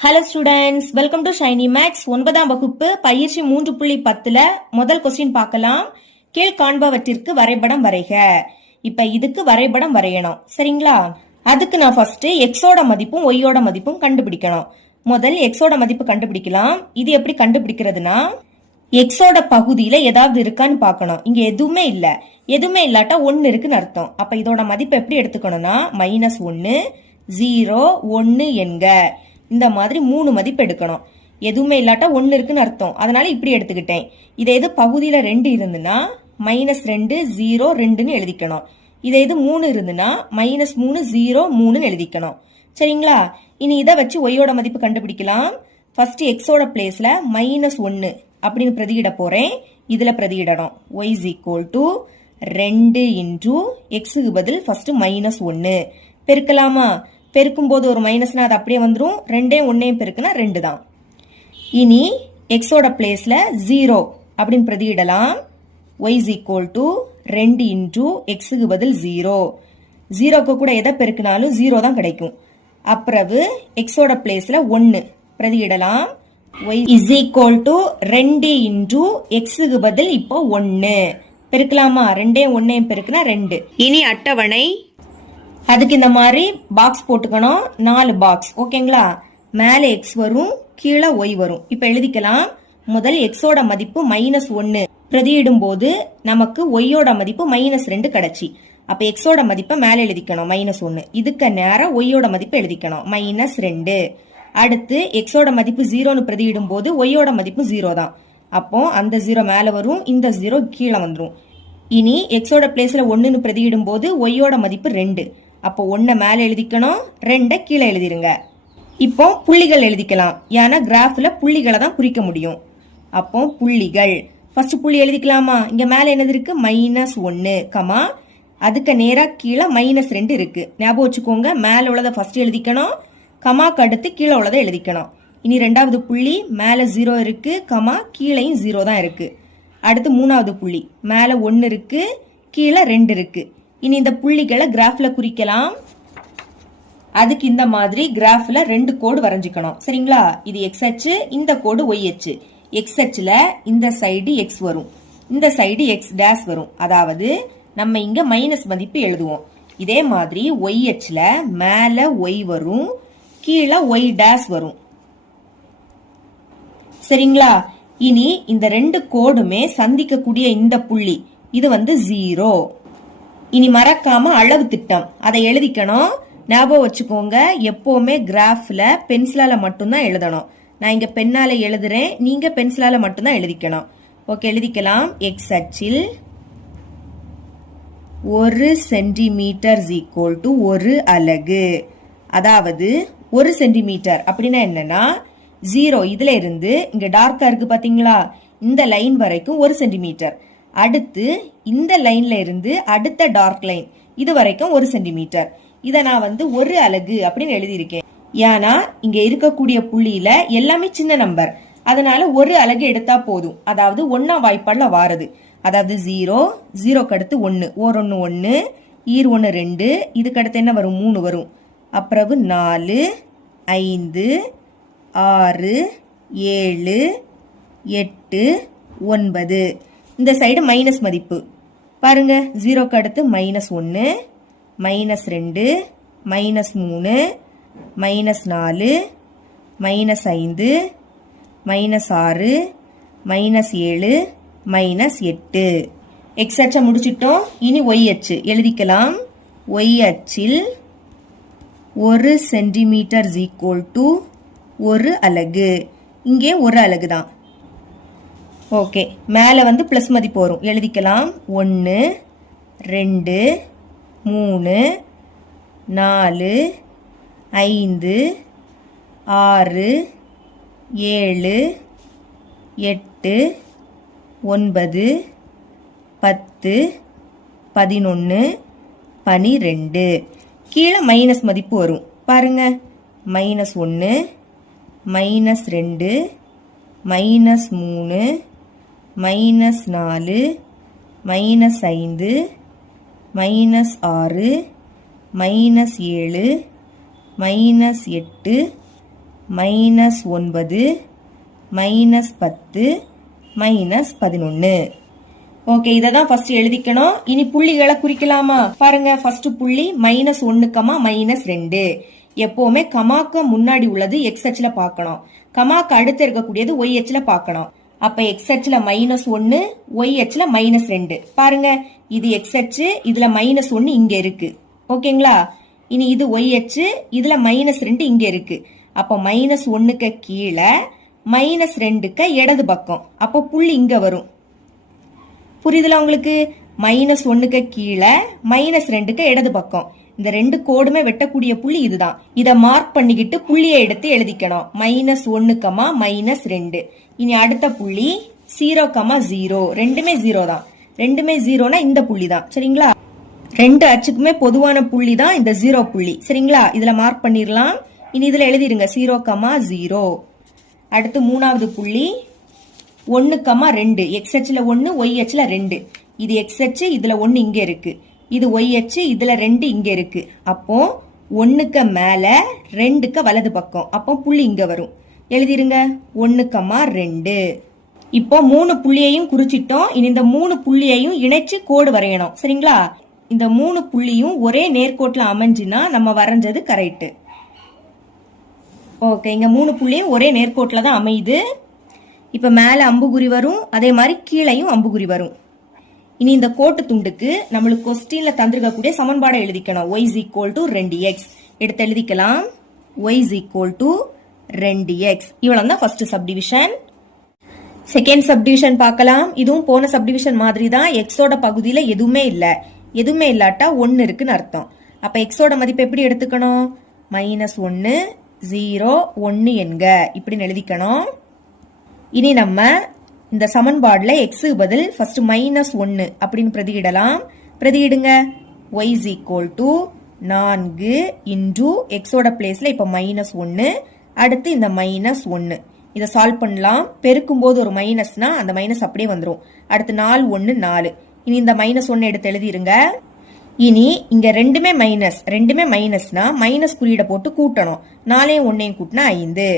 Hello students, welcome to Shiny Maths. 9ஆம் வகுப்பு பயிற்சி 3.10ல முதல் கொஸ்டின் பார்க்கலாம். கீழ் காண்பவற்றிற்கு வரைபடம் வரைக. இப்ப இதுக்கு வரைபடம் வரையணும், சரிங்களா? அதுக்கு நான் ஃபர்ஸ்ட் எக்ஸோட மதிப்பும் ஒய்யோட மதிப்பும் கண்டுபிடிக்கணும். முதல் எக்ஸோட மதிப்பு கண்டுபிடிக்கலாம். இது எப்படி கண்டுபிடிக்கிறதுனா, எக்ஸோட பகுதியில ஏதாவது இருக்கான்னு பார்க்கணும். இங்க எதுவுமே இல்ல. எதுவுமே இல்லாட்டா 1 இருக்குன்னு அர்த்தம். அப்ப இதோட மதிப்பு எப்படி எடுத்துக்கணும்னா -1 0 1 என்க. இந்த மாதிரி 3 மதிப்பு எடுக்கணும். எதுவுமே இல்லாட்டா 1 இருக்குன்னு அர்த்தம். அதனால இப்படி எடுத்துக்கிட்டேன். இதே இது பகுதியில 2 இருந்துன்னா -2 0 2ன்னு எழுதிக்கணும். இதே இது 3 இருந்துன்னா -3 0 3ன்னு எழுதிக்கணும். சரிங்களா? இனி இதை வச்சு ஒய்யோட மதிப்பு கண்டுபிடிக்கலாம். ஃபர்ஸ்ட் எக்ஸோட பிளேஸ்ல -1 அப்படின்னு பிரதியிட போறேன். இதுல பிரதியிடணும். y = 2 × எக்ஸுக்கு பதில் ஃபர்ஸ்ட் -1 பெருக்கலாமா? பெருக்கும் போது ஒரு மைனஸ்னா அது அப்படியே வந்துடும். 2 1 பெருக்குனா 2 தான். இனி எக்ஸோட பிளேஸ்ல 0 அப்படின்னு பிரதியிடலாம். y = 2 × எக்ஸுக்கு பதில் 0. 0க்கு கூட எதை பெருக்கினாலும் 0 தான் கிடைக்கும். அப்புறவு எக்ஸோட பிளேஸ்ல 1 பிரதியிடலாம். y = 2 × எக்ஸுக்கு பதில் இப்போ 1 பெருக்கலாமா? 2 1 பெருக்குனா 2. இனி அட்டவணை. அதுக்கு இந்த மாதிரி பாக்ஸ் போட்டுக்கணும். 4 பாக்ஸ். ஓகேங்களா? மேலே எக்ஸ் வரும், கீழே ஒய் வரும். இப்ப எழுதிக்கலாம். முதல் எக்ஸோட மதிப்பு -1 பிரதியிடும் போது நமக்கு ஒய்யோட மதிப்பு -2 கிடைச்சி. அப்ப எக்ஸோட மதிப்பை மேலே எழுதிக்கணும் -1. இதுக்கு நேரம் ஒய்யோட மதிப்பு எழுதிக்கணும் -2. அடுத்து எக்ஸோட மதிப்பு 0ன்னு பிரதியிடும் போது ஒய்யோட மதிப்பு 0 தான். அப்போ அந்த 0 மேல வரும், இந்த 0 கீழே வந்துடும். இனி எக்ஸோட பிளேஸ்ல 1ன்னு பிரதியிடும் போது ஒய்யோட மதிப்பு 2. அப்போ 1 மேல எழுதிக்கணும், 2 கீழே எழுதிருங்க. இப்போ புள்ளிகள் எழுதிக்கலாம். ஏன்னா கிராஃப்ல புள்ளிகளை தான் குறிக்க முடியும். அப்போ புள்ளிகள் ஃபர்ஸ்ட் புள்ளி எழுதிக்கலாமா? இங்க மேல என்னது இருக்கு? -1 கமா அதுக்கு நேரா கீழே -2 இருக்கு. ஞாபகம் வச்சுக்கோங்க. மேல உள்ளதை ஃபர்ஸ்ட் எழுதிக்கணும், கமாக்கு அடுத்து கீழே உள்ளதை எழுதிக்கணும். இனி 2வது புள்ளி மேல 0 இருக்கு, கமா கீழையும் 0 தான் இருக்கு. அடுத்து 3வது புள்ளி மேல 1 இருக்கு, கீழே 2 இருக்கு. இனி இந்த புள்ளிகளை கிராஃப்ல குறிக்கலாம். அதுக்கு இந்த மாதிரி கிராஃப்ல 2 கோடு வரைஞ்சிக்கணும். சரிங்களா? இது எக்ஸ் அச்சு, இந்த கோடு ஒய் அச்சு. எக்ஸ் அச்சுல இந்த சைடு எக்ஸ் வரும், இந்த சைடு எக்ஸ் டேஷ் வரும். அதாவது நம்ம இங்க மைனஸ் மதிப்பு எழுதுவோம். இதே மாதிரி ஒய் அச்சுல மேல ஒய் வரும், கீழே ஒய் டேஷ் வரும். சரிங்களா? இனி இந்த 2 கோடுமே சந்திக்கக்கூடிய இந்த புள்ளி இது 0. இனி மறக்காம அளவு திட்டம் அதை எழுதிக்கணும். ஞாபகம் வச்சுக்கோங்க. எப்பவுமே கிராஃப்ல பென்சிலால மட்டும்தான் எழுதணும். நான் இங்க பெண்ணால எழுதுறேன், நீங்க பென்சிலால மட்டும்தான் எழுதிக்கணும். ஓகே, எழுதிக்கலாம். எக்ஸ் அச்சில் 1 சென்டிமீட்டர் = 1 அலகு. அதாவது 1 சென்டிமீட்டர் அப்படின்னா என்னன்னா 0 இதுல இருந்து இங்க டார்க்கா இருக்கு பாத்தீங்களா, இந்த லைன் வரைக்கும் 1 சென்டிமீட்டர். அடுத்து இந்த லைன்ல இருந்து அடுத்த டார்க் லைன் இது வரைக்கும் 1 சென்டிமீட்டர். இதை நான் 1 அலகு அப்படின்னு எழுதியிருக்கேன். ஏன்னா இங்க இருக்கக்கூடிய புள்ளியில எல்லாமே சின்ன நம்பர், அதனால 1 அலகு எடுத்தா போதும். அதாவது 1ஆம் வாய்ப்பாடுல வாருது. அதாவது 0 0க்கு அடுத்து 1 ஓர் 1 1 ஈர் 1 2, இதுக்கு அடுத்து என்ன வரும்? 3 வரும். அப்புறம் 4 5 6 7 8 9. இந்த சைடு மைனஸ் மதிப்பு பாருங்க. 0க்கு அடுத்து -1 -2 -3 -4 -5 -6 -7 -8. எக்ஸ் அச்சை முடிச்சிட்டோம். இனி ஒய் அச்சு எழுதிக்கலாம். ஒய் அச்சில் 1 சென்டிமீட்டர் = 1 அலகு. இங்கே 1 அலகு தான். ஓகே, மேல பிளஸ் மதிப்பு வரும். எழுதிக்கலாம். 1 2 3 4 5 6 7 8 9 10 11 12. கீழே மைனஸ் மதிப்பு வரும் பாருங்க. -1 -2 -3 -4 -5 -6 -7 -8 -9 -10 -11. ஓகே, இதை தான் ஃபர்ஸ்ட் எழுதிக்கணும். இனி புள்ளிகளை குறிக்கலாமா? பாருங்க, ஃபர்ஸ்ட் புள்ளி -1, -2. எப்பவுமே கமாக்கு முன்னாடி உள்ளது எக்ஸ் அச்சுல பார்க்கணும், கமாக்கு அடுத்து இருக்கக்கூடியது ஒய் அச்சுல பார்க்கணும். அப்ப எக்ஸ் அச்சுல -1, ஒய் அச்சுல -2. பாருங்க, இது எக்ஸ் அச்சு, இதுல -1 இங்க இருக்கு. ஓகேங்களா? இனி இது ஒய் அச்சு, இதுல -2 இங்க இருக்கு. அப்ப -1க்கு கீழே -2க்கு இடது பக்கம். அப்போ புள்ளி இங்க வரும். புரியுதுல உங்களுக்கு? -1க்கு கீழே -2க்கு இடது பக்கம். இந்த ரெண்டு கோடுமே வெட்டக்கூடிய புள்ளி இதுதான். இதை மார்க் பண்ணிக்கிட்டு புள்ளியை எடுத்து எழுதிக்கணும். -1, -2. இனி அடுத்த புள்ளி 0, 0. ரெண்டுமே 0 தான். ரெண்டுமே 0னா இந்த புள்ளி தான். சரிங்களா? ரெண்டு அச்சுக்குமே பொதுவான புள்ளி தான் இந்த 0 புள்ளி. சரிங்களா? இதுல மார்க் பண்ணிடலாம். இனி இதுல எழுதிருங்க 0, 0. அடுத்து மூணாவது புள்ளி 1, 2. எக்ஸ் அச்சுல 1, ஒய் அச்சுல 2. இது எக்ஸ் அச்சு, இதுல 1 இங்க இருக்கு. இது ஒய் அச்சு, இதுல 2 இங்க இருக்கு. அப்போ 1க்கு மேல 2க்கு வலது பக்கம். அப்போ புள்ளி இங்க வரும். எழுதிருங்க 1, 2. இப்போ 3 புள்ளியையும் குறிச்சிட்டோம். இனி இந்த 3 புள்ளியையும் இணைச்சு கோடு வரையணும். சரிங்களா? இந்த 3 புள்ளியும் ஒரே நேர்கோட்டுல அமைஞ்சுனா நம்ம வரைஞ்சது கரெக்ட். ஓகே, இங்க 3 புள்ளியும் ஒரே நேர்கோட்டுல தான் அமையுது. இப்ப மேல அம்புகுறி வரும், அதே மாதிரி கீழையும் அம்புகுறி வரும். இனி இந்த கோட்டு துண்டுக்கு நம்மளுக்கு கொஸ்டின்ல தந்திருக்கக்கூடிய சமன்பாடை எழுதிக்கணும். y = 2x எடுத்து எழுதிக்கலாம். y = 2x. இவ்வளவு தான் ஃபர்ஸ்ட் சப்டிவிஷன். செகண்ட் சப்டிவிஷன் பார்க்கலாம். இதுவும் போன சப்டிவிஷன் மாதிரி தான். எக்ஸோட பகுதியில எதுவுமே இல்ல. எதுவுமே இல்லாட்டா 1 இருக்குன்னு அர்த்தம். அப்ப எக்ஸோட மதிப்பு எப்படி எடுத்துக்கணும்? -1, 0, 1 என்க இப்படின்னு எழுதிக்கணும். இனி நம்ம இந்த சமன்பாடுல எக்ஸு பதில் ஃபர்ஸ்ட் -1 அப்படின்னு பிரதியிடலாம். பிரதியிடுங்க. y = 4 இன்டு எக்ஸோட பிளேஸ்ல இப்ப -1, அடுத்து இந்த -1. இதை சால்வ் பண்ணலாம். பெருக்கும் போது ஒரு மைனஸ்னா அந்த மைனஸ் அப்படியே வந்துடும். அடுத்து 4, 1, 4. இனி இந்த -1 எடுத்து எழுதிருங்க. இனி இங்க ரெண்டுமே மைனஸ்னா மைனஸ் குறியீடை போட்டு கூட்டணும். 4 1 கூட்டினா 5.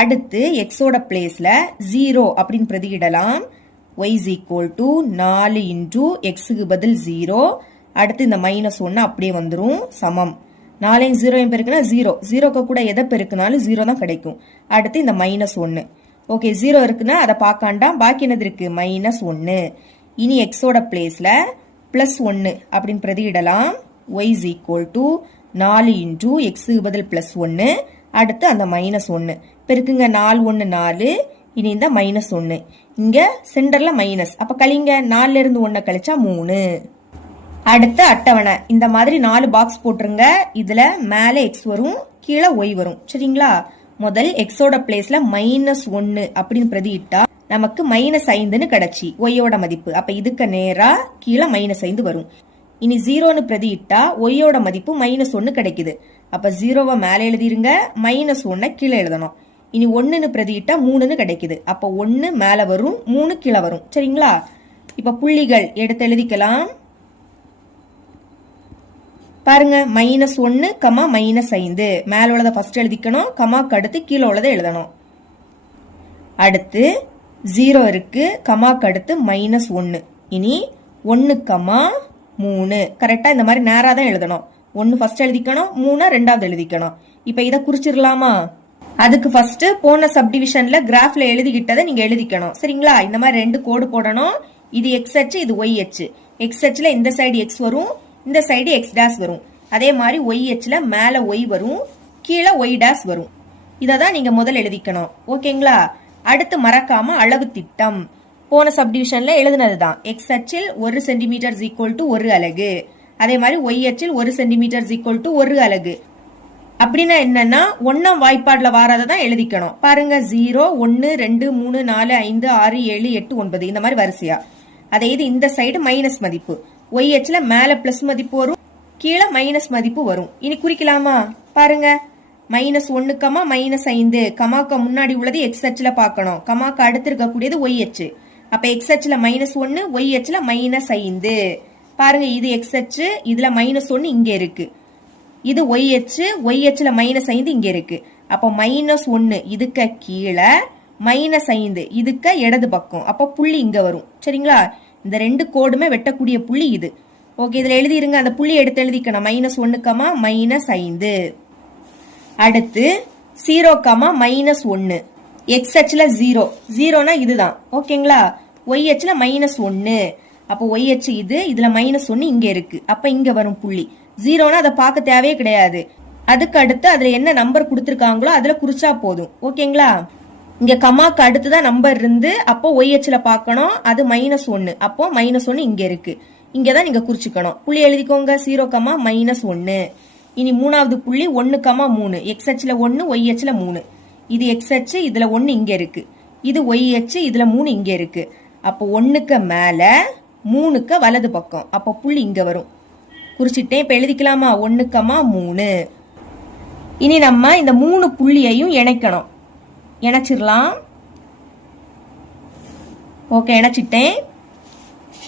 அடுத்து எக்ஸோட பிளேஸ்ல 0 அப்படின்னு பிரதியிடலாம். y = 4 இன்டு எக்ஸுக்கு பதில் 0. அடுத்து இந்த -1 அப்படியே வந்துரும். சமம் 4 0 பெருக்குனா 0. 0க்கு கூட எதை பெருக்குனாலும் 0 தான் கிடைக்கும். அடுத்து இந்த -1. ஓகே, 0 இருக்குன்னா அதை பார்க்காண்டா. பாக்கி என்னது இருக்கு? -1. இனி எக்ஸோட பிளேஸ்ல +1 அப்படின்னு பிரதியிடலாம். y = 4 இன்டு எக்ஸுக்கு பதில் +1. அடுத்து அந்த -1 பெருக்குங்க. 4 1 4. இனி இந்த -1 இங்க சென்டர்ல மைனஸ். அப்ப கழிங்க. 4ல இருந்து 1 கழிச்சா 3. அடுத்து அட்டவணை. இந்த மாதிரி 4 பாக்ஸ் போட்டுருங்க. இதுல மேல எக்ஸ் வரும், கீழே ஒய் வரும். சரிங்களா? முதல் எக்ஸோட பிளேஸ்ல -1 அப்படின்னு பிரதியிட்டா நமக்கு -5ன்னு கிடைச்சி ஒய்யோட மதிப்பு. அப்ப இதுக்கு நேரா கீழே -5 வரும். இனி 0ன்னு பிரதியிட்டா ஒய்யோட மதிப்பு -1 கிடைக்குது. அப்ப 0வை மேல எழுதிருங்க, -1 கீழே எழுதணும். இனி 1ன்னு பிரதியிட்டா 3ன்னு கிடைக்குது. அப்ப 1 மேல வரும், 3 கீழே வரும். சரிங்களா? இப்ப புள்ளிகள் எடுத்து எழுதிக்கலாம். பாருங்க, -1, -5. மேல உள்ளதை ஃபர்ஸ்ட் எழுதிக்கணும். கமாக்கு அடுத்து கீழே உள்ளதை எழுதணும். அடுத்து 0 இருக்கு, கமாக்கு அடுத்து -1. இனி 1, 3. கரெக்டா இந்த மாதிரி நேரா தான் எழுதணும். 1 ஃபர்ஸ்ட் எழுதிக்கணும், 3 ரெண்டாவது எழுதிக்கணும். இப்ப இதை குறிச்சிடலாமா? அதுக்கு ஃபர்ஸ்ட் போன சப்டிவிஷன்ல கிராஃப்ல எழுதிக்கிட்டதை நீங்க எழுதிக்கணும். சரிங்களா? இந்த மாதிரி 2 கோடு போடணும். இது எக்ஸ் அச்சு, இது ஒய் அச்சு. எக்ஸ் அச்சுல இந்த சைடு எக்ஸ் வரும், இந்த சைடு எக்ஸ் டேஷ் வரும். அதே மாதிரி ஒய் அச்சுல மேல ஒய் வரும், கீழே ஒய் டேஷ் வரும். இதை தான் நீங்க முதல்ல எழுதிக்கணும். ஓகேங்களா? அடுத்து மறக்காம அளவு திட்டம். போன சப்டிவிஷன்ல எழுதுனதுதான். எக்ஸ் அச்சில் 1 சென்டிமீட்டர் = 1 அலகு. அதே மாதிரி ஒய் அச்சில் 1 சென்டிமீட்டர் = 1 அலகு. அப்படின்னா என்னன்னா 1ஆம் வாய்ப்பாடுல வாரதை தான் எழுதிக்கணும். பாருங்க, 0 1 2 3 4 5 6 7 8 9 இந்த மாதிரி வரிசையா. அதே இது இந்த சைடு மைனஸ் மதிப்பு. ஒய் அச்சுல மேல பிளஸ் மதிப்பு வரும், கீழே மைனஸ் மதிப்பு வரும். இனி குறிக்கலாமா? பாருங்க, -1, -5. கமாக்கு முன்னாடி உள்ளது எக்ஸ் அச்சுல பார்க்கணும், கமாக்கு அடுத்து இருக்கக்கூடியது ஒய் அச்சு. அப்ப எக்ஸ் அச்சுல -1, ஒய் அச்சுல -5. பாருங்க, இது எக்ஸ் அச்சு, இதுல -1 இங்க இருக்கு. இது ஒய் அச்சு, ஒய் அச்சுல -5 இங்க இருக்கு. அப்போ -1 இதுக்கு கீழே -5 இதுக்கு இடது பக்கம். அப்போ புள்ளி இங்க வரும். சரிங்களா? இந்த ரெண்டு கோடுமே வெட்டக்கூடிய புள்ளி இது. ஓகே, இதுல எழுதிருங்க. அந்த புள்ளி எடுத்து எழுதிக்கணும். -1, -5. அடுத்து 0, -1. எக்ஸ் அச்சுல 0. 0னா இதுதான். ஓகேங்களா? ஒய் அச்சுல -1. அப்போ ஒய் அச்சு இது, இதுல -1 இங்க இருக்கு. அப்ப இங்க வரும் புள்ளி. 0னா அதை பார்க்க தேவையே கிடையாது. அதுக்கு அடுத்து அதுல என்ன நம்பர் கொடுத்துருக்காங்களோ அதுல குறிச்சா போதும். ஓகேங்களா? இங்க கமாக்கு அடுத்துதான் நம்பர் இருந்து, அப்போ ஒய் அச்சுல பார்க்கணும். அது -1. அப்போ -1 இங்க இருக்கு. இங்கதான் நீங்க குறிச்சுக்கணும். புள்ளி எழுதிக்கோங்க. 0, -1. இனி மூணாவது புள்ளி 1, 3. எக்ஸ் அச்சுல 1, ஒய் அச்சுல 3. இது எக்ஸ் அச்சு, இதுல 1 இங்க இருக்கு. இது ஒய் அச்சு, இதுல 3 இங்க இருக்கு. அப்போ 1க்கு மேல 3க்கு வலது பக்கம். அப்போ புள்ளி இங்க வரும். குறிச்சிட்டேன். இப்ப எழுதிக்கலாமா? 1, 3. இனி நம்ம இந்த 3 புள்ளியையும் இணைக்கணும். இணைச்சிடலாம். ஓகே, இணைச்சிட்டேன்.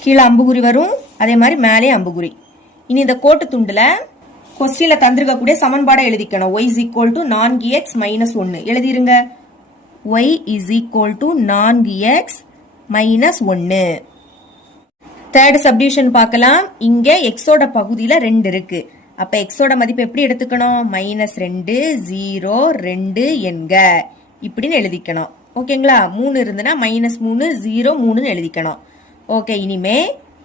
கீழே அம்புகுறி வரும், அதே மாதிரி மேலே அம்புகுறி. இனி இந்த கோட்டு துண்டுல கொஸ்டின்ல தந்திருக்கக்கூடிய சமன்பாடை எழுதிக்கணும். y is equal to 4x minus 1 எழுதிருங்க. y is equal to 4x minus 1. Third subdivision பார்க்கலாம். இங்க எக்ஸோட பகுதியில 2 இருக்கு. அப்ப எக்ஸோட மதிப்பு எப்படி எடுத்துக்கணும்? -2, 0, 2 என்க இப்படின்னு எழுதிக்கணும். ஓகேங்களா? 3 இருந்துன்னா -3, 0, 3ன்னு எழுதிக்கணும். ஓகே, இனிமே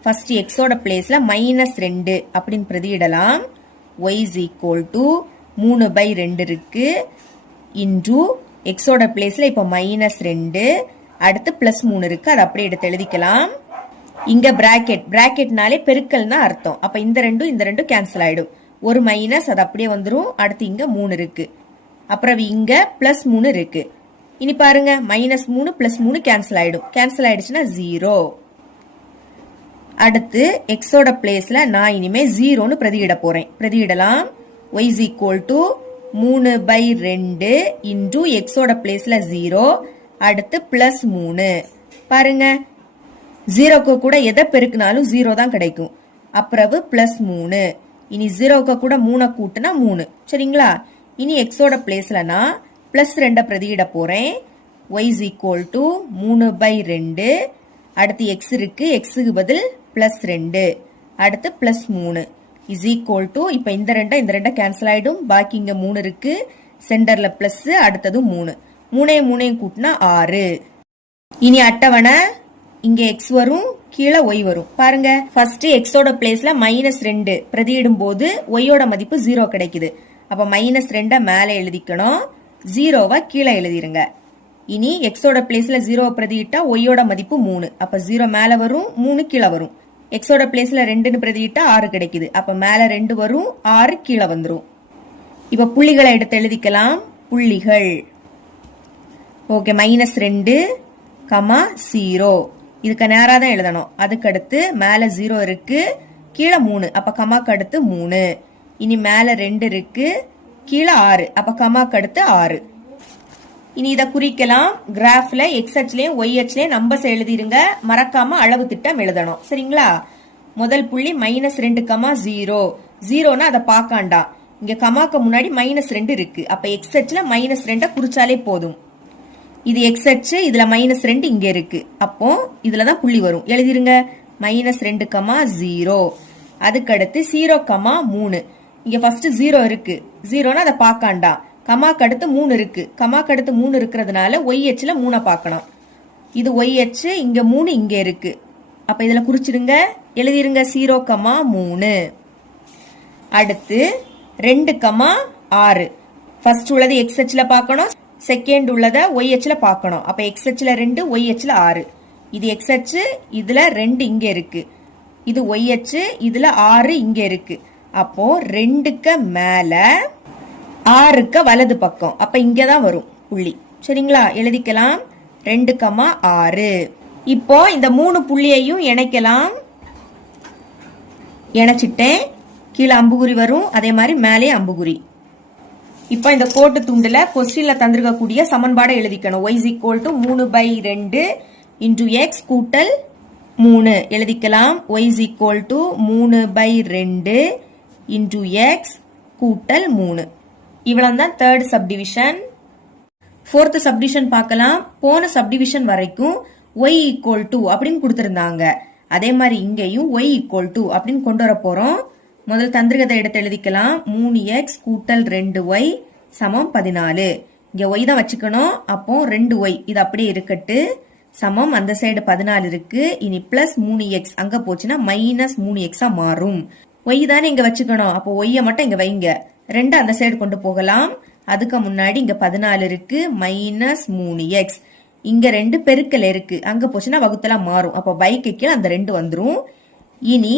ஃபர்ஸ்ட் எக்ஸோட பிளேஸ்ல -2 அப்படின்னு பிரதியிடலாம். y is equal to 3/2 இருக்கு. இன்டு எக்ஸோட பிளேஸ்ல இப்ப -2, அடுத்து +3 இருக்கு. அதை அப்படியே எடுத்து எழுதிக்கலாம். இங்க பிராக்கெட்னாலே பெருக்கல் தான் அர்த்தம். அப்ப இந்த ரெண்டும் கேன்சல் ஆயிடும். ஒரு மைனஸ் அது அப்படியே வந்துடும். அடுத்து இங்க 3 இருக்கு. அப்புறம் இங்க +3 இருக்கு. இனி பாருங்க, -3 +3 கேன்சல் ஆயிடும். கேன்சல் ஆயிடுச்சுன்னா 0. அடுத்து எக்ஸோட பிளேஸ்ல நான் இனிமே 0ன்னு பிரதியிட போறேன். பிரதியிடலாம். y is equal to 3/2 into எக்ஸோட பிளேஸ்ல 0, அடுத்து +3. பாருங்க, 0க்கு கூட எதை பெருக்கினாலும் 0 தான் கிடைக்கும். அப்புறம் +3. இனி 0க்கு கூட 3 கூட்டுனா 3. சரிங்களா? இனி எக்ஸோட பிளேஸ்ல நான் +2 பிரதியிட போறேன். y is equal to 3/2. அடுத்து எக்ஸ் இருக்கு, எக்ஸுக்கு பதில் +2, அடுத்து +3 is equal to, இப்ப இந்த ரெண்டை கேன்சல் ஆயிடும். பாக்கி இங்க 3 இருக்கு. சென்டர்ல பிளஸ், அடுத்தது 3. 3 கூட்டினா 6. இனி அட்டவணை. இங்க எக்ஸ் வரும், கீழே ஒய் வரும். பாருங்க, ஃபர்ஸ்ட் எக்ஸோட பிளேஸ்ல -2 பிரதியிடும் போது ஒய்யோட மதிப்பு 0 கிடைக்குது. அப்ப -2 மேல எழுதிக்கணும், 0வை கீழே எழுதிருங்க. இனி எக்ஸோட பிளேஸ்ல 0 பிரதியிட்டா ஒய்யோட மதிப்பு 3. அப்ப 0 மேல வரும், 3 கீழே வரும். எக்ஸோட பிளேஸ்ல 2ன்னு பிரதியிட்டா 6 கிடைக்குது. அப்ப மேல 2 வரும், 6 கீழே வந்துரும். இப்ப புள்ளிகளை எடுத்து எழுதிக்கலாம். புள்ளிகள். ஓகே, -2, 0. இதுக்கு நேரா தான் எழுதணும். அதுக்கு அடுத்து மேல 0 இருக்கு, கீழே 3. அப்ப கமாக்கு அடுத்து 3. இனி மேல 2 இருக்கு, கீழே 6. அப்ப கமாக்கு அடுத்து 6. இனி இதை குறிக்கலாம். கிராஃப்ல எக்ஸ் அச்சுலயும் ஒய் அச்சுலயும் நம்பர்ஸ் எழுதிருங்க. மறக்காம அளவு திட்டம் எழுதணும். சரிங்களா? முதல் புள்ளி -2, 0. 0னா அதை பார்க்காண்டாம். இங்க கமாக்கு முன்னாடி -2 இருக்கு. அப்ப எக்ஸ் அச்சுல -2 குறிச்சாலே போதும். இது எக்ஸ் அச்சு, இதுல -2 இங்க இருக்கு. அப்போ இதுலதான் புள்ளி வரும். எழுதிருங்க. -2, 0. அதுக்கு அடுத்து 0, 3. இங்க ஃபர்ஸ்ட் 0 இருக்கு. 0னா அதை பார்க்காண்டாம். கமாக்கு அடுத்து 3 இருக்கு. கமாக்கு அடுத்து 3 இருக்கிறதுனால ஒய் அச்சுல 3 பார்க்கணும். இது ஒய் அச்சு, இங்க 3 இங்க இருக்கு. அப்ப இதுல குறிச்சிடுங்க. எழுதிருங்க 0, 3. அடுத்து 2, 6. ஃபர்ஸ்ட் உள்ளது எக்ஸ் அச்சுல பார்க்கணும், செகண்ட் உள்ளத ஒய் அச்சுல பார்க்கணும். அப்ப எக்ஸ் அச்சுல 2, ஒய் அச்சுல 6. இது எக்ஸ் அச்சு, இதுல 2 இங்க இருக்கு. இது ஒய் அச்சு, இதுல 6 இங்க இருக்கு. அப்போ 2க்கு மேல 6க்கு வலது பக்கம். அப்ப இங்கதான் வரும் புள்ளி. சரிங்களா? எழுதிக்கலாம். 2, 6. இப்போ இந்த 3 புள்ளியையும் இணைக்கலாம். இணைச்சிட்டேன். கீழே அம்புகுறி வரும், அதே மாதிரி மேலே அம்புகுறி. இப்போ இந்த கோட்டு துண்டுல கொஸ்டின்ல தந்திருக்கக்கூடிய சமன்பாடை எழுதிக்கணும். y is equal to 3/2 into x கூட்டல் 3 எழுதிக்கலாம். y is equal to 3/2 into x கூட்டல் 3. இவ்வளவுதான் தேர்ட் சப்டிவிஷன். 4th சப்டிவிஷன் பார்க்கலாம். போன சப்டிவிஷன் வரைக்கும் y ஈக்குவல் டு அப்படின்னு கொடுத்திருந்தாங்க. அதே மாதிரி இங்கேயும் y ஈக்குவல் டு அப்படின்னு கொண்டு வர போறோம். முதல் தந்திரகத்தை எடுத்து எழுதிக்கலாம். 3x கூட்டல் 2y சமம் 14. இங்க y தான் வச்சுக்கணும். அப்போ 2y இது அப்படியே இருக்கட்டு சமம் அந்த சைடு 14 இருக்கு. இனி பிளஸ் 3x அங்க போச்சுன்னா மைனஸ் 3x மாறும். y தானே இங்க வச்சுக்கணும். அப்போ y மட்டும் இங்க வைங்க. 2 அந்த சைடு கொண்டு போகலாம். அதுக்கு முன்னாடி இங்க 14 இருக்கு மைனஸ் 3x. இங்க 2 பெருக்கல் இருக்கு. அங்க போச்சுன்னா வகுத்தலாம் மாறும். அப்போ பைக்கு கீழே அந்த 2 வந்துரும். இனி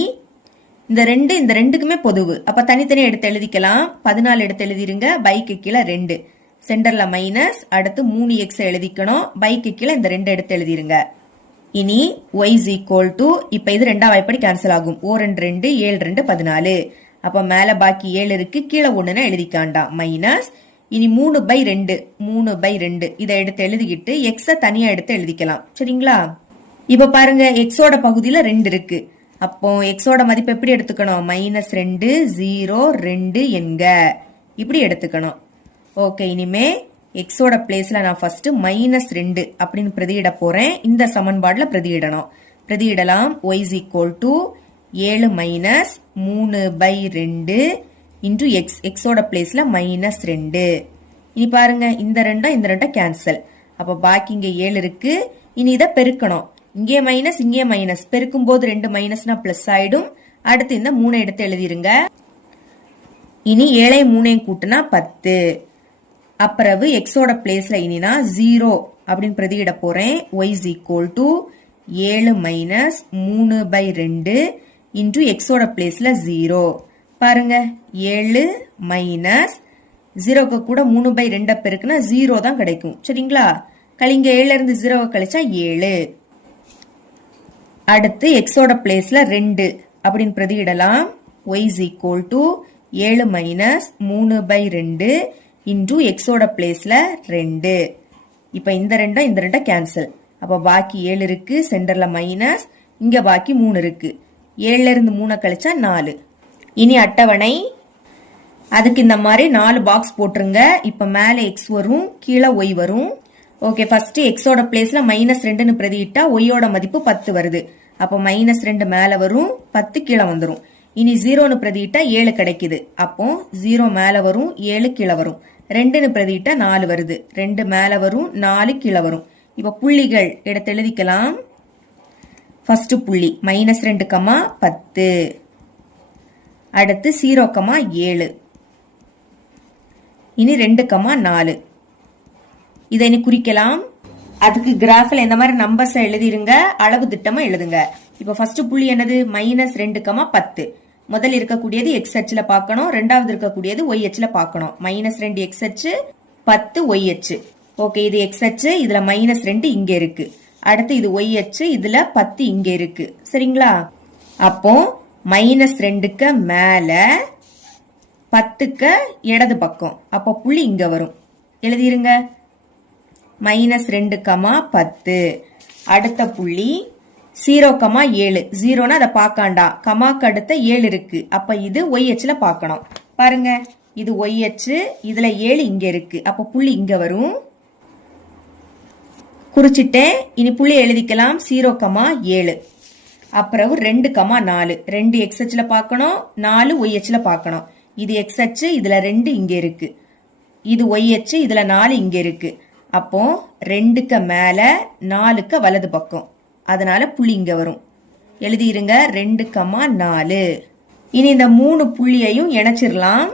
இந்த 2 இந்த 2க்குமே பொதுவு. அப்ப தனித்தனியா எடுத்து எழுதிக்கலாம். 14 எடுத்து எழுதிருங்க. பைக்கு கீழே 2 சென்டர்ல மைனஸ். அடுத்து 3x எழுதிக்கணும். பைக்கு கீழே இந்த 2 எடுத்து எழுதிருங்க. இனி y is equal to இப்ப இது 2ஆம் வாய்ப்படி கேன்சல் ஆகும். 2 2 7 2 14. அப்ப மேல பாக்கி 7 இருக்கு. கீழே 1ன்னு எழுதிக்காண்டா மைனஸ். இனி 3/2 3/2 இதை எடுத்து எழுதிக்கிட்டு x தனியா எடுத்து எழுதிக்கலாம். சரிங்களா? இப்ப பாருங்க xோட பகுதியில 2 இருக்கு. அப்போ xோட மதிப்பு எப்படி எடுத்துக்கணும்? -2 0 2 என்க இப்படி எடுத்துக்கணும். ஓகே, இனிமே xோட பிளேஸ்ல நான் ஃபர்ஸ்ட் -2 அப்படின்னு பிரதியிட போறேன். இந்த சமன்பாடுல பிரதியிடணும். பிரதியிடலாம். y is equal to 7 minus 3/2 into x. xோட பிளேஸ்ல -2. இனி பாருங்க இந்த 2 கேன்சல். அப்ப பாக்கி இங்க 7 இருக்கு. இனி இதை பெருக்கணும். இங்கே மைனஸ் இங்கே மைனஸ் பெருக்கும் போது 2 மைனஸ்னா பிளஸ் ஆயிடும். அடுத்து இந்த 3 எடுத்து எழுதிருங்க. இனி 7 3 கூட்டினா 10. அப்புறம் xோட பிளேஸ்ல இனி நான் 0 அப்படின்னு பிரதியிட போறேன். y is equal to 7 minus 3/2 into xோட பிளேஸ்ல 0. பாருங்க 7 மைனஸ் 0க்கு கூட 3/2 பெருக்குனா 0 தான் கிடைக்கும். சரிங்களா? கழிங்க 7 இருந்து 0 கழிச்சா 7. அடுத்து xோட பிளேஸ்ல 2 அப்படின்னு பிரதியிடலாம். y is equal to 7 minus 3/2 into xோட பிளேஸ்ல 2. இப்ப இந்த 2 கேன்சல். அப்ப பாக்கி 7 இருக்கு. சென்டர்ல மைனஸ். இங்க பாக்கி 3 இருக்கு. 7ல இருந்து 3 கழிச்சா 4. இனி அட்டவணை. அதுக்கு இந்த மாதிரி 4 பாக்ஸ் போட்டுருங்க. இப்ப மேல x வரும், கீழே y வரும். ஓகே, ஃபர்ஸ்ட் xோட பிளேஸ்ல -2ன்னு பிரதியிட்டா yயோட மதிப்பு 10 வருது. அப்போ -2 மேல வரும், 10 கீழே வந்துரும். இனி 0ன்னு பிரதியிட்டா 7 கிடைக்குது. அப்போ 0 மேல வரும், 7 கீழே வரும். 2ன்னு பிரதியிட்டா 4 வருது. 2 மேல வரும், 4 கீழே வரும். இப்ப புள்ளிகள் எடுத்து எழுதிக்கலாம். ஃபர்ஸ்ட் புள்ளி -2, 10. அடுத்து 0, 7. இனி 2, 4. இதை இனி குறிக்கலாம். அதுக்கு கிராஃபில் இந்த மாதிரி நம்பர்ஸ் எழுதிருங்க. அளவு திட்டமா எழுதுங்க. இப்ப ஃபர்ஸ்ட் புள்ளி என்னது? -2, 10. முதல் இருக்கக்கூடியது x அச்சுல பார்க்கணும். ரெண்டாவது இருக்கக்கூடியது y அச்சுல பார்க்கணும். -2 x அச்சு, 10 y அச்சு. ஓகே, இது x அச்சு. இதுல -2 இங்க இருக்கு. அடுத்து இது y அச்சு. இதுல 10 இங்க இருக்கு. சரிங்களா? அப்போ -2க்கு மேல 10க்கு இடது பக்கம். அப்போ புள்ளி இங்க வரும். எழுதிருங்க. -2, 10. அடுத்த புள்ளி 0, 7. 0னா அதை பார்க்காண்டா. கமாக்கு அடுத்த 7 இருக்கு. அப்ப இது y அச்சுல பார்க்கணும். பாருங்க, இது y அச்சு. இதுல 7 இங்க இருக்கு. அப்ப புள்ளி இங்க வரும். குறிச்சிட்டேன். இனி புள்ளி எழுதிக்கலாம். 0, 7. அப்புறம் 2, 4. 2 x அச்சுல பார்க்கணும், 4 y அச்சுல பார்க்கணும். இது x அச்சு. இதுல 2 இங்க இருக்கு. இது y அச்சு. இதுல 4 இங்க இருக்கு. அப்போ 2க்கு மேல 4க்கு வலது பக்கம். அதனால புள்ளி இங்க வரும். எழுதிருங்க. 2, 4. இனி இந்த 3 புள்ளியையும் இணைச்சிடலாம்.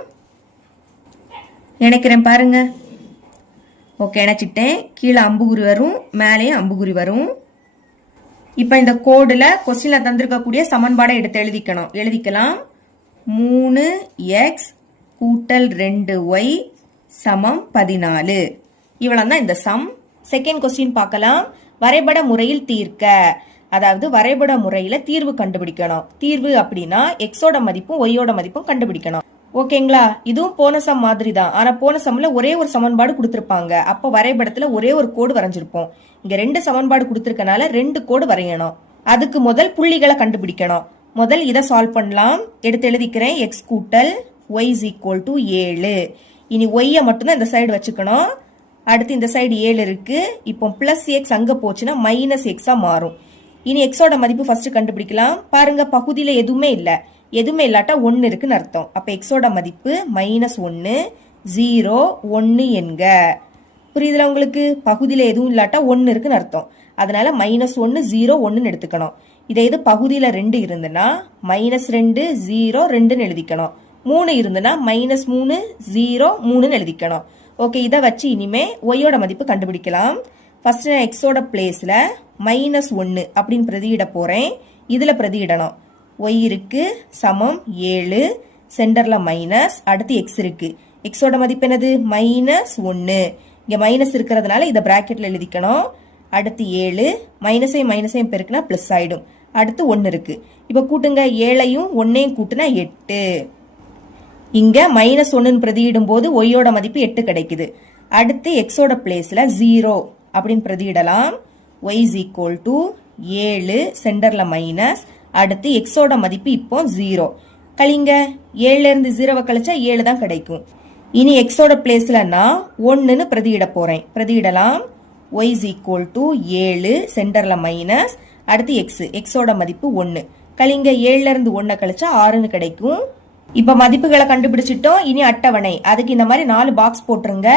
இணைக்கிறேன் பாருங்க. ஓகே, இணைச்சிட்டேன். கீழே அம்புகுறி வரும், மேலேயும் அம்புகுறி வரும். இப்ப இந்த கோடுல கொஸ்டின்ல தந்திருக்கக்கூடிய சமன்பாடை எடுத்து எழுதிக்கலாம். 3x கூட்டல் 2y சமம் 14. இவ்வளவுதான் இந்த சம். செகண்ட் கொஸ்டின் பார்க்கலாம். வரைபட முறையில் தீர்க்க. அதாவது வரைபட முறையில தீர்வு கண்டுபிடிக்கணும். தீர்வு அப்படின்னா எக்ஸோட மதிப்பும் ஒய்யோட மதிப்பும் கண்டுபிடிக்கணும். ஓகேங்களா? இதுவும் போன சம் மாதிரி தான். ஆனா போன சம்ல ஒரே ஒரு சமன்பாடு கொடுத்திருப்பாங்க. அப்போ வரைபடத்துல ஒரே ஒரு கோடு வரைஞ்சிருப்போம். இங்க 2 சமன்பாடு கொடுத்திருக்கனால 2 கோடு வரையணும். அதுக்கு முதல் புள்ளிகளை கண்டுபிடிக்கணும். முதல் இதை சால்வ் பண்ணலாம். எடுத்து எழுதிக்கிறேன். x கூட்டல் y is equal to 7. இனி y மட்டும்தான் இந்த சைடு வச்சுக்கணும். அடுத்து இந்த சைடு 7 இருக்கு. இப்போ பிளஸ் எக்ஸ் அங்க போச்சுன்னா மைனஸ் எக்ஸா மாறும். இனி எக்ஸோட மதிப்பு ஃபர்ஸ்ட் கண்டுபிடிக்கலாம். பாருங்க, பகுதியில எதுவுமே இல்ல, எதுவுமே இல்லாட்டா 1 இருக்குன்னு அர்த்தம். அப்ப எக்ஸோட மதிப்பு -1, 0, 1 என்க. புரியுதுல உங்களுக்கு? பகுதியில எதுவும் இல்லாட்டா 1 இருக்குன்னு அர்த்தம். அதனால -1, 0, 1ன்னு எடுத்துக்கணும். இதே இது பகுதியில 2 இருந்துன்னா -2, 0, 2ன்னு எழுதிக்கணும். 3 இருந்துன்னா -3, 0, 3ன்னு எழுதிக்கணும். ஓகே, இதை வச்சு இனிமே ஒய்யோட மதிப்பு கண்டுபிடிக்கலாம். ஃபர்ஸ்ட் நான் எக்ஸோட பிளேஸ்ல -1 அப்படின்னு பிரதியிட போறேன். இதுல பிரதியிடணும். ஒய் இருக்கு சமம் 7, சென்டர்ல மைனஸ், அடுத்து எக்ஸ் இருக்கு. எக்ஸோட மதிப்பு என்னது? -1. இங்க மைனஸ் இருக்கிறதுனால இதை பிராக்கெட்ல எழுதிக்கணும். அடுத்து 7, மைனஸையும் பெருக்குனா பிளஸ் ஆயிடும். அடுத்து 1 இருக்கு. இப்ப கூட்டுங்க, 7ஐயும் 1ஐயும் கூட்டுனா 8. இங்க -1 பிரதியிடும் போது ஒய்யோட மதிப்பு 8 கிடைக்குது. அடுத்து எக்ஸோட பிளேஸ்ல 0 அப்படின்னு பிரதியிடலாம். y is equal to 7, சென்டர்ல மைனஸ், அடுத்து எக்ஸோட மதிப்பு இப்போ 0. கழிங்க, 7ல இருந்து 0வை கழிச்சா 7 தான் கிடைக்கும். இனி எக்ஸோட பிளேஸ்ல நான் 1ன்னு பிரதியிட போறேன். பிரதியிடலாம். y is equal to 7, சென்டர்ல மைனஸ், அடுத்து எக்ஸோட மதிப்பு 1. கழிங்க, 7ல இருந்து 1 கழிச்சா 6ன்னு கிடைக்கும். இப்ப மதிப்புகளை கண்டுபிடிச்சிட்டோம். இனி அட்டவணை. அதுக்கு இந்த மாதிரி 4 பாக்ஸ் போட்டுருங்க.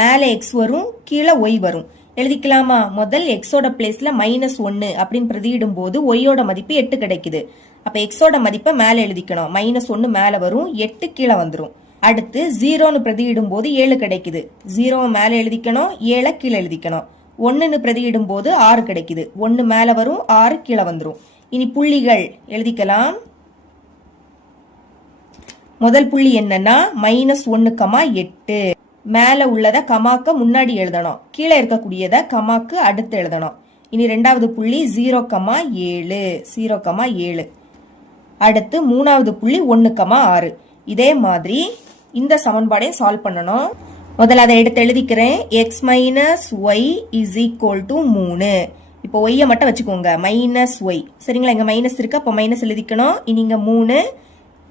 மேல எக்ஸ் வரும், கீழே ஒய் வரும். எழுதிக்கலாமா? முதல் எக்ஸோட பிளேஸ்ல -1 அப்படின்னு பிரதியிடும் போது ஒய்யோட மதிப்பு 8 கிடைக்குது. அப்ப எக்ஸோட மதிப்பை மேல எழுதிக்கணும். -1 மேல வரும், 8 கீழே வந்துரும். அடுத்து 0ன்னு பிரதியிடும் போது 7 கிடைக்குது. 0 மேல எழுதிக்கணும், 7 கீழே எழுதிக்கணும். 1ன்னு பிரதியிடும் போது 6 கிடைக்குது. 1 மேல வரும், 6 கீழே வந்துரும். இனி புள்ளிகள் எழுதிக்கலாம். முதல் புள்ளி என்னன்னா -1, 8. மேல உள்ளத கமாக்க முன்னாடி எழுதணும், கீழே இருக்கக்கூடியத கமாக்கு அடுத்து எழுதணும். இனி ரெண்டாவது புள்ளி 0,7, 0,7. அடுத்து மூணாவது புள்ளி 1,6. இதே மாதிரி இந்த சமன்பாடையும் சால்வ் பண்ணணும். முதல்ல அதை எடுத்து எழுதிக்கிறேன். x - y is equal to 3. இப்போ ஒய்யை மட்டும் வச்சுக்கோங்க, -y. சரிங்களா? இங்க மைனஸ் இருக்கு, அப்போ மைனஸ் எழுதிக்கணும். இனி இங்க 3.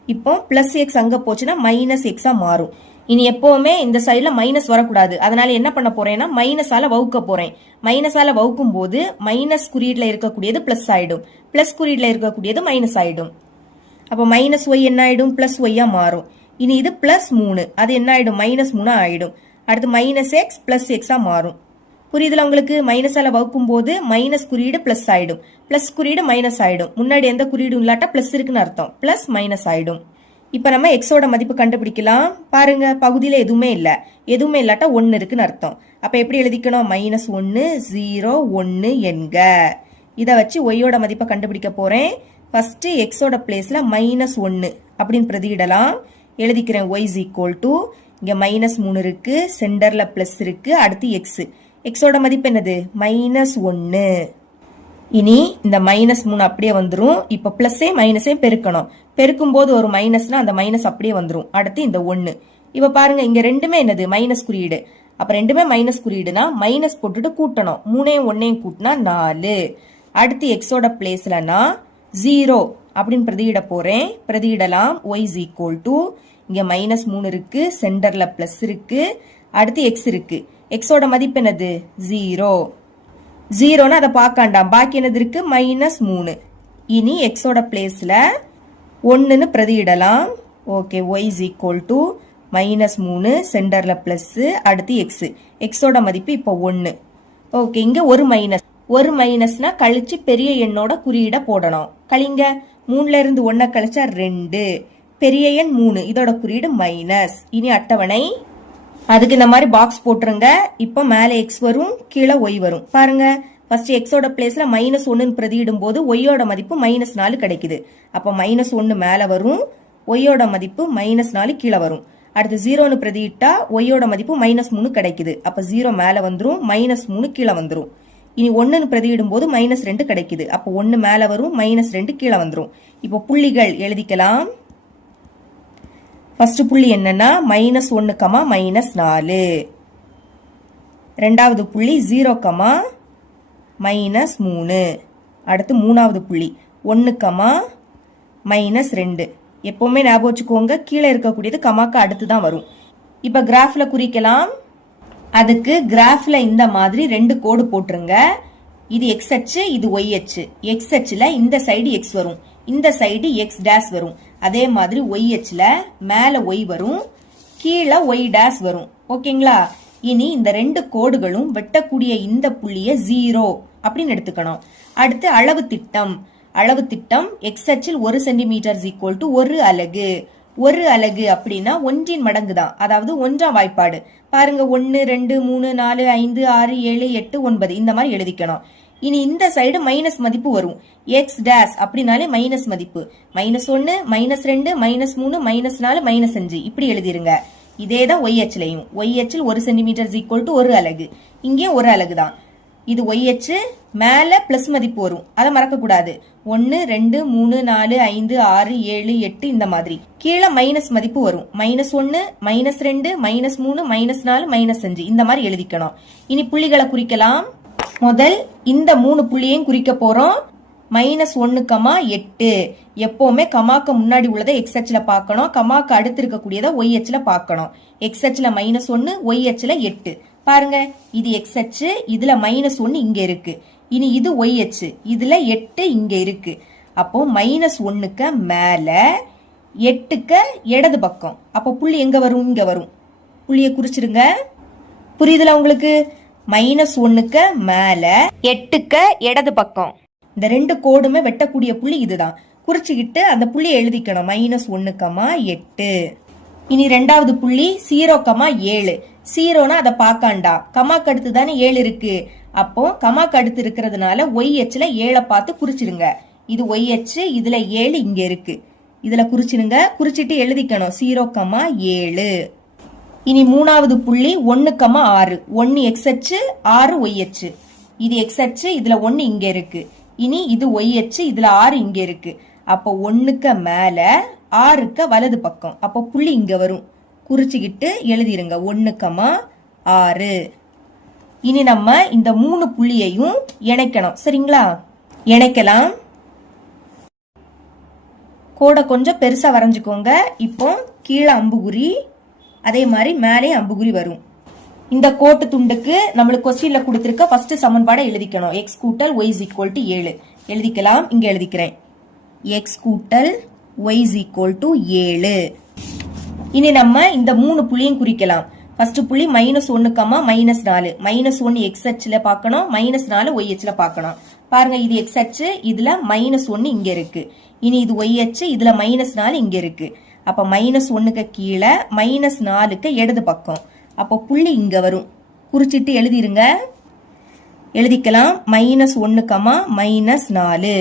இப்போ பிளஸ் எக்ஸ் அங்க போச்சுன்னா -xஆ மாறும். இனி எப்பவுமே இந்த சைட்ல மைனஸ் வரக்கூடாது. அதனால என்ன பண்ண போறேன்னா மைனஸால வகுக்க போறேன். மைனஸால வகுக்கும் போது மைனஸ் குறியீடுல இருக்கக்கூடியது பிளஸ் ஆயிடும், பிளஸ் குறியீடுல இருக்கக்கூடியது மைனஸ் ஆயிடும். அப்போ -y என்ன ஆயிடும்? பிளஸ் ஒய்யா மாறும். இனி இது +3, அது என்ன ஆயிடும்? -3 ஆயிடும். அடுத்து -x பிளஸ் எக்ஸா மாறும். புரியுதுல உங்களுக்கு? மைனஸால வகுக்கும் போது மைனஸ் குறியீடு பிளஸ் ஆயிடும், பிளஸ் குறியீடு மைனஸ் ஆயிடும். முன்னாடி எந்த குறியீடும் இல்லாட்டா பிளஸ் இருக்குன்னு அர்த்தம், பிளஸ் மைனஸ் ஆயிடும். இப்ப நம்ம எக்ஸோட மதிப்பு கண்டுபிடிக்கலாம். பாருங்க, பகுதியில எதுவுமே இல்ல, எதுவுமே இல்லாட்டா 1 இருக்குன்னு அர்த்தம். அப்ப எப்படி எழுதிக்கணும்? -1, 0, 1 என்க. இத வச்சு ஒய்யோட மதிப்பை கண்டுபிடிக்க போறேன். ஃபர்ஸ்ட் எக்ஸோட பிளேஸ்ல -1 அப்படின்னு பிரதியிடலாம். எழுதிக்கிறேன். y is equal to, இங்க -3 இருக்கு, சென்டர்ல பிளஸ் இருக்கு, அடுத்து எக்ஸ். எக்ஸோட மதிப்பு என்னது? -1. இனி இந்த -3 அப்படியே வந்துரும். இப்ப பிளஸே மைனஸே பெருக்கணும். பெருக்கும் போது ஒரு மைனஸ்னா அந்த மைனஸ் அப்படியே வந்துரும். அடுத்து இந்த 1. இப்ப பாருங்க, இங்க ரெண்டுமே என்னது? மைனஸ் குறியீடு. அப்ப ரெண்டுமே மைனஸ் குறியீடுனா மைனஸ் போட்டுட்டு கூட்டணும். 3ஐயும் 1ஐயும் கூட்டினா 4. அடுத்து எக்ஸோட பிளேஸ்ல நான் 0 அப்படின்னு பிரதியிட போறேன். பிரதியிடலாம். y is equal to, இங்க -3 இருக்கு, சென்டர்ல பிளஸ் இருக்கு, அடுத்து எக்ஸ் இருக்கு. எக்ஸோட மதிப்பு என்னது? 0. 0னா அதை பார்க்காண்டாம், பாக்கி என்னது இருக்கு? -3. இனி எக்ஸோட பிளேஸ்ல 1ன்னு பிரதியிடலாம். Okay, y is equal to -3, சென்டர்ல பிளஸ், அடுத்து எக்ஸ். எக்ஸோட மதிப்பு இப்போ 1. ஓகே, இங்க ஒரு மைனஸ்னா கழிச்சு பெரிய எண்ணோட குறியீட போடணும். கழிங்க, 3ல இருந்து 1 கழிச்சா 2, பெரிய எண் 3, இதோட குறியீடு மைனஸ். இனி அட்டவணை. அதுக்கு இந்த மாதிரி பாக்ஸ் போட்டுருங்க. இப்போ மேல எக்ஸ் வரும், கீழே ஒய் வரும். பாருங்க, ஃபர்ஸ்ட் எக்ஸோட பிளேஸ்ல -1 பிரதியிடும் போது ஒய்யோட மதிப்பு -4 கிடைக்குது. அப்போ -1 மேல வரும், ஒய்யோட மதிப்பு -4 கீழே வரும். அடுத்து 0ன்னு பிரதியிட்டா ஒய்யோட மதிப்பு -3 கிடைக்குது. அப்ப 0 மேல வந்துரும், -3 கீழே வந்துரும். இனி 1ன்னு பிரதியிடும் போது -2 கிடைக்குது. அப்போ 1 மேல வரும், -2 கீழே வந்துரும். இப்போ புள்ளிகள் எழுதிக்கலாம். ஃபர்ஸ்ட் புள்ளி என்னன்னா -1, -4. ரெண்டாவது புள்ளி 0, -3. அடுத்து மூணாவது புள்ளி 1, -2. எப்பவுமே ஞாபகம் வச்சுக்கோங்க, கீழே இருக்கக்கூடியது கமாக்கு அடுத்து தான் வரும். இப்ப கிராஃப்ல குறிக்கலாம். அதுக்கு கிராஃப்ல இந்த மாதிரி ரெண்டு கோடு போட்டுருங்க. இது எக்ஸ் அச்சு, இது ஒய் அச்சு. எக்ஸ் அச்சுல இந்த சைடு எக்ஸ் வரும், இந்த சைடு எக்ஸ் டேஷ் வரும். அதே மாதிரி ஒய் அச்சுல மேல ஒய் வரும், கீழே ஒய் டேஷ் வரும். ஓகேங்களா? இனி இந்த ரெண்டு கோடுகளும் வெட்டக்கூடிய இந்த புள்ளிய 0 அப்படின்னு எடுத்துக்கணும். அடுத்து அளவு திட்டம். அளவு திட்டம் எக்ஸ் அச்சில் 1 சென்டிமீட்டர் ஈக்குவல் டு 1 அலகு. 1 அலகு அப்படின்னா 1 மடங்கு தான், அதாவது 1ஆம் வாய்ப்பாடு. பாருங்க, 1 2 3 4 5 6 7 8 9 இந்த மாதிரி எழுதிக்கணும். இனி இந்த சைடு மைனஸ் மதிப்பு வரும். எக்ஸ் டேஷ் அப்படின்னாலே மைனஸ் மதிப்பு. -1 -2 -3 -4 -5 இப்படி எழுதிருங்க. இதேதான் ஒய் அச்சிலையும். ஒய் அச்சில் 1 சென்டிமீட்டர் ஈக்குவல் டு 1 அலகு. இங்கே 1 அலகு தான். இது ஒய் அச்சு, மேல பிளஸ் மதிப்பு வரும், அதை மறக்க கூடாது. 1 2 3 4 5 6 7 8 இந்த மாதிரி. கீழே மைனஸ் மதிப்பு வரும். -1 -2 -3 -4 -5 இந்த மாதிரி எழுதிக்கணும். இனி புள்ளிகளை குறிக்கலாம். முதல் இந்த 3 புள்ளியையும் குறிக்க போறோம். -1, 8. எப்பவுமே கமாக்கு முன்னாடி உள்ளதை எக்ஸ் அச்சுல பார்க்கணும், கமாக்கு அடுத்து இருக்கக்கூடியதை ஒய் அச்சுல பார்க்கணும். எக்ஸ் அச்சுல -1, ஒய் அச்சுல 8. பாருங்க, இது எக்ஸ் அச்சு, இதுல -1 இங்க இருக்கு. இனி இது ஒய் அச்சு, இதுல 8 இங்க இருக்கு. அப்போ -1க்கு மேல 8க்கு இடது பக்கம். அப்போ புள்ளி எங்க வரும்? இங்க வரும். புள்ளிய குறிச்சிருங்க. புரியுதுல உங்களுக்கு? -1க்கு மேல 8க்கு இடது பக்கம். இந்த ரெண்டு கோடுமே வெட்டக்கூடிய புள்ளி இதுதான். குறிச்சுக்கிட்டு அந்த புள்ளியை எழுதிக்கணும். -1, 8. இனி ரெண்டாவது புள்ளி 0, 7. 0னா அதை பார்க்காண்டா, கமாக்கு அடுத்து தானே 7 இருக்கு. அப்போ கமாக்கு அடுத்து இருக்கிறதுனால ஒய் அச்சுல 7 பார்த்து குறிச்சிருங்க. இது ஒய் அச்சு, இதுல 7 இங்க இருக்கு. இதுல குறிச்சிருங்க. குறிச்சிட்டு எழுதிக்கணும் 0, 7. இனி மூணாவது புள்ளி 1, 6. 1 எக்ஸ் அச்சு, 6 ஒய் அச்சு. இது எக்ஸ் அச்சு, இதுல 1 இங்க இருக்கு. இனி இது ஒய் அச்சு, இதுல 6 இங்க இருக்கு. அப்போ 1க்கு மேல 6க்கு வலது பக்கம். அப்போ புள்ளி இங்க வரும். குறிச்சுக்கிட்டு எழுதிருங்க 1, 6. இனி நம்ம இந்த 3 புள்ளியையும் இணைக்கணும். சரிங்களா? இணைக்கலாம். கோடை கொஞ்சம் பெருசா வரைஞ்சுக்கோங்க. இப்போ கீழே அம்புகுறி, அதே மாதிரி மேலே அம்புகுறி வரும். இந்த கோட்டு துண்டுக்கு நம்மளுக்கு கொஸ்டின்ல கொடுத்திருக்க ஃபர்ஸ்ட் சமன்பாடை எழுதிக்கணும். x கூட்டல் y ஈக்குவல் டு 7 எழுதிக்கலாம். இங்க எழுதிக்கிறேன் x கூட்டல் y ஈக்குவல் டு 7. இனி நம்ம இந்த 3 புள்ளியும் குறிக்கலாம். ஃபர்ஸ்ட் புள்ளி -1, -4. -1 எக்ஸ் அச்சுல பார்க்கணும், -4 ஒய் அச்சுல பார்க்கணும். பாருங்க, இது எக்ஸ் அச்சு, இதுல -1 இங்க இருக்கு. இனி இது ஒய் அச்சு, இதுல -4 இங்க இருக்கு. அப்ப -1க்கு கீழே -4க்கு இடது பக்கம். அப்போ புள்ளி இங்க வரும். குறிச்சிட்டு எழுதிருங்க. எழுதிக்கலாம் -1, -4.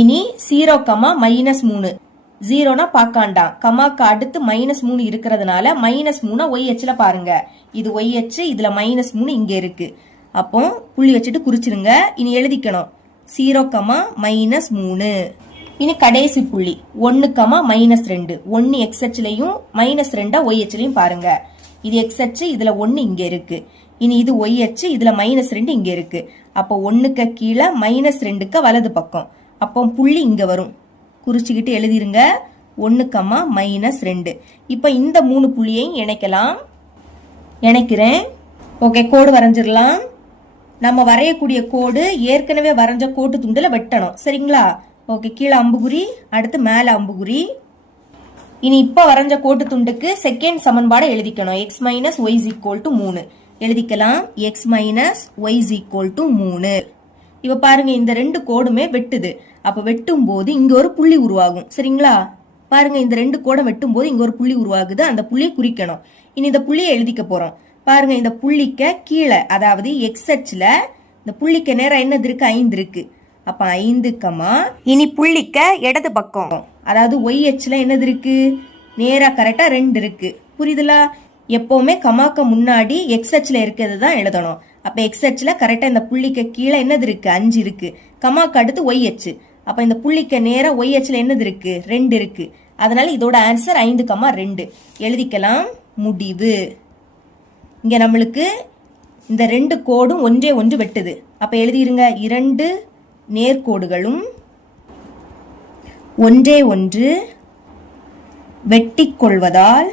இனி 0, -3. 0னா பார்க்காண்டா, கமாக்கு அடுத்து -3 இருக்கிறதுனால -3 ஒய் அச்சுல பாருங்க. இது ஒய் அச்சு, இதுல -3 இங்க இருக்கு. அப்போ புள்ளி வச்சுட்டு குறிச்சிருங்க. இனி எழுதிக்கணும் 0, -3. இனி கடைசி புள்ளி 1, -2. 1 எக்ஸ் அச்சுலையும் -2 ஒய் அச்சுலையும் பாருங்க. இது எக்ஸ் அச்சு, இதுல 1 இங்க இருக்கு. இனி இது ஒய் அச்சு, இதுல -2 இங்க இருக்கு. அப்போ 1க்கு கீழே -2க்கு வலது பக்கம். அப்போ புள்ளி இங்க வரும். குறிச்சுக்கிட்டு எழுதிருங்க 1, -2. இப்ப இந்த 3 புள்ளியையும் இணைக்கலாம். இணைக்கிறேன். ஓகே, கோடு வரைஞ்சிடலாம். நம்ம வரையக்கூடிய கோடு ஏற்கனவே வரைஞ்ச கோட்டு துண்டுல வெட்டணும். சரிங்களா? ஓகே, கீழே அம்புகுறி, அடுத்து மேல அம்புகுறி. இனி இப்ப வரைஞ்ச கோட்டு துண்டுக்கு செகண்ட் சமன்பாடை எழுதிக்கணும். x - y = 3 எழுதிக்கலாம். x - y = 3. இப்ப பாருங்க, இந்த ரெண்டு கோடுமே வெட்டுது. அப்ப வெட்டும் போது இங்க ஒரு புள்ளி உருவாகும். சரிங்களா? பாருங்க, இந்த ரெண்டு கோடை வெட்டும் போது இங்க ஒரு புள்ளி உருவாகுது. அந்த புள்ளியை குறிக்கணும். இனி இந்த புள்ளியை எழுதிக்க போறோம். பாருங்க, இந்த புள்ளிக்க கீழே, அதாவது எக்ஸ் அச்சுல இந்த புள்ளிக்க நேரம் என்னது இருக்கு? 5 இருக்கு. அப்ப 5, இனி புள்ளிக்க இடது பக்கம், அதாவது ஒய் அச்சுல என்னது இருக்கு? நேரா கரெக்டா 2 இருக்கு. புரியுதுல? எப்பவுமே கமாக்க முன்னாடி எக்ஸ் அச்சுல இருக்கிறது தான் எழுதணும். அப்ப எக்ஸ் அச்சுல கரெக்டா இந்த புள்ளிக்க கீழே என்னது இருக்கு? 5 இருக்கு. கமாக்கு அடுத்து ஒய் அச்சு. அப்ப இந்த புள்ளிக்க நேரா ஒய் அச்சுல என்னது இருக்கு? 2 இருக்கு. அதனால இதோட ஆன்சர் 5, 2 எழுதிக்கலாம். முடிவு. இங்க நம்மளுக்கு இந்த ரெண்டு கோடும் ஒன்றே ஒன்று வெட்டுது. அப்ப எழுதிருங்க, 2 நேர்கோடுகளும் ஒன்றே ஒன்று வெட்டிக் கொள்வதால்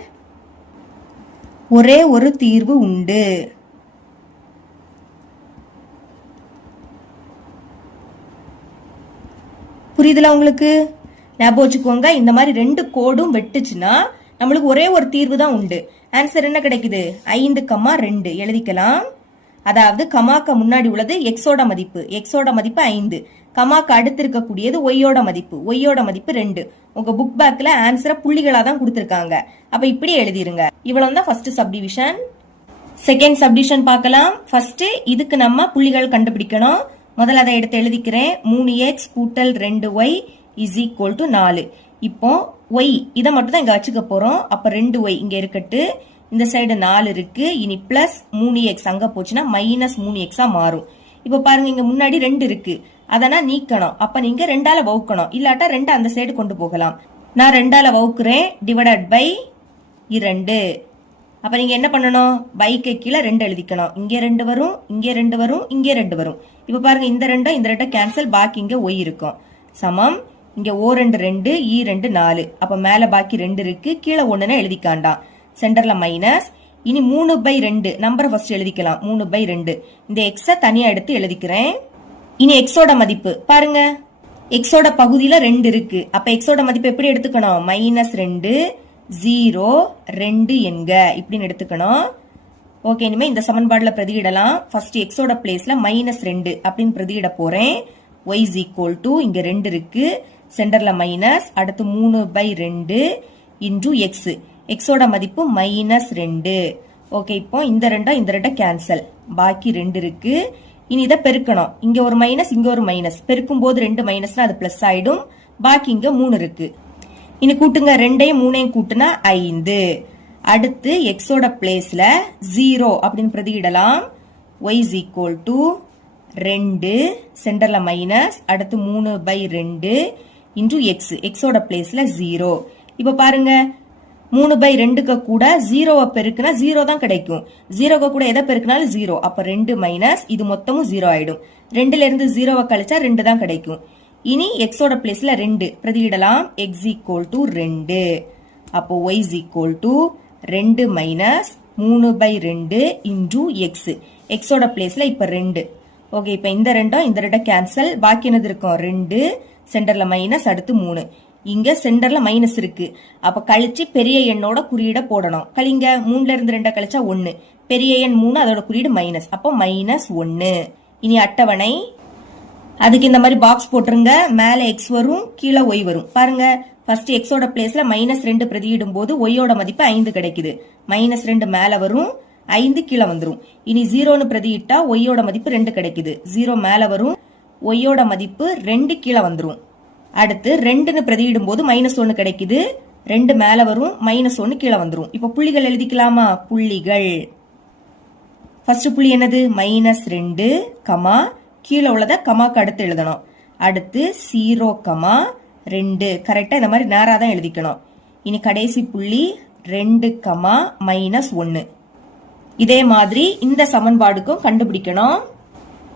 ஒரே ஒரு தீர்வு உண்டு. புரியுதுல உங்களுக்கு? ஞாபகம் வச்சுக்கோங்க, இந்த மாதிரி 2 கோடும் வெட்டுச்சுன்னா நம்மளுக்கு ஒரே ஒரு தீர்வு தான் உண்டு. ஆன்சர் என்ன கிடைக்குது? 5,2 எழுதிக்கலாம். அதாவது கமாக்கு முன்னாடி உள்ளது எக்ஸோட மதிப்பு, எக்ஸோட மதிப்பு 5, கமாக்கு அடுத்து இருக்கக்கூடியது ஒய்யோட மதிப்பு, ஒய்யோட மதிப்பு 2. உங்க புக் பேக்ல ஆன்சரை புள்ளிகளா தான் கொடுத்திருக்காங்க. அப்ப இப்படி எழுதிருங்க. இவ்வளவு தான் ஃபர்ஸ்ட் சப்டிவிஷன். செகண்ட் சப்டிவிஷன் பார்க்கலாம். ஃபர்ஸ்ட் இதுக்கு நம்ம புள்ளிகள் கண்டுபிடிக்கணும். முதல்ல அதை எடுத்து எழுதிக்கிறேன். 3x கூட்டல் 2y இஸ் ஈக்குவல் டு 4. இப்போ y இதை மட்டும் தான் இங்க வச்சுக்க போறோம். அப்ப 2y இங்க இருக்கட்டு, இந்த சைடு 4 இருக்கு. இனி பிளஸ் 3x அங்க போச்சுன்னா மைனஸ் 3x மாறும். இப்ப பாருங்க, இங்க முன்னாடி 2 இருக்கு, அதனா நீக்கணும். அப்ப நீங்க 2ஆல வகுக்கணும், இல்லாட்டா 2 அந்த சைடு கொண்டு போகலாம். நான் 2ஆல வகுக்கிறேன். Divided by 2. அப்ப நீங்க என்ன பண்ணணும்? பைக்கு கீழே 2 எழுதிக்கணும். இங்க 2 வரும், இங்க 2 வரும், இங்க 2 வரும். இப்ப பாருங்க, இந்த 2 கேன்சல், பாக்கி இங்க y இருக்கும். சமம் இங்க O2 2, E2 4. அப்ப மேல பாக்கி 2 இருக்கு, கீழே 1 எழுதிக்காண்டாம். சென்டர்ல மைனஸ். இனி 3/2 நம்பரை ஃபர்ஸ்ட் எழுதிக்கலாம். 3/2. இந்த எக்ஸ தனியா எடுத்து எழுதிக்கிறேன். இனி எக்ஸோட மதிப்பு பாருங்க, எக்ஸோட பகுதியில 2 இருக்கு. அப்ப எக்ஸோட மதிப்பு எப்படி எடுத்துக்கணும்? -2 0 2 என்க இப்படின்னு எடுத்துக்கணும். ஓகே, இனிமே இந்த சமன்பாடுல பிரதியிடலாம். ஃபர்ஸ்ட் எக்ஸோட பிளேஸ்ல -2 அப்படின்னு பிரதியிட போறேன். y is equal to இங்க 2 இருக்கு, சென்டர்ல மைனஸ், அடுத்து 3/2 இன்டு எக்ஸ், எக்ஸோட மதிப்பு -2. ஓகே, இப்போ இந்த 2 கேன்சல், பாக்கி 2 இருக்கு. இனி இதை பெருக்கணும். இங்க ஒரு மைனஸ், இங்க ஒரு மைனஸ், பெருக்கும் போது 2 மைனஸ்னா அது பிளஸ் ஆயிடும். பாக்கி இங்க 3 இருக்கு. இனி கூட்டுங்க, 2ஐயும் 3ஐயும் கூட்டுனா 5. அடுத்து எக்ஸோட பிளேஸ்ல 0 அப்படின்னு பிரதியிடலாம். y is equal to 2, சென்டர்ல மைனஸ், அடுத்து 3/2 இன்டு எக்ஸ், எக்ஸோட பிளேஸ்ல 0. இப்ப பாருங்க, 3/2க்கு கூட 0 பெருக்குனா 0 தான் கிடைக்கும். 0க்கு கூட எதை பெருக்குனாலும் 0. அப்ப 2 மைனஸ், இது மொத்தமும் 0 ஆயிடும். 2ல இருந்து 0 கழிச்சா 2 தான் கிடைக்கும். இனி எக்ஸோட பிளேஸ்ல 2 பிரதியிடலாம். x equal to 2. அப்போ y is equal to 2 minus 3/2 into X, எக்ஸோட பிளேஸ்ல இப்ப 2. ஓகே, இப்ப இந்த 2 கேன்சல், பாக்கி என்னது இருக்கும்? 2, சென்டர்ல மைனஸ், அடுத்து 3. இங்க சென்டர்ல மைனஸ் இருக்கு. அப்ப கழிச்சு பெரிய எண்ணோட குறியீட போடணும். கழிங்க, 3ல இருந்து 2 கழிச்சா 1, பெரிய எண் 3, அதோட குறியீடு மைனஸ், அப்போ -1. இனி அட்டவணை, அதுக்கு இந்த மாதிரி பாக்ஸ் போட்டுருங்க. மேல எக்ஸ் வரும், கீழே ஒய் வரும். பாருங்க, ஃபர்ஸ்ட் எக்ஸோட பிளேஸ்ல -2 பிரதியிடும் போது ஒய்யோட மதிப்பு 5 கிடைக்குது. -2 மேல வரும், 5 கீழே வந்துரும். இனி 0ன்னு பிரதியிட்டா ஒய்யோட மதிப்பு 2 கிடைக்குது. 0 மேல வரும், ஒய்யோட மதிப்பு 2 கீழே வந்துரும். அடுத்து 2ன்னு பிரதியிடும் போது -1 கிடைக்குது. 2 மேல வரும், -1 கீழே வந்துரும். இப்ப புள்ளிகள் எழுதிக்கலாமா? புள்ளிகள், ஃபர்ஸ்ட் புள்ளி என்னது? -2, கமா, கீழே உள்ளத கமாக்கு அடுத்து எழுதணும். அடுத்து 0, 2, கரெக்டா இந்த மாதிரி நேரா தான் எழுதிக்கணும். இனி கடைசி புள்ளி 2, -1. இதே மாதிரி இந்த சமன்பாடுக்கும் கண்டுபிடிக்கணும்.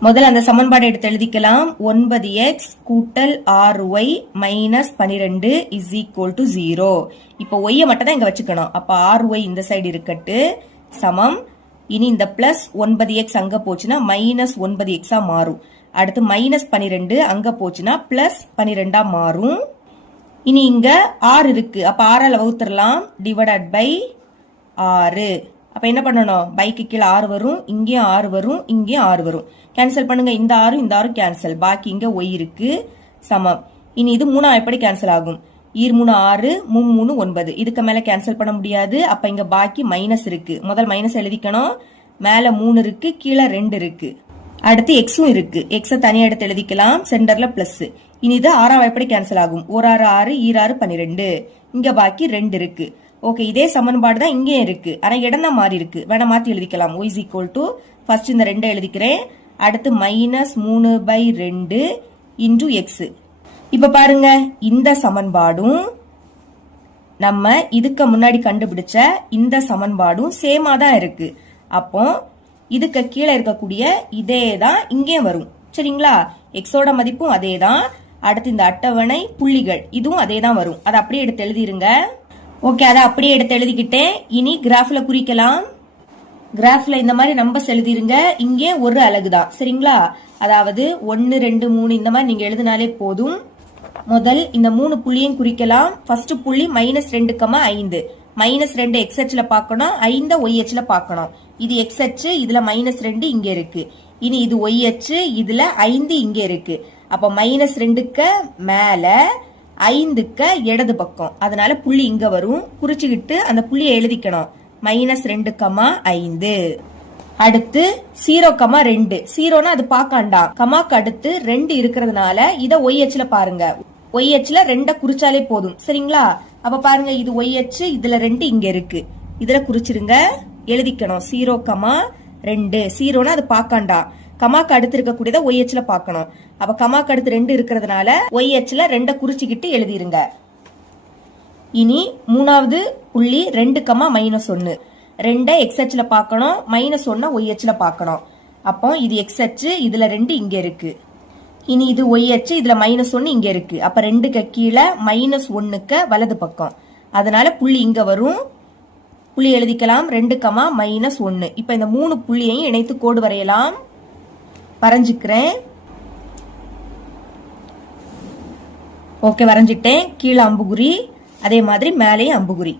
முதல்ல அந்த சமன்பாடு எடுத்து எழுதிக்கலாம். 9x கூட்டல் 6y minus 12 is equal to 0. இப்போ y மட்டும் தான் இங்க வச்சுக்கணும். அப்ப 6y இந்த சைடு இருக்கட்டு, சமம். இனி இந்த பிளஸ் 9x அங்க போச்சுன்னா -9x மாறும். அடுத்து -12 அங்க போச்சுன்னா பிளஸ் 12 மாறும். இனி இங்க 6 இருக்கு, அப்ப 6ஆல வகுத்துடலாம். Divided by 6. அப்ப என்ன பண்ணணும்? பைக்கு கீழே 6 வரும், இங்கேயும் 6 வரும், இங்கேயும் 6 வரும். கேன்சல் பண்ணுங்க, இந்த 6 இந்த 6 கேன்சல், பாக்கி இங்க y இருக்கு, சமம். இனி இது 3 எப்படி கேன்சல் ஆகும்? 3 6, 3 9. இதுக்கு மேல கேன்சல் பண்ண முடியாது. அப்ப இங்க பாக்கி மைனஸ் இருக்கு. முதல் மைனஸ் எழுதிக்கணும். மேல 3 இருக்கு, கீழே 2 இருக்கு. அடுத்து எக்ஸும் இருக்கு, எக்ஸ தனியா எடுத்து எழுதிக்கலாம். சென்டர்ல பிளஸ். இனி இது 6 எப்படி கேன்சல் ஆகும்? 1 6 6, 6 12. இங்க பாக்கி 2 இருக்கு. ஓகே, இதே சமன்பாடு தான் இங்கே இருக்கு, ஆனா இடம் தான் மாறி இருக்கு. வேணா மாத்தி எழுதிக்கலாம். y is equal to first இந்த 2 எழுதிக்கிறேன். அடுத்து -3/2 இன்டு எக்ஸ். இப்ப பாருங்க, இந்த சமன்பாடும் நம்ம இதுக்கு முன்னாடி கண்டுபிடிச்ச இந்த சமன்பாடும் சேமா தான் இருக்கு. அப்போ இதுக்கு கீழே இருக்கக்கூடிய இதே தான் இங்கே வரும். சரிங்களா? எக்ஸோட மதிப்பும் அதே தான். அடுத்து இந்த அட்டவணை புள்ளிகள் இதுவும் அதே தான் வரும். அதை அப்படியே எடுத்து எழுதிருங்க. ஓகே, அதை அப்படியே எடுத்து எழுதிக்கிட்டேன். இனி கிராஃப்ல குறிக்கலாம். கிராஃப்ல இந்த மாதிரி நம்பர்ஸ் எழுதிருங்க. இங்கே ஒரு அலகு தான், சரிங்களா? அதாவது 1 2 3 இந்த மாதிரி நீங்க எழுதினாலே போதும். முதல் இந்த 3 புள்ளியும் குறிக்கலாம். ஃபர்ஸ்ட் புள்ளி -2,5. -2 x அச்சுல பார்க்கணும், 5 y அச்சுல பார்க்கணும். இது x அச்சு, இதுல -2 இங்க இருக்கு. இனி இது y அச்சு, இதுல 5 இங்க இருக்கு. அப்ப -2க்கு மேல 5க்கு இடது பக்கம், அதனால புள்ளி இங்க வரும். குறிச்சுக்கிட்டு அந்த புள்ளியை எழுதிக்கணும். -2,5. அடுத்து 0,2. 0னா அது பார்க்காண்டா, கமாக்கு அடுத்து 2 இருக்கிறதுனால இத y அச்சுல பாருங்க. y அச்சுல 2 குறிச்சாலே போதும், சரிங்களா? அப்ப பாருங்க, இது y அச்சு, இதுல 2 இங்க இருக்கு. இதுல குறிச்சிருங்க, எழுதிக்கணும் 0,2. 0னா அது பார்க்காண்டா, கமாக்கு அடுத்து இருக்கக்கூடியத y அச்சுல பார்க்கணும். அப்ப கமாக்கு அடுத்து 2 இருக்கிறதுனால y அச்சுல 2 குறிச்சுக்கிட்டு எழுதிருங்க. இனி மூணாவது புள்ளி 2,-1. 2 x அச்சுல பார்க்கணும், -1 y அச்சுல பார்க்கணும். அப்போ இது x அச்சு, இதுல 2 இங்க இருக்கு. இனி இது y அச்சு, இதுல -1 இங்க இருக்கு. அப்ப 2க்கு கீழே -1க்கு வலது பக்கம், அதனால புள்ளி இங்க வரும். புள்ளி எழுதிக்கலாம் 2,-1. இப்ப இந்த 3 புள்ளியையும் இணைத்து கோடு வரையலாம். வரைஞ்சுக்கிறேன். ஓகே, வரைஞ்சிட்டேன். கீழே அம்புகுறி, அதே மாதிரி மேலேயும் அம்புகுறி.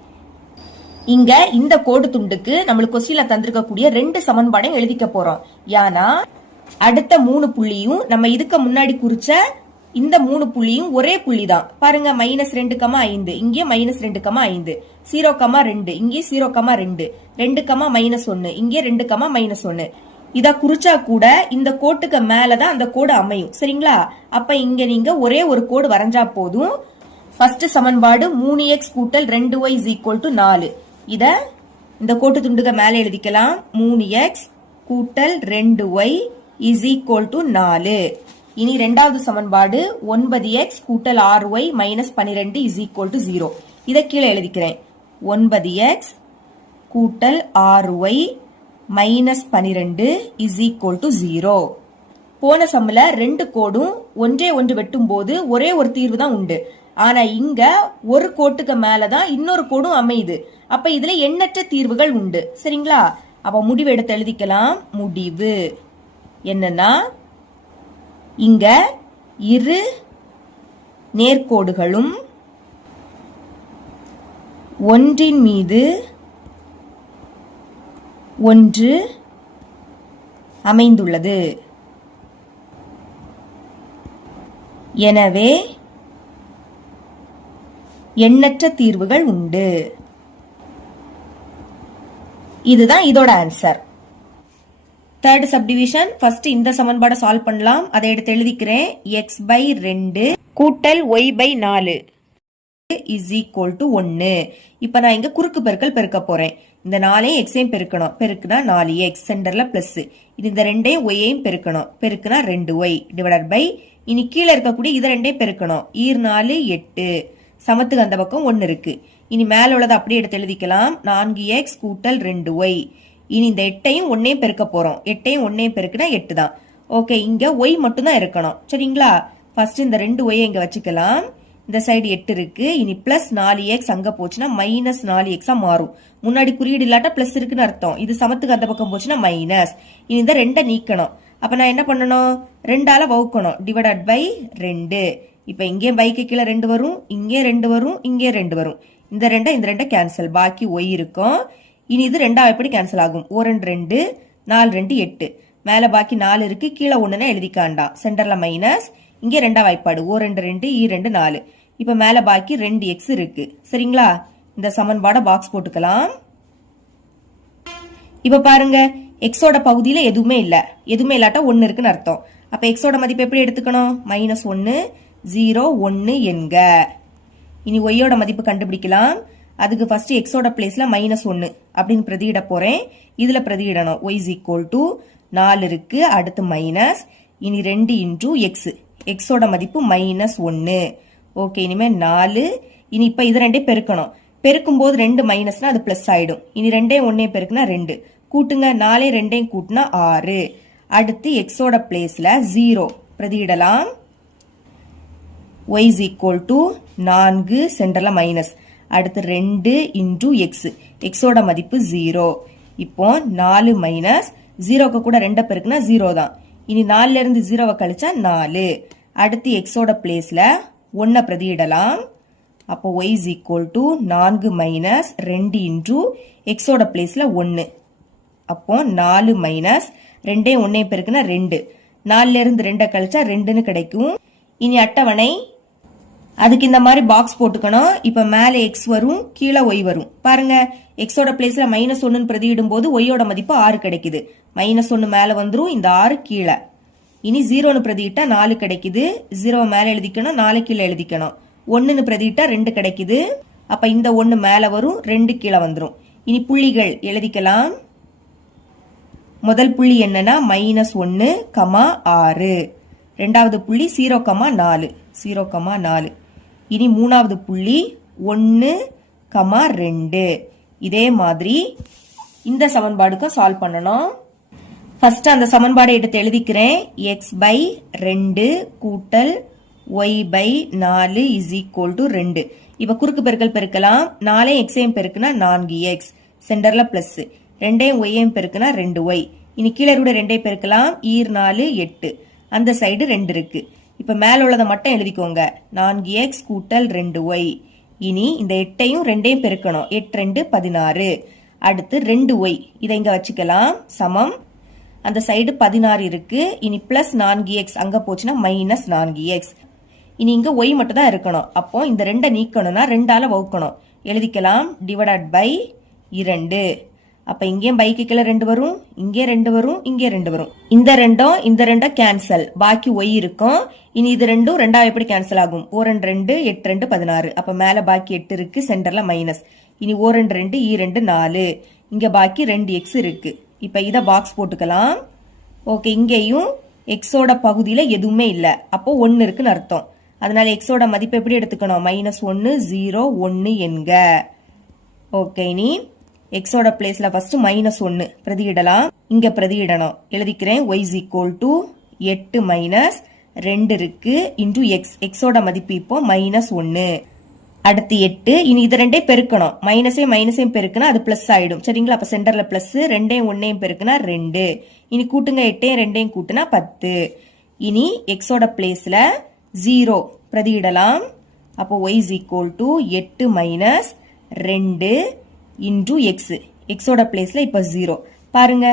இங்க இந்த கோடு துண்டுக்கு நம்மளுக்கு கொஸ்டின்ல தந்திருக்கக்கூடிய 2 சமன்பாடையும் எழுதிக்க போறோம். ஏன்னா அடுத்த 3 புள்ளியும் நம்ம இதுக்கு முன்னாடி குறிச்ச இந்த 3 புள்ளியும் ஒரே புள்ளி தான். பாருங்க, -2,5 இங்கே -2,5, 0,2 இங்கே 0,2, 2,-1 இங்கே 2,-1. இத குறிச்சா கூட இந்த கோட்டுக்கு மேலதான் அந்த கோடு அமையும், சரிங்களா? அப்ப இங்க நீங்க ஒரே ஒரு கோடு வரைஞ்சா போதும். ஃபர்ஸ்ட் சமன்பாடு 3x கூட்டல் 2y = 4. இத இந்த கோட்டு துண்டுக மேல எழுதிக்கலாம். 3x கூட்டல் 2y = 4. இனி இரண்டாவது சமன்பாடு 9x கூட்டல் 6y - 12 = 0. இத கீழே எழுதிக்கிறேன். 9x கூட்டல் 6y -12 = 0. போன சம்ல 2 கோடும் ஒன்றே ஒன்று வெட்டும் போது ஒரே ஒரு தீர்வு தான் உண்டு. ஆனா இங்க ஒரு கோட்டுக்கு மேலதான் இன்னொரு கோடும் அமையுது. அப்ப இதுல எண்ணற்ற தீர்வுகள் உண்டு, சரிங்களா? அப்ப முடிவு எடுத்து எழுதிக்கலாம். முடிவு என்னன்னா, இங்க இரு நேர்கோடுகளும் ஒன்றின் மீது ஒன்று அமைந்துள்ளது. எனவே எண்ணற்ற தீர்வுகள் உண்டு. இதுதான் இதோட ஆன்சர். Third subdivision. ஃபர்ஸ்ட் இந்த சமன்பாடை சால்வ் பண்ணலாம். அதை எடுத்து எழுதிக்கிறேன். x/2 கூட்டல் y/4 = 1. இப்ப நான் இங்க குறுக்கு பெருக்கல் பெருக்க போறேன். இந்த 4ஐயும் எக்ஸையும் பெருக்கணும். பெருக்குனா 4x, சென்டர்ல பிளஸ். இது இந்த 2ஐயும் ஒய்யையும் பெருக்கணும். பெருக்குனா 2y டிவைடட் பை, இனி கீழே இருக்கக்கூடிய இதை 2ஐயும் பெருக்கணும். 4 8, சமத்துக்கு அந்த பக்கம் 1 இருக்கு. இனி மேல உள்ளதை அப்படியே எடுத்து எழுதிக்கலாம். 4x கூட்டல் 2y. இனி இந்த 8ஐயும் 1ஐயும் பெருக்க போறோம். 8ஐயும் 1ஐயும் பெருக்குனா 8 தான். ஓகே, இங்க y மட்டும் தான் இருக்கணும், சரிங்களா? ஃபர்ஸ்ட் இந்த 2y இங்க வச்சுக்கலாம். இந்த சைடு 8 இருக்கு. இனி பிளஸ் 4x அங்க போச்சுன்னா -4x மாறும். முன்னாடி குறியீடு இல்லாட்டா பிளஸ் இருக்குன்னு அர்த்தம். இது சமத்துக்கு அந்த பக்கம் போச்சுன்னா மைனஸ். இனி இந்த 2 நீக்கணும். அப்ப நான் என்ன பண்ணணும்? 2ஆல வகுக்கணும். Divided by 2. இப்ப இங்கே பைக்கு கீழே 2 வரும், இங்கே 2 வரும், இங்கே 2 வரும். இந்த 2 கேன்சல், பாக்கி y இருக்கும். இனி இது 2 எப்படி கேன்சல் ஆகும்? 1 2 4 2 8. மேல பாக்கி 4 இருக்கு, கீழே 1 எழுதிக்காண்டாம். சென்டர்ல மைனஸ், இங்கே 2 வாய்ப்பாடு 1 2 2 4. இப்ப மேல பாக்கி 2x இருக்கு, சரிங்களா? இந்த சமன்பாட பாக்ஸ் போட்டுக்கலாம். இப்ப பாருங்க, எக்ஸோட பகுதியில எதுவுமே இல்ல. எதுவுமே இல்லாட்டா 1 இருக்குன்னு அர்த்தம். அப்ப எக்ஸோட மதிப்பு எப்படி எடுத்துக்கணும்? -1 0 1 என்க. இனி ஒய்யோட மதிப்பு கண்டுபிடிக்கலாம். அதுக்கு ஃபர்ஸ்ட் எக்ஸோட பிளேஸ்ல -1 அப்படின்னு பிரதியிட போறேன். இதுல பிரதியிடணும். y = 4 இருக்கு, அடுத்து மைனஸ். இனி 2 × x. எக்ஸோட மதிப்பு -1. ஓகே, இனிமே 4. இனி இப்ப இது 2ஐயும் பெருக்கணும். பெருக்கும் போது 2 மைனஸ்னா அது பிளஸ் ஆயிடும். இனி 2ஐயும் 1ஐயும் பெருக்குனா 2. கூட்டுங்க, 4ஐயும் 2ஐயும் கூட்டினா 6. அடுத்து எக்ஸோட பிளேஸ்ல 0 பிரதியிடலாம். y = 4, சென்டர்ல மைனஸ். அடுத்து 2 இன்டூ எக்ஸ், எக்ஸோட மதிப்பு 0. இப்போ 4 மைனஸ் 0க்கு கூட 2 பெருக்குனா 0 தான். இனி 4ல இருந்து 0வை கழிச்சா 4. அடுத்து எக்ஸோட பிளேஸ்ல 1 பிரதியிடலாம். அப்போ y is equal to 4 minus 2 into எக்ஸோட பிளேஸ்ல 1. அப்போ 4 மைனஸ் 2 1 பெருக்குனா 2. 4ல இருந்து 2 கழிச்சா 2ன்னு கிடைக்கும். இனி அட்டவணை, அதுக்கு இந்த மாதிரி பாக்ஸ் போட்டுக்கணும். இப்ப மேல x வரும், கீழே y வரும். பாருங்க, எக்ஸோட பிளேஸ்ல -1 பிரதியிடும் போது ஒய்யோட மதிப்பு 6 கிடைக்குது. -1 மேல வந்துரும், இந்த 6 கீழே. இனி 0ன்னு பிரதியிட்டா 4 கிடைக்குது. 0 மேல எழுதிக்கணும், 4 கீழே எழுதிக்கணும். 1ன்னு பிரதியிட்டா 2 கிடைக்குது. அப்ப இந்த 1 மேல வரும், 2 கீழே வந்துரும். இனி புள்ளிகள் எழுதிக்கலாம். முதல் புள்ளி என்னன்னா -1, 6. ரெண்டாவது புள்ளி 0,4, 0,4. இனி மூணாவது புள்ளி 1, 2. இதே மாதிரி இந்த சமன்பாடுக்கு சால்வ் பண்ணணும். ஃபர்ஸ்ட் அந்த சமன்பாடை எடுத்து எழுதிக்கிறேன். x/2 கூட்டல் y/4 is equal to 2. இப்ப குறுக்கு பெருக்கல் பெருக்கலாம். 4 x பெருக்குனா 4x, சென்டர்ல பிளஸ். 2 y பெருக்குனா 2y. இனி கீழே கூட 2 பெருக்கலாம். 4 8, அந்த சைடு 2 இருக்கு. இப்ப மேல உள்ளதை மட்டும் எழுதிக்கோங்க. 4x கூட்டல் 2y. இனி இந்த 8ஐயும் 2ஐயும் பெருக்கணும். 8 2 16. அடுத்து 2y, இதை இங்க வச்சுக்கலாம். சமம், அந்த சைடு 16 இருக்கு. இனி பிளஸ் 4x, அங்க போச்சுன்னா மைனஸ் 4x. இனி இங்க y மட்டும் தான் இருக்கணும். அப்போ இந்த 2 நீக்கணும்னா 2ஆல வகுக்கணும். எழுதிக்கலாம். Divided by 2. அப்ப இங்கேயும் பைக்கு கீழே 2 வரும், இங்கே 2 வரும், இங்கே 2 வரும். இந்த 2 கேன்சல், பாக்கி y இருக்கும். இனி இது 2 2 எப்படி கேன்சல் ஆகும்? 4 2 8 2 16. அப்ப மேல பாக்கி 8 இருக்கு, சென்டர்ல மைனஸ். இனி 4 2 2 4. இங்க பாக்கி 2x இருக்கு. இப்ப இத பாக்ஸ் போட்டுக்கலாம். ஓகே, இங்கேயும் எக்ஸோட பகுதியில எதுவுமே இல்ல, அப்போ 1 இருக்குன்னு அர்த்தம். அதனால எக்ஸோட மதிப்பு எப்படி எடுத்துக்கணும்? -1 0 1 என்க. ஓகே, இனி எக்ஸோட பிளேஸ்ல ஃபர்ஸ்ட் -1 பிரதியிடலாம். இங்க பிரதியிடணும். எழுதிக்கிறேன். y is equal to 8 minus 2 இருக்கு இன்டூ எக்ஸ், எக்ஸோட மதிப்பு இப்போ -1. அடுத்து 8. இனி இது 2 பெருக்கணும். மைனஸையும் பெருக்குனா அது பிளஸ் ஆயிடும். சரிங்களா? அப்ப சென்டர்ல பிளஸ், 2 1 பெருக்குனா 2. இனி கூட்டுங்க, 8 2 கூட்டுனா 10. இனி எக்ஸோட பிளேஸ்ல 0 பிரதியிடலாம். அப்போ y is equal to 8 minus 2 into X, எக்ஸோட பிளேஸ்ல இப்ப 0. பாருங்க,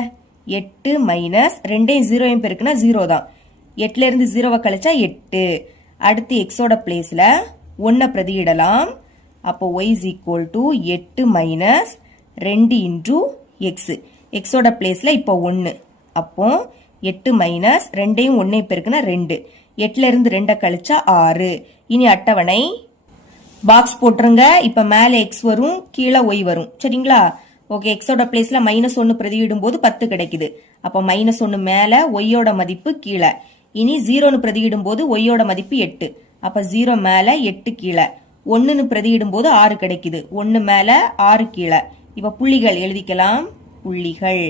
8 மைனஸ் 2 0 பெருக்குனா 0 தான். 8ல இருந்து 0வை கழிச்சா 8. அடுத்து எக்ஸோட பிளேஸ்ல 1 பிரதியிடலாம். அப்போ y is equal to 8 minus 2 into X, எக்ஸோட பிளேஸ்ல இப்போ 1. அப்போ 8 மைனஸ் 2 1 பெருக்குனா 2. 8ல இருந்து 2 கழிச்சா 6. இனி அட்டவணை பாக்ஸ் போட்டுருங்க. இப்ப மேல x வரும், கீழே y வரும். சரிங்களா? ஓகே, எக்ஸோட பிளேஸ்ல -1 பிரதியிடும் போது 10 கிடைக்குது. அப்ப -1 மேல, ஒய்யோட மதிப்பு கீழே. இனி 0ன்னு பிரதியிடும் போது ஒய்யோட மதிப்பு 8. அப்ப 0 மேல 8 கீழே. 1ன்னு பிரதியிடும் போது 6 கிடைக்குது. 1 மேல 6 கீழே. இப்ப புள்ளிகள் எழுதிக்கலாம். புள்ளிகள்,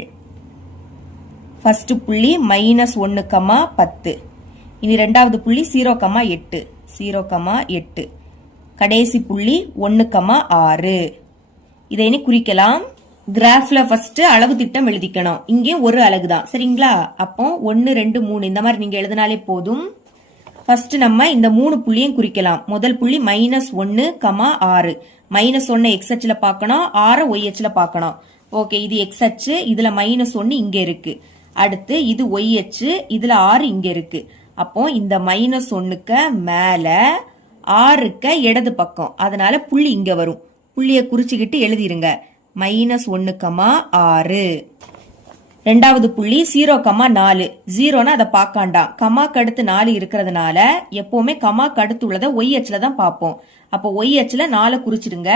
ஃபர்ஸ்ட் புள்ளி -1, 10. இனி ரெண்டாவது புள்ளி 0,8, 0,8. கடைசி புள்ளி 1, 6. இதை இனி குறிக்கலாம். கிராஃப்ல ஃபர்ஸ்ட் அளவு திட்டம் எழுதிக்கணும். இங்கே ஒரு அலகு தான். சரிங்களா? அப்போ 1 2 3 இந்த மாதிரி நீங்க எழுதினாலே போதும். ஃபர்ஸ்ட் நம்ம இந்த 3 புள்ளியும் குறிக்கலாம். முதல் புள்ளி -1, 6. -1 x அச்சுல பார்க்கணும், 6 y அச்சுல பார்க்கணும். ஓகே, இது x அச்சு, இதுல -1 இங்க இருக்கு. அடுத்து இது y அச்சு, இதுல 6 இங்க இருக்கு. அப்போ இந்த -1க்கு மேல 6க்கு இடது பக்கம், அதனால புள்ளி இங்க வரும். புள்ளிய குறிச்சுக்கிட்டு எழுதிருங்க. -1, 6. ரெண்டாவது புள்ளி 0,4. 0னா அதை பார்க்காண்டாம். கமாக்கு அடுத்து 4 இருக்கிறதுனால எப்பவுமே கமாக்கு அடுத்து உள்ளதை y அச்சுல தான் பார்ப்போம். அப்போ y அச்சுல 4 குறிச்சிடுங்க.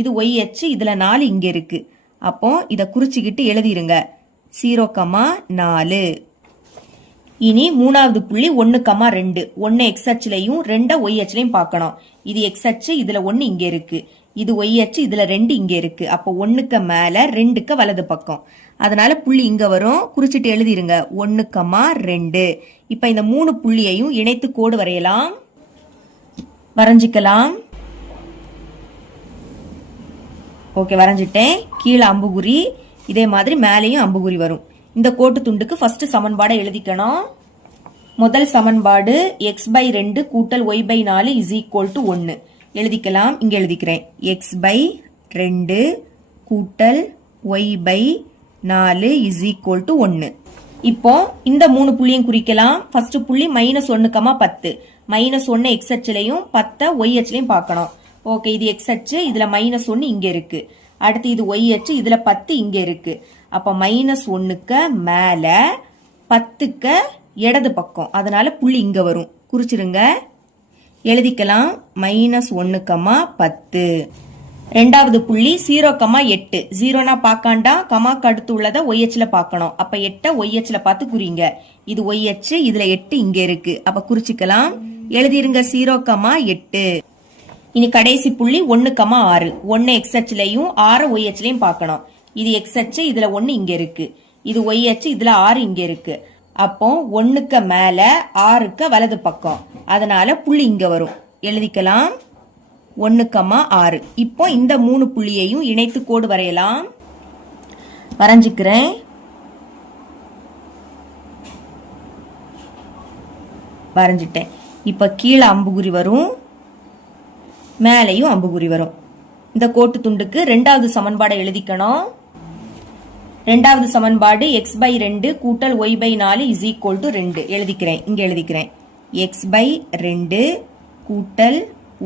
இது y அச்சு, இதுல 4 இங்க இருக்கு. அப்போ இத குறிச்சுக்கிட்டு எழுதிருங்க. 0,4. இனி மூணாவது புள்ளி 1, 2. 1 x அச்சுலையும் 2 y அச்சுலையும் பார்க்கணும். இது x அச்சு, இதுல 1 இங்க இருக்கு. இது y அச்சு, இதுல 2 இங்க இருக்கு. அப்போ 1க்கு மேல 2க்கு வலது பக்கம், அதனால புள்ளி இங்க வரும். குறிச்சிட்டு எழுதிருங்க. 1, 2. இப்ப இந்த 3 புள்ளியையும் இணைத்து கோடு வரையலாம். வரைஞ்சிக்கலாம். ஓகே, வரைஞ்சிட்டேன். கீழே அம்புகுறி, இதே மாதிரி மேலேயும் அம்புகுறி வரும். இந்த கோட்டு துண்டுக்கு ஃபர்ஸ்ட் சமன்பாடை எழுதிக்கணும். முதல் சமன்பாடு x/2 கூட்டல் y/4 இஸ் ஈக்குவல் டு 1 எழுதிக்கலாம். இங்க எழுதிக்கிறேன். x/2 கூட்டல் y/4 இஸ் ஈக்குவல் டு 1. இப்போ இந்த 3 புள்ளியும் குறிக்கலாம். ஃபர்ஸ்ட் புள்ளி -1, 10. -1 x அச்சிலையும் 10 y அச்சிலையும் பார்க்கணும். ஓகே, இது x அச்சு, இதுல -1 இங்க இருக்கு. அடுத்து இது y அச்சு, இதுல 10 இங்க இருக்கு. அப்ப -1க்கு மேல 10க்கு இடது பக்கம், அதனால புள்ளி இங்க வரும். குறிச்சிருங்க, எழுதிக்கலாம். -1, 10. ரெண்டாவது புள்ளி 0,8. 0னா பார்க்காண்டா, கமாக்கு அடுத்து உள்ளதை y அச்சுல பார்க்கணும். அப்ப 8 y அச்சுல பார்த்து குறிங்க. இது y அச்சு, இதுல 8 இங்க இருக்கு. அப்ப குறிச்சிக்கலாம். எழுதிருங்க 0,8. இனி கடைசி புள்ளி 1,6. 1 x அச்சுலையும் 6 y அச்சுலையும் பார்க்கணும். இது x அச்சு, இதுல 1 இங்க இருக்கு. இது y அச்சு, இதுல 6 இங்க இருக்கு. அப்போ 1க்கு மேல 6க்கு வலது பக்கம், அதனால புள்ளி இங்க வரும். எழுதிக்கலாம் 1,6. இப்போ இந்த 3 புள்ளியையும் இணைத்து கோடு வரையலாம். வரைஞ்சுக்கிறேன். வரைஞ்சிட்டேன். இப்ப கீழே அம்புகுறி வரும், மேலையும் அம்புகுறி வரும். இந்த கோட்டு துண்டுக்கு ரெண்டாவது சமன்பாடை எழுதிக்கணும். ரெண்டாவது சமன்பாடு x/2 கூட்டல் y/4 இஸ் ஈக்குவல் டு 2 எழுதிக்கிறேன். இங்க எழுதிக்கிறேன். x/2 கூட்டல்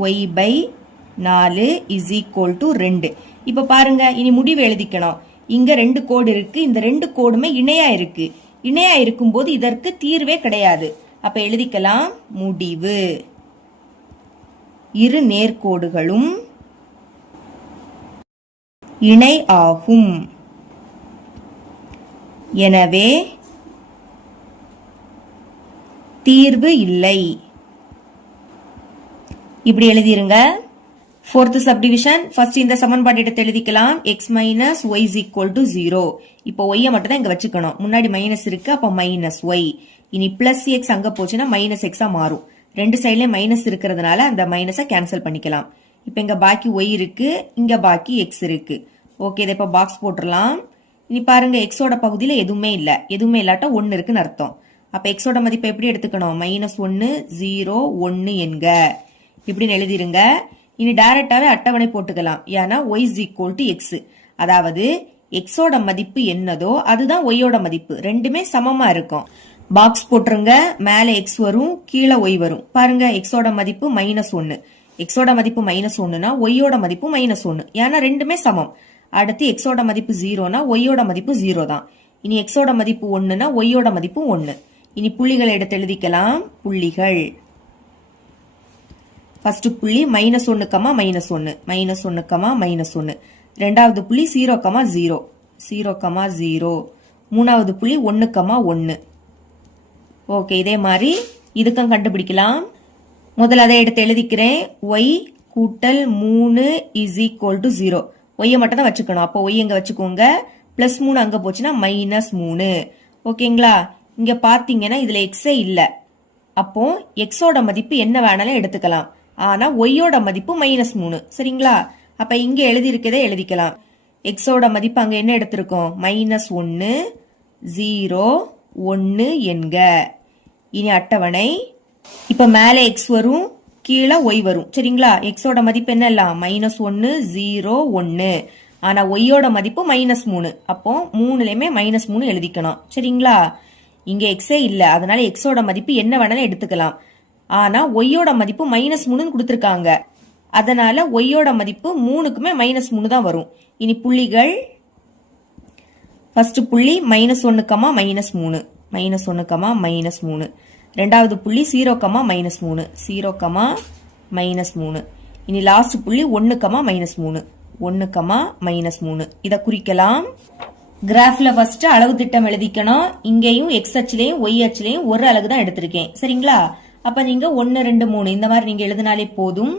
y/4 இஸ் ஈக்குவல் டு 2. இப்ப பாருங்க, இனி முடிவு எழுதிக்கணும். இங்க 2 கோடு இருக்கு. இந்த 2 கோடுமே இணையா இருக்கு. இணையா இருக்கும்போது இதற்கு தீர்வே கிடையாது. அப்ப எழுதிக்கலாம். முடிவு இரு நேர்கோடுகளும் இணை ஆகும். எனவே தீர்வு இல்லை. இப்படி எழுதிருங்க. fourth subdivision. first இந்த சமன்பாடு எடுத்து எழுதிக்கலாம். x minus y is equal to 0. இப்போ y மட்டும் தான் இங்க வச்சுக்கணும். முன்னாடி மைனஸ் இருக்கு, அப்ப மைனஸ் y. இனி பிளஸ் x அங்க போச்சுன்னா மைனஸ் x மாறும். ரெண்டு சைட்லயும் மைனஸ் இருக்கிறதுனால அந்த மைனஸை கேன்சல் பண்ணிக்கலாம். இப்ப இங்க பாக்கி y இருக்கு, இங்க பாக்கி x இருக்கு. ஓகே, இதை இப்ப பாக்ஸ் போட்டுடலாம். இனி பாருங்க, எக்ஸோட பகுதியில எதுவுமே இல்ல. எதுவுமே இல்லாட்டா 1 இருக்குன்னு அர்த்தம். அப்ப எக்ஸோட மதிப்பை எப்படி எடுத்துக்கணும்? -1, 0, 1 என்க. இப்படின்னு எழுதிருங்க. இனி டைரக்டாவே அட்டவணை போட்டுக்கலாம். ஏன்னா y is equal to x. அதாவது எக்ஸோட மதிப்பு என்னதோ அதுதான் ஒய்யோட மதிப்பு. ரெண்டுமே சமமா இருக்கும். பாக்ஸ் போட்டுருங்க. மேல எக்ஸ் வரும், கீழே ஒய் வரும். பாருங்க, எக்ஸோட மதிப்பு -1. எக்ஸோட மதிப்பு -1னா ஒய்யோட மதிப்பு -1. ஏன்னா ரெண்டுமே சமம். அடுத்து எக்ஸோட மதிப்பு 0னா ஒய்யோட மதிப்பு 0 தான். இனி எக்ஸோட மதிப்பு 1னா ஒய்யோட மதிப்பு 1. இனி புள்ளிகளை எடுத்து எழுதிக்கலாம். புள்ளிகள் ஃபர்ஸ்ட் புள்ளி -1, -1, -1, -1. ரெண்டாவது புள்ளி 0, 0, 0, 0. மூணாவது புள்ளி 1, 1. ஓகே, இதே மாதிரி இதுக்கும் கண்டுபிடிக்கலாம். முதல்ல அதை எடுத்து எழுதிக்கிறேன். y கூட்டல் 3 is equal to 0. ஒய்யை மட்டும் தான் வச்சுக்கணும். அப்போ ஒய் எங்க வச்சுக்கோங்க. +3 அங்க போச்சுன்னா -3. ஓகேங்களா? இங்க பாத்தீங்கன்னா இதுல எக்ஸே இல்ல. அப்போ எக்ஸோட மதிப்பு என்ன வேணாலும் எடுத்துக்கலாம். ஆனா ஒய்யோட மதிப்பு -3. சரிங்களா? அப்ப இங்க எழுதி இருக்கதே எழுதிக்கலாம். எக்ஸோட மதிப்பு அங்க என்ன எடுத்திருக்கோம்? -1, 0, 1 என்க. இனி அட்டவணை. இப்ப மேல எக்ஸ் வரும், கீழே ஒய் வரும். சரிங்களா? எக்ஸோட மதிப்பு என்ன எல்லாம்? -1, 0, 1. ஆனா ஒய்யோட மதிப்பு -3. அப்போ மூணுலயுமே -3 எழுதிக்கணும். சரிங்களா? இங்க எக்ஸே இல்ல, அதனால எக்ஸோட மதிப்பு என்ன வேணாலும் எடுத்துக்கலாம். ஆனா ஒய்யோட மதிப்பு -3 கொடுத்திருக்காங்க. அதனால ஒய்யோட மதிப்பு 3க்குமே -3 தான் வரும். இனி புள்ளிகள். ஃபர்ஸ்ட் புள்ளி -1, -3, -1, -3. ரெண்டாவது புள்ளி 0, -3, 0, -3. இனி லாஸ்ட் புள்ளி 1, -3, 1, -3. இத குறிக்கலாம். கிராஃப்ல ஃபர்ஸ்ட் அளவு திட்டம் எழுதிக்கணும். இங்கேயும் எக்ஸ் அச்சிலையும் ஒய் அச்சிலையும் ஒரு அலகு தான் எடுத்திருக்கேன். சரிங்களா? அப்ப நீங்க 1, 2, 3 இந்த மாதிரி நீங்க எழுதினாலே போதும்.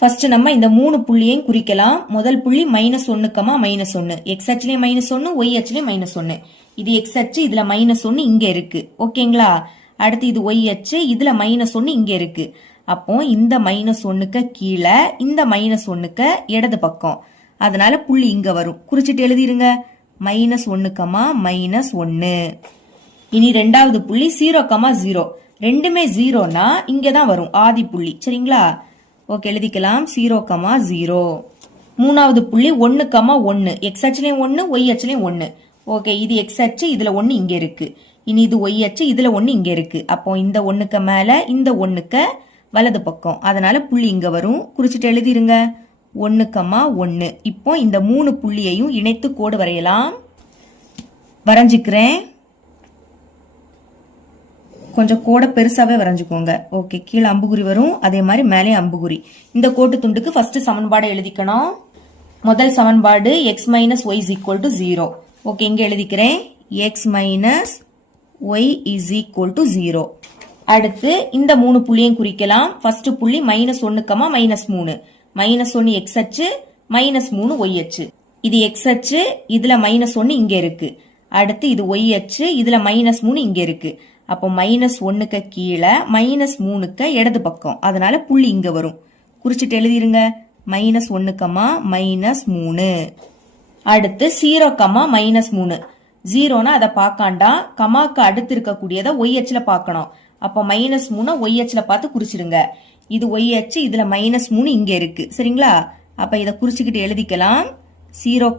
ஃபர்ஸ்ட் நம்ம இந்த 3 புள்ளியையும் குறிக்கலாம். முதல் புள்ளி -1, -1. எக்ஸ் அச்சிலையும் -1, ஒய் அச்சிலையும் -1. இது எக்ஸ் அச்சு, இதுல -1 இங்க இருக்கு. ஓகேங்களா? அடுத்து இது ஒய் அச்சு, இதுல -1 இங்க இருக்கு. அப்போ இந்த -1க்கு கீழே இந்த -1க்கு இடது பக்கம், அதனால புள்ளி இங்க வரும். குறிச்சிட்டு எழுதிருங்க. -1, -1. இனி ரெண்டாவது புள்ளி 0, 0. ரெண்டுமே 0னா இங்கதான் வரும் ஆதி புள்ளி. சரிங்களா? ஓகே, எழுதிக்கலாம் 0, 0. மூணாவது புள்ளி 1, 1. எக்ஸ் அச்சுலயும் 1, ஒய் அச்சுலயும் 1. ஓகே, இது எக்ஸ் அச்சு, இதுல 1 இங்க இருக்கு. இனி இது ஒய் அச்சு, இதுல 1 இங்க இருக்கு. அப்போ இந்த 1க்கு மேல இந்த 1க்கு வலது பக்கம். அதனால புள்ளி இங்க வரும். குறிச்சிட்டு எழுதிருங்க. 1, 1. இப்போ இந்த 3 புள்ளியையும் இணைத்து கோடு வரையலாம். வரைஞ்சுக்கிறேன். கொஞ்சம் கோடை பெருசாவே வரைஞ்சுக்கோங்க. ஓகே, கீழே அம்புகுறி வரும். அதே மாதிரி மேலே அம்புகுறி. இந்த கோட்டு துண்டுக்கு ஃபர்ஸ்ட் சமன்பாடு எழுதிக்கணும். முதல் சமன்பாடு x minus y is equal to 0. Okay, இங்க எழுதிக்கிறேன். x minus y is equal to 0. அடுத்து இந்த 3 புள்ளியும் குறிக்கலாம். ஃபர்ஸ்ட் புள்ளி -1, -3. -1 எக்ஸ் அச்சு, -3 ஒய் அச்சு. இது எக்ஸ் அச்சு, இதுல -1 இங்க இருக்கு. அடுத்து இது ஒய் அச்சு, இதுல -3 இங்க இருக்கு. அப்போ -1க்கு கீழே -3க்கு இடது பக்கம். அதனால புள்ளி இங்க வரும். குறிச்சிட்டு எழுதிருங்க. -1, -3. அடுத்து 0, -3. 0னா அதை பார்க்காண்டா, கமாக்கு அடுத்து இருக்கக்கூடியதை ஒய் அச்சுல பார்க்கணும். அப்போ -3 ஒய் அச்சுல பார்த்து குறிச்சிடுங்க. இது ஒய் அச்சு, இதுல -3 இங்க இருக்கு. சரிங்களா? அப்ப இதை குறிச்சுக்கிட்டு எழுதிக்கலாம். 0,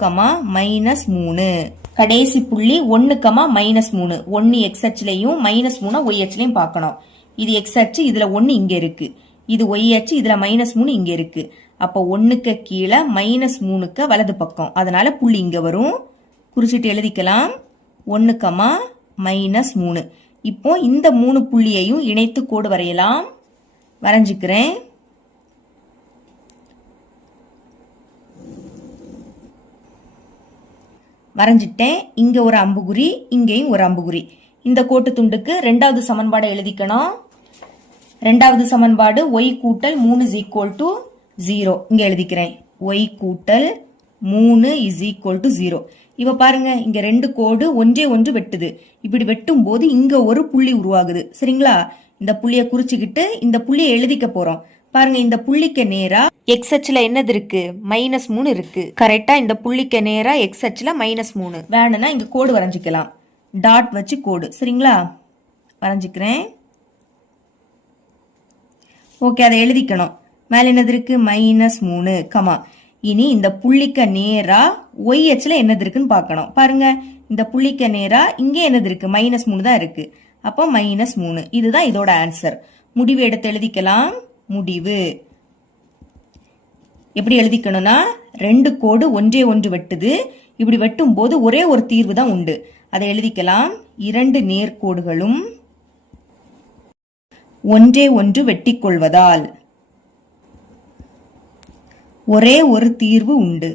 -3. கடைசி புள்ளி 1, -3. 1 எக்ஸ் அச்சுலையும் -3 ஒய் அச்சுலையும் பார்க்கணும். இது எக்ஸ் அச்சு, இதுல 1 இங்க இருக்கு. இது ஒய் அச்சு, இதுல -3 இங்க இருக்கு. அப்போ 1க்கு கீழே -3க்கு வலது பக்கம். அதனால புள்ளி இங்க வரும். குறிச்சிட்டு எழுதிக்கலாம். 1, -3. இப்போ இந்த 3 புள்ளியையும் இணைத்து கோடு வரையலாம். வரைஞ்சுக்கிறேன். வரைஞ்சிட்டேன். இங்க ஒரு அம்புகுறி, இங்கேயும் ஒரு அம்புகுறி. இந்த கோட்டு துண்டுக்கு ரெண்டாவது சமன்பாடு எழுதிக்கணும். ரெண்டாவது சமன்பாடு y கூட்டல் 3 இஸ் ஈக்குவல் டு 0. இங்க எழுதிக்கிறேன். y கூட்டல் 3 இஸ் ஈக்குவல் டு 0. இவ பாருங்க, இங்க ரெண்டு கோடு ஒன்றே ஒன்று வெட்டுது. இப்படி வெட்டும் போது இங்க ஒரு புள்ளி உருவாகுது. சரிங்களா? இந்த புள்ளிய குறிச்சுக்கிட்டு இந்த புள்ளிய எழுதிக்க போறோம். பாருங்க, இந்த புள்ளிக்கு நேரா எக்ஸ் அச்சுல என்னது இருக்கு? -3 இருக்கு. கரெக்டா இந்த புள்ளிக்கு நேரா எக்ஸ் அச்சுல -3. வேணும்னா இங்க கோடு வரைஞ்சிக்கலாம். டாட் வச்சு கோடு. சரிங்களா? வரைஞ்சிக்கிறேன். ஓகே, அதை எழுதிக்கணும். மேல என்னது இருக்கு? -3, கமா. இனி இந்த புள்ளிக்கு நேரா ஒய் அச்சுல என்னது இருக்குன்னு பார்க்கணும். பாருங்க, இந்த புள்ளிக்கு நேரா இங்க என்னது இருக்கு? -3 தான் இருக்கு. அப்போ -3. இதுதான் இதோட ஆன்சர். முடிவு எடுத்து எழுதிக்கலாம். முடிவு எப்படி எழுதிக்கணும்னா, ரெண்டு கோடு ஒன்றே ஒன்று வெட்டுது. இப்படி வெட்டும் போது ஒரே ஒரு தீர்வு தான் உண்டு. அதை எழுதிக்கலாம். இரண்டு நேர்கோடுகளும் ஒன்றே ஒன்று வெட்டிக் கொள்வதால் ஒரே ஒரு தீர்வு உண்டு.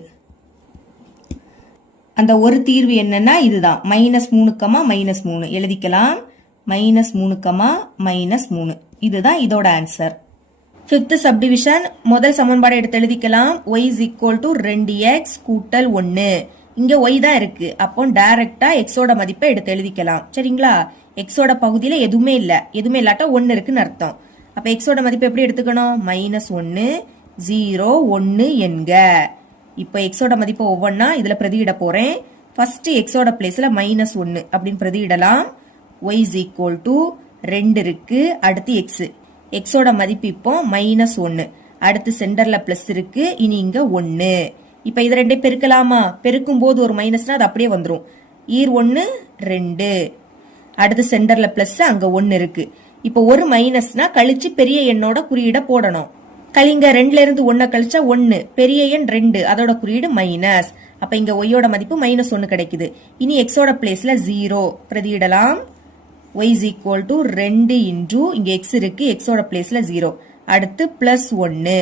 அந்த ஒரு தீர்வு என்னன்னா இதுதான். -3, -3 எழுதிக்கலாம். -3, -3. இதுதான் இதோட ஆன்சர். ஃபிஃப்த் சப்டிவிஷன் முதல் சமன்பாடு எடுத்து எழுதிக்கலாம். y is equal to 2x கூட்டல் 1. இங்க y தான் இருக்கு. அப்போ டைரக்டா xோட மதிப்பை எடுத்து எழுதிக்கலாம். சரிங்களா? xோட பகுதியில எதுவுமே இல்ல. எதுவுமே இல்லாட்டா 1 இருக்குன்னு அர்த்தம். அப்ப xோட மதிப்பு எப்படி எடுத்துக்கணும்? -1, 0, 1 என்க. இப்போ xோட மதிப்பை ஒவ்வொன்னா இதுல பிரதியிட போறேன். ஃபர்ஸ்ட் xோட பிளேஸ்ல -1 அப்படின்னு பிரதியிடலாம். y is equal to 2 இருக்கு. அடுத்து x. xோட மதிப்பு இப்போ -1. அடுத்து சென்டர்ல பிளஸ் இருக்கு. இனி இங்க 1. இப்ப இது ரெண்டே பெருக்கலாமா? பெருக்கும் போது ஒரு மைனஸ்னா அது அப்படியே வந்துரும். ஈர் 1 2. அடுத்து சென்டர்ல பிளஸ், அங்க 1 இருக்கு. இப்ப ஒரு மைனஸ்னா கழிச்சு பெரிய எண்ணோட குறியீட போடணும். கழிங்க 2ல இருந்து 1 கழிச்சா 1. பெரிய எண் 2, அதோட குறியீடு மைனஸ். அப்ப இங்க ஒய்யோட மதிப்பு -1 கிடைக்குது. இனி xோட பிளேஸ்ல 0 பிரதியிடலாம். y is equal to 2 into இங்க x இருக்கு. xோட பிளேஸ்ல 0. அடுத்து +1.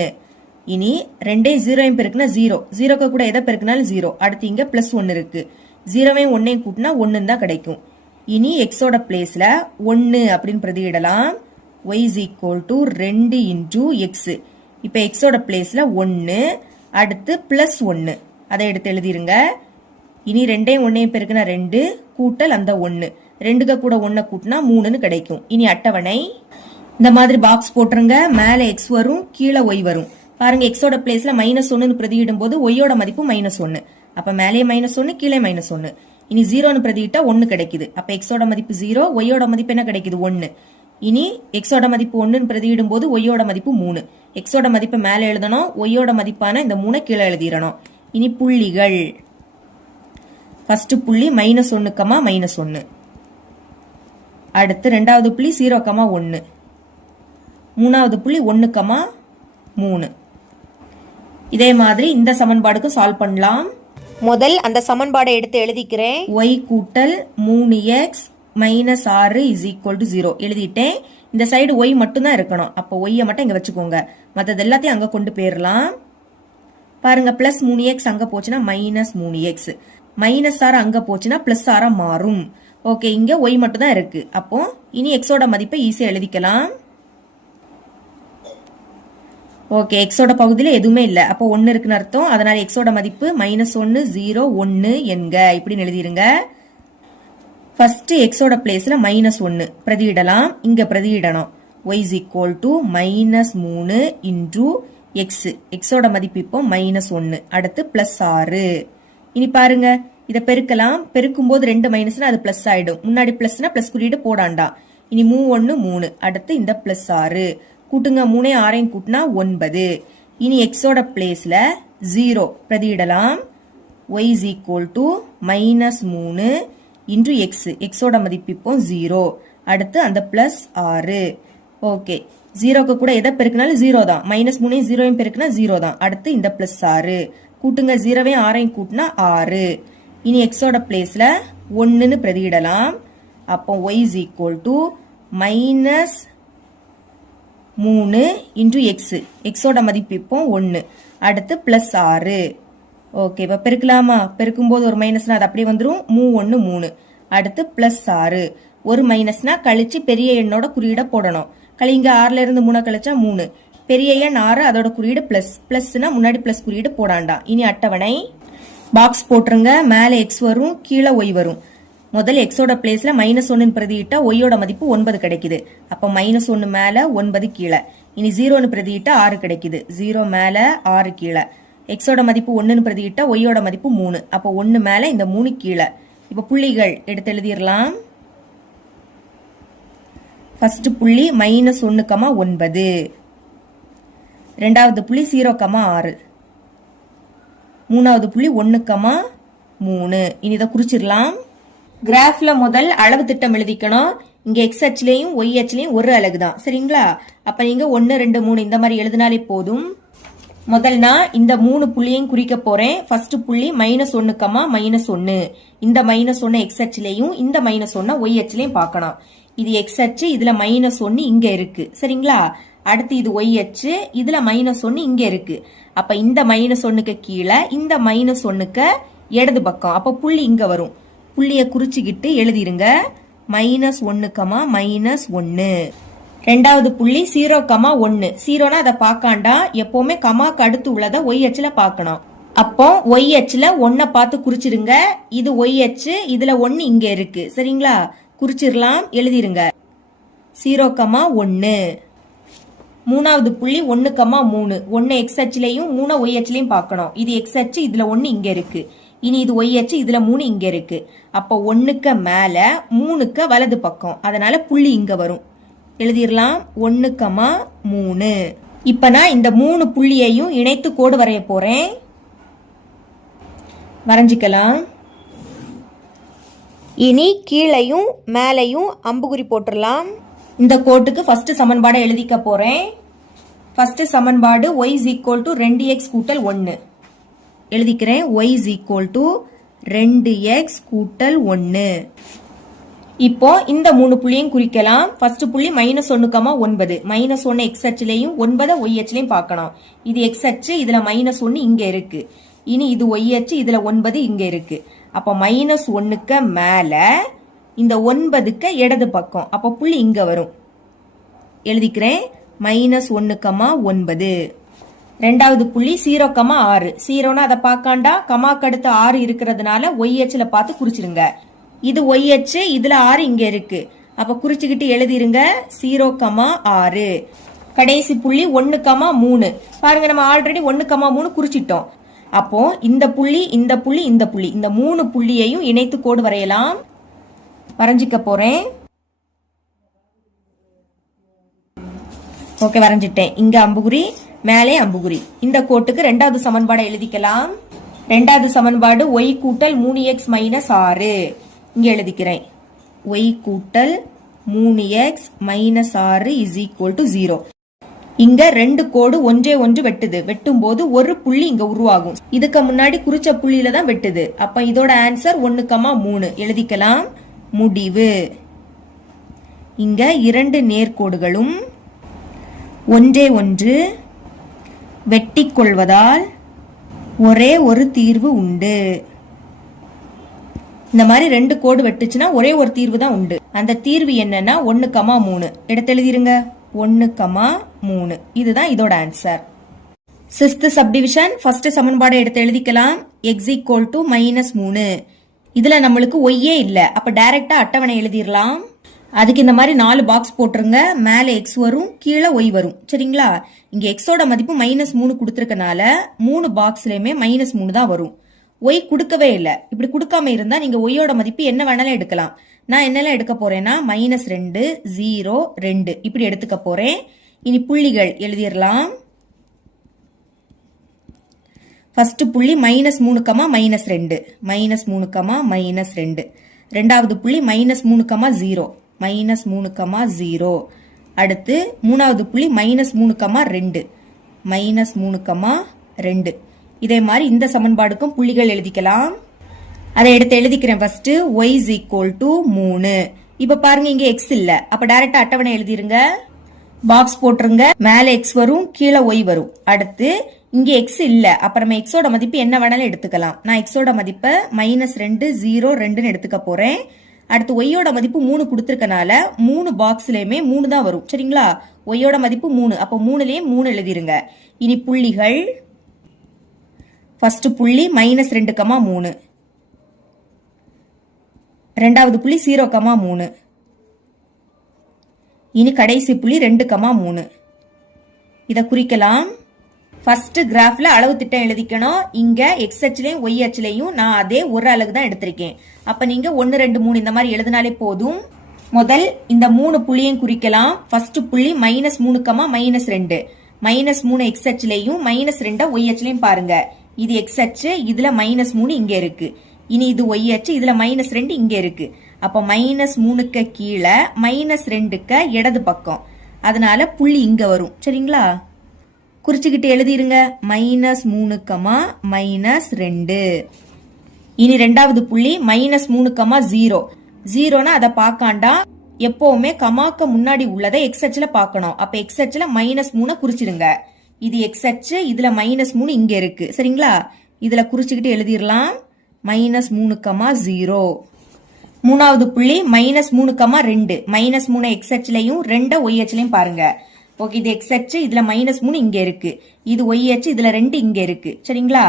இனி 2 0 பெருக்குனா 0. 0க்கு கூட எதை பெருக்குனாலும் 0. அடுத்து இங்க +1 இருக்கு. 0 1 கூட்டினா 1 தான் கிடைக்கும். இனி xோட பிளேஸ்ல 1 அப்படின்னு பிரதியிடலாம். y is equal to 2 into x. இப்ப xோட பிளேஸ்ல 1. அடுத்து +1. அதை எடுத்து எழுதிருங்க. இனி 2 1 பெருக்குனா 2 கூட்டல் அந்த 1. 2க்கு கூட 1 கூட்டினா 3ன்னு கிடைக்கும். இனி அட்டவணை இந்த மாதிரி பாக்ஸ் போட்டுருங்க. மேல x வரும், கீழே y வரும். பாருங்க எக்ஸோட பிளேஸ்ல -1 பிரதியிடும் போது ஒய்யோட மதிப்பு -1. அப்ப மேலே -1 கீழே -1. இனி 0 பிரதியிட்டா 1 கிடைக்குது. அப்ப எக்ஸோட மதிப்பு 0, ஒய்யோட மதிப்பு என்ன கிடைக்குது 1. இனி எக்ஸோட மதிப்பு 1 பிரதியிடும் போது ஒய்யோட மதிப்பு 3. எக்ஸோட மதிப்பு மேலே எழுதணும், ஒய்யோட மதிப்பான இந்த 3 கீழே எழுதிடணும். இனி புள்ளிகள். ஃபர்ஸ்ட் புள்ளி -1, -1. அடுத்து ரெண்டாவது புள்ளி 0, 1. மூணாவது புள்ளி 1, 3. இதே மாதிரி இந்த சமன்பாடுக்கு சால்வ் பண்ணலாம். முதல் அந்த சமன்பாடை எடுத்து எழுதிக்கிறேன். y கூட்டல் 3x - 6 = 0 எழுதிட்டேன். இந்த சைடு y மட்டும் தான் இருக்கணும். அப்போ y மட்டும் இங்க வச்சுக்கோங்க. மற்றது எல்லாத்தையும் அங்க கொண்டு போயிடலாம். பாருங்க +3x அங்க போச்சுன்னா -3x, -6 அங்க போச்சுன்னா +6 மாறும். ஓகே, இங்க y மட்டும் தான் இருக்கு. அப்போ இனி எக்ஸோட மதிப்பை ஈஸியா எழுதிக்கலாம். ஓகே, எக்ஸோட பகுதியில எதுவுமே இல்ல. அப்போ 1 இருக்குன்னு அர்த்தம். அதனால எக்ஸோட மதிப்பு -1, 0, 1 என்க இப்படின்னு எழுதிருங்க. ஃபர்ஸ்ட் எக்ஸோட பிளேஸ்ல -1 பிரதியிடலாம். இங்க பிரதியிடணும். y -3 × x. எக்ஸோட மதிப்பு இப்போ -1. அடுத்து +6. இனி பாருங்க இத பெருக்கலாம். பெருக்கும் போது 2 மைனஸ்னா அது பிளஸ் ஆயிடும். முன்னாடி பிளஸ்னா பிளஸ் குறியீடு போடாண்டா. இனி 3 1 3. அடுத்து இந்த +6 கூட்டுங்க. 3 6 கூட்டினா 9. இனி எக்ஸோட பிளேஸ்ல 0 பிரதியிடலாம். y -3 × x. எக்ஸோட மதிப்பு இப்போ 0. அடுத்து அந்த +6. ஓகே, 0க்கு கூட எதை பெருக்கினாலும் 0 தான். -3 0 பெருக்கினா 0 தான். அடுத்து இந்த +6 கூட்டுங்க. 0 6 கூட்டினா 6. இனி எக்ஸோட பிளேஸ்ல 1ன்னு பிரதியிடலாம். அப்போ y -3 × x. எக்ஸோட மதிப்பு இப்போ 1. அடுத்து +6. ஓகே, இப்ப பெருக்கலாமா? பெருக்கும் போது ஒரு மைனஸ்னா அது அப்படியே வந்துரும். 3 1 3. அடுத்து +6. ஒரு மைனஸ்னா கழிச்சு பெரிய எண்ணோட குறியீட போடணும். கழிங்க 6ல இருந்து 3 கழிச்சா 3. பெரிய எண் 6, அதோட குறியீடு பிளஸ். பிளஸ்னா முன்னாடி பிளஸ் குறியீடு போடாண்டா. இனி அட்டவணை பாக்ஸ் போட்டுருங்க. மேலே x வரும், கீழே y வரும். முதல்ல எக்ஸோட பிளேஸ்ல -1 பிரதியிட்டா ஒய்யோட மதிப்பு 9 கிடைக்குது. அப்ப -1 மேல 9 கீழே. இனி 0 பிரதியிட்டா 6 கிடைக்குது. 0 மேல 6 கீழே. எக்ஸோட மதிப்பு 1 பிரதியிட்டா ஒய்யோட மதிப்பு 3. அப்ப 1 மேல இந்த 3 கீழே. இப்ப புள்ளிகள் எடுத்து எழுதிடலாம். ஃபர்ஸ்ட் புள்ளி -1, 9. ரெண்டாவது புள்ளி 0, 6. மூணாவது புள்ளி 1, 3. இனி இதை குறிச்சிடலாம். கிராஃப்ல முதல் அளவு திட்டம் எழுதிக்கணும். இங்க x அச்சுலயும் y அச்சுலயும் ஒரு அலகு தான், சரிங்களா? அப்ப நீங்க 1 2 3 இந்த மாதிரி எழுதினாலே போதும். முதல் நான் இந்த 3 புள்ளியையும் குறிக்க போறேன். ஃபர்ஸ்ட் புள்ளி -1, -1. இந்த -1 x அச்சுலயும் இந்த -1 y அச்சுலயும் பார்க்கணும். இது x அச்சு, இதுல -1 இங்க இருக்கு, சரிங்களா? அடுத்து இது y அச்சு, இதுல -1 இங்க இருக்கு. அப்ப இந்த -1க்கு கீழே இந்த -1க்கு இடது பக்கம். அப்ப புள்ளி இங்க வரும். புள்ளிய குறிச்சுக்கிட்டு எழுதிருங்க. -1, -1. ரெண்டாவது புள்ளி 0, 1. 0னா அதை பார்க்காண்டா. எப்பவுமே கமாக்கு அடுத்து உள்ளத y அச்சுல பார்க்கணும். அப்போ y அச்சுல 1 பார்த்து குறிச்சிருங்க. இது y அச்சு, இதுல 1 இங்க இருக்கு, சரிங்களா? குறிச்சிடலாம், எழுதிருங்க. 0, 1. மூணாவது புள்ளி 1, 3. 1 x அச்சுலயும் 3 y அச்சுலயும் பார்க்கணும். இது x அச்சு, இதுல 1 இங்க இருக்கு. இனி இது y அச்சு, இதுல 3 இங்க இருக்கு. அப்ப 1க்கு மேல 3க்கு வலது பக்கம். அதனால புள்ளி இங்க வரும். எழுதிடலாம். 1, 3. இப்ப நான் இந்த 3 புள்ளியையும் இணைத்து கோடு வரைய போறேன். வரைஞ்சிக்கலாம். இனி கீழையும் மேலையும் அம்புகுறி போட்டுடலாம். இந்த கோட்டுக்கு ஃபர்ஸ்ட் சமன்பாடை எழுதிக்க போறேன். ஃபர்ஸ்ட் சமன்பாடு y = 2x கூட்டல் 1 எழுதிக்கிறேன். y = 2x கூட்டல் 1. இப்போ இந்த 3 புள்ளியும் குறிக்கலாம். ஃபர்ஸ்ட் புள்ளி -1, 9. -1 x அச்சுலயும் 9 y அச்சுலயும் பார்க்கணும். இது x அச்சு, இதுல -1 இங்க இருக்கு. இனி இது y அச்சு, இதுல 9 இங்க இருக்கு. அப்ப -1க்கு மேல இந்த 9க்கு இடது பக்கம். அப்ப புள்ளி இங்க வரும். எழுதிக்கிறேன். -1, 9. ரெண்டாவது புள்ளி 0, 6. 0னா அதை பார்க்காண்டா. கமாக்கு அடுத்து 6 இருக்கிறதுனால y அச்சுல பார்த்து குறிச்சிருங்க. இது y அச்சு, இதுல 6 இங்க இருக்கு. அப்ப குறிச்சுக்கிட்டு எழுதிருங்க. 0, 6. கடைசி புள்ளி 1,3. பாருங்க நம்ம ஆல்ரெடி 1,3 குறிச்சிட்டோம். அப்போ இந்த புள்ளி இந்த புள்ளி இந்த புள்ளி இந்த 3 புள்ளியையும் இணைத்து கோடு வரையலாம். வரைஞ்சிக்க போறேன். ஓகே, வரைஞ்சிட்டேன். இங்க அம்புகுறி, மேலே அம்புகுறி. இந்த கோட்டுக்கு இரண்டாவது சமன்பாடை எழுதிக்கலாம். இரண்டாவது சமன்பாடு y கூட்டல் 3x மைனஸ் 6. இங்க எழுதிக்கிறேன். y கூட்டல் 3x minus 6 is equal to 0. இங்க ரெண்டு கோடு ஒன்றே ஒன்று வெட்டுது. வெட்டும் போது ஒரு புள்ளி இங்க உருவாகும். இதுக்கு முன்னாடி குறிச்ச புள்ளியில தான் வெட்டுது. அப்ப இதோட ஆன்சர் 1,3 எழுதிக்கலாம். முடிவு. இங்க இரண்டு நேர்கோடுகளும் ஒன்றே ஒன்று வெட்டிக் கொள்வதால் ஒரே ஒரு தீர்வு உண்டு. இந்த மாதிரி ரெண்டு கோடு வெட்டுச்சுன்னா ஒரே ஒரு தீர்வு தான் உண்டு. அந்த தீர்வு என்னன்னா 1,3. எடுத்து எழுதிருங்க. 1,3. இதுதான் இதோட ஆன்சர். சிக்ஸ்த் சப்டிவிஷன் ஃபர்ஸ்ட் சமன்பாடு எடுத்து எழுதிக்கலாம். x equal to -3. இதுல நம்மளுக்கு ஒய்யே இல்ல. அப்ப டைரக்டா அட்டவணை எழுதிடலாம். அதுக்கு இந்த மாதிரி 4 பாக்ஸ் போட்டுருங்க. மேல எக்ஸ் வரும், கீழே ஒய் வரும். சரிங்களா? இங்க எக்ஸோட மதிப்பு -3 கொடுத்துருக்கனால 3 பாக்ஸ்லயுமே -3 தான் வரும். ஒய் கொடுக்கவே இல்லை. இப்படி கொடுக்காம இருந்தா நீங்க ஒய்யோட மதிப்பு என்ன வேணாலும் எடுக்கலாம். நான் என்னெல்லாம் எடுக்க போறேன்னா -2, 0, 2 இப்படி எடுத்துக்க போறேன். இனி புள்ளிகள் எழுதிடலாம். ஃபர்ஸ்ட் புள்ளி -3, -2, -3, -2. ரெண்டாவது புள்ளி -3, 0, -3, 0. அடுத்து மூணாவது புள்ளி -3, 2, -3, 2. இதே மாதிரி இந்த சமன்பாடுக்கும் புள்ளிகள் எழுதிக்கலாம். அதை எடுத்து எழுதிக்கிறேன். First y is equal to 3. இப்ப பாருங்க இங்க x இல்ல. அப்ப டைரக்டா அட்டவணை எழுதிருங்க. பாக்ஸ் போட்டுருங்க. மேல x வரும், கீழே y வரும். அடுத்து இங்க x இல்ல. அப்ப நம்ம x ஓட மதிப்பு என்ன வேணாலும் எடுத்துக்கலாம். நான் x ஓட மதிப்பை -2, 0, 2 எடுத்துக்க போறேன். அடுத்து y ஓட மதிப்பு 3 கொடுத்திருக்கனால 3 பாக்ஸ்லயுமே 3 தான் வரும். சரிங்களா? y ஓட மதிப்பு 3. அப்ப 3லயும் 3 எழுதிருங்க. இனி புள்ளிகள். ஃபர்ஸ்ட் புள்ளி -2, 3. ரெண்டாவது புள்ளி 0, 3. இனி கடைசி புள்ளி 2, 3. இத குறிக்கலாம். ஃபர்ஸ்ட் கிராஃப்ல அளவு திட்டம் எழுதிக்கணும். இங்க x அச்சுலயும் y அச்சுலயும் நான் அதே ஒரு அலகு தான் எடுத்திருக்கேன். அப்ப நீங்க 1, 2, 3 இந்த மாதிரி எழுதினாலே போதும். முதல் இந்த 3 புள்ளியையும் குறிக்கலாம். ஃபர்ஸ்ட் புள்ளி -3, -2. -3 x அச்சுலயும் -2 y அச்சுலயும் பாருங்க. இது x அச்சு, இதுல -3 இங்க இருக்கு. இனி இது y அச்சு, இதுல -2 இங்க இருக்கு. அப்ப -3க்கு கீழே -2க்கு இடது பக்கம். அதனால புள்ளி இங்க வரும். சரிங்களா? குறிச்சுக்கிட்டு எழுதிருங்க. -3, -2. இனி ரெண்டாவது புள்ளி -3, 0. 0னா அதை பார்க்காண்டா. எப்பவுமே கமாக்க முன்னாடி உள்ளதை x அச்சுல பார்க்கணும். அப்ப x அச்சுல -3 குறிச்சிருங்க. இது x அச்சு, இதுல -3 இங்க இருக்கு. சரிங்களா? இதுல குறிச்சுக்கிட்டு எழுதிடலாம். -3, 0. மூணாவது புள்ளி -3, 2. -3 x அச்சுலயும் 2 y அச்சுலயும் பாருங்க. ஓகே, இது x அச்சு, இதுல -3 இங்க இருக்கு. இது y அச்சு, இதுல 2 இங்க இருக்கு. சரிங்களா?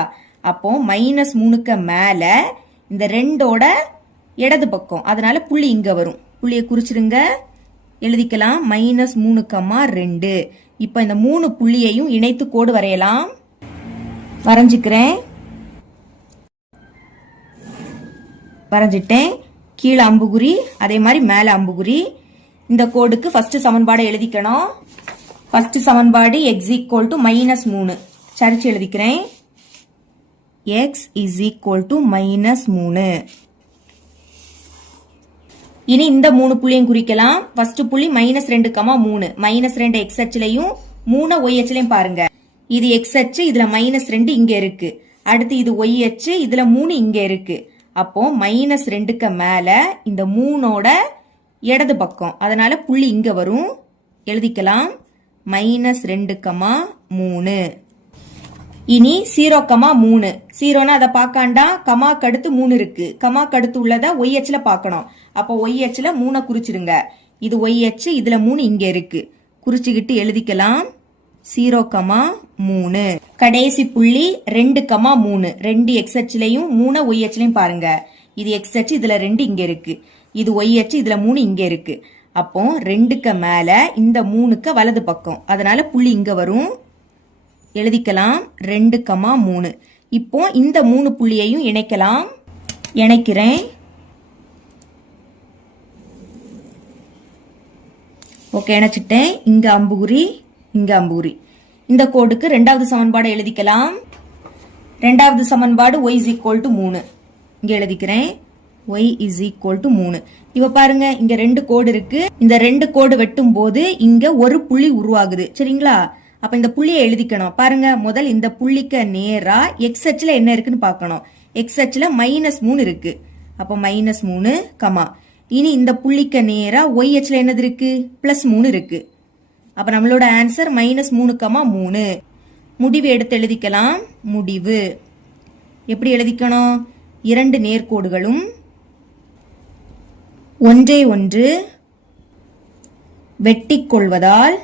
அப்போ -3க்கு மேல இந்த 2ஓட இடது பக்கம். அதனால புள்ளி இங்க வரும். புள்ளியை குறிச்சிருங்க. எழுதிக்கலாம். -3, 2. இப்ப இந்த 3 புள்ளியையும் இணைத்து கோடு வரையலாம். வரைஞ்சிக்கிறேன். வரைஞ்சிட்டேன். கீழே அம்புகுறி, அதே மாதிரி மேல அம்புகுறி. இந்த கோடுக்கு ஃபர்ஸ்ட் சமன்பாடை எழுதிக்கணும். ஃபர்ஸ்ட் சமன்பாடு x ஈக்குவல் டு -3. சரிச்சு எழுதிக்கிறேன். x is equal to -3. இனி இந்த 3 புள்ளியும் குறிக்கலாம். ஃபர்ஸ்ட் புள்ளி -2, 3. -2 x அச்சுலயும் 3 y அச்சுலயும் பாருங்க. இது x அச்சு, இதுல -2 இங்க இருக்கு. அடுத்து இது y அச்சு, இதுல 3 இங்க இருக்கு. அப்போ -2க்கு மேல இந்த 3ஓட இடது பக்கம். அதனால புள்ளி இங்க வரும். எழுதிக்கலாம். -2, 3. இனி 0, 3. 0னா அதை பார்க்காண்டா. கமாக்கு அடுத்து 3 இருக்கு. கமாக்கு அடுத்து உள்ளத y அச்சுல பார்க்கணும். அப்போ y அச்சுல 3 குறிச்சிடுங்க. இது y அச்சு, இதுல 3 இங்க இருக்கு. குறிச்சுக்கிட்டு எழுதிக்கலாம். 0, 3. கடைசி புள்ளி 2, 3. 2 x அச்சுலயும் 3 y அச்சுலயும் பாருங்க. இது x அச்சு, இதுல 2 இங்க இருக்கு. இது y அச்சு, இதுல 3 இங்க இருக்கு. அப்போ 2க்கு மேல இந்த 3க்கு வலது பக்கம், அதனால புள்ளி இங்க வரும், எழுதிக்கலாம் 2,3. இப்போ இந்த 3 புள்ளியையும் இணைக்கலாம். இணைக்கிறேன். ஓகே, இணைச்சிட்டேன். இங்க அம்புகுறி, இங்க அம்புகுறி. இந்த கோடுக்கு இரண்டாவது சமன்பாடு எழுதிக்கலாம். இரண்டாவது சமன்பாடு y is equal to 3. இங்க எழுதிக்கிறேன் y is equal to 3. இப்ப பாருங்க, இங்க 2 கோடு இருக்கு. இந்த 2 கோடு வெட்டும் போது இங்க ஒரு புள்ளி உருவாகுது. சரிங்களா? அப்ப இந்த புள்ளியை எழுதிக்கணும். பாருங்க, முதல் இந்த புள்ளிக்கு நேரா x அச்சுல என்ன இருக்குன்னு பார்க்கணும். x அச்சுல -3 இருக்கு. அப்ப -3, கமா. இனி இந்த புள்ளிக்கு நேரா y அச்சுல என்னது இருக்கு? +3 இருக்கு. அப்ப நம்மளோட ஆன்சர் -3,3. முடிவு எடுத்து எழுதிக்கலாம். முடிவு எப்படி எழுதிக்கணும்? 2 நேர்கோடுகளும் ஒன்றை ஒன்று வெட்டிக் கொள்வதால்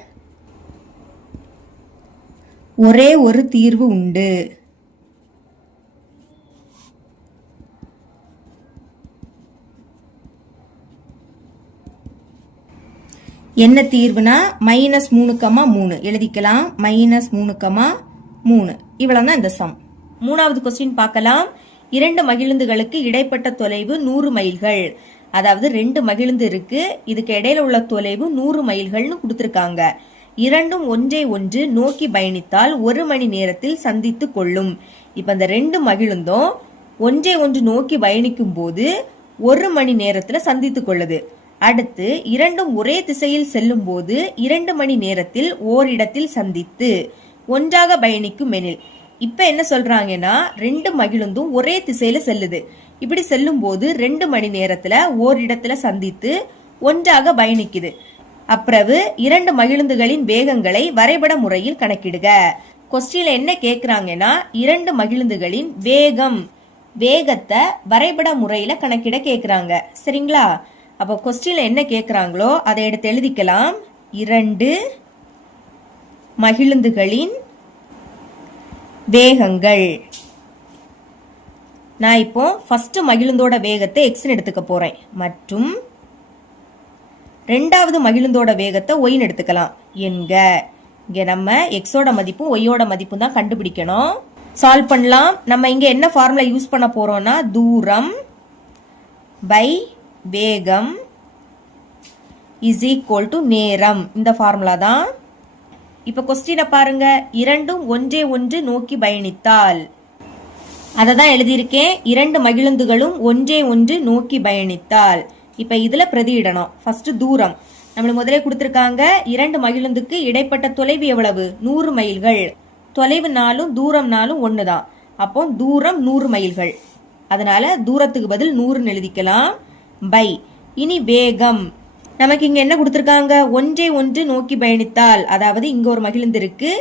ஒரே ஒரு தீர்வு உண்டு. என்ன தீர்வுனா -3,3 எழுதிக்கலாம். -3,3. இவ்வளவுதான் இந்த சம். மூணாவது கொஸ்டின் பார்க்கலாம். 2 மகிழுந்துகளுக்கு இடைப்பட்ட தொலைவு 100 மைல்கள். அதாவது 2 மகிழுந்து இருக்கு, இதுக்கு இடையில உள்ள தொலைவு 100 மைல்கள்னு கொடுத்திருக்காங்க. இரண்டும் ஒன்றை ஒன்று நோக்கி பயணித்தால் 1 மணி நேரத்தில் சந்தித்து கொள்ளும். இப்ப இந்த 2 மகிழுந்தும் ஒன்றை ஒன்று நோக்கி பயணிக்கும் போது 1 மணி நேரத்துல சந்தித்து கொள்ளுது. அடுத்து இரண்டும் ஒரே திசையில் செல்லும் போது 2 மணி நேரத்தில் ஓரிடத்தில் சந்தித்து ஒன்றாக பயணிக்கும் எனில். இப்ப என்ன சொல்றாங்கன்னா, 2 மகிழுந்தும் ஒரே திசையில செல்லுது. இப்படி செல்லும் போது 2 மணி நேரத்துல ஓரிடத்துல சந்தித்து ஒன்றாக பயணிக்குது. அப்பிறகு 2 மகிழுந்துகளின் வேகங்களை வரைபட முறையில் கணக்கிடுக. கொஸ்டின்ல என்ன கேக்குறாங்கன்னா, 2 மகிழுந்துகளின் வேகத்தை வரைபட முறையில கணக்கிட கேக்குறாங்க. சரிங்களா? அப்போ கொஸ்டின்ல என்ன கேக்குறாங்களோ அதை எடுத்து எழுதிக்கலாம். 2 மகிழுந்துகளின் வேகங்கள். நான் இப்போ ஃபர்ஸ்ட் மகிழுந்தோட வேகத்தை எக்ஸ்னு எடுத்துக்க போறேன், மற்றும் ரெண்டாவது மகிழுந்தோட வேகத்தை ஒய்னு எடுத்துக்கலாம். என்க இங்க நம்ம எக்ஸோட மதிப்பும் ஒய்யோட மதிப்பும் தான் கண்டுபிடிக்கணும். சால்வ் பண்ணலாம். நம்ம இங்க என்ன ஃபார்முலா யூஸ் பண்ண போறோம்னா, தூரம் பை வேகம் இஸ் ஈக்குவல் டு நேரம். இந்த ஃபார்முலா தான். இப்ப கொஸ்டினை பாருங்க. இரண்டும் ஒன்றே ஒன்று நோக்கி பயணித்தால், அதை தான் எழுதியிருக்கேன். 2 மகிழுந்துகளும் ஒன்றே ஒன்று நோக்கி பயணித்தால். இப்ப இதுல பிரதியிடணும். ஃபர்ஸ்ட் தூரம் நம்மளுக்கு முதலே கொடுத்திருக்காங்க. 2 மகிழுந்துக்கு இடைப்பட்ட தொலைவு எவ்வளவு? 100 மைல்கள். தொலைவுனாலும் தூரம்னாலும் ஒண்ணுதான். அப்போ தூரம் 100 மைல்கள். அதனால தூரத்துக்கு பதில் 100 எழுதிக்கலாம். பை, இனி வேகம். நமக்கு இங்க என்ன கொடுத்திருக்காங்க? ஒன்றே ஒன்று நோக்கி பயணித்தால், அதாவது இங்க ஒரு மகிழுந்து இருக்கு,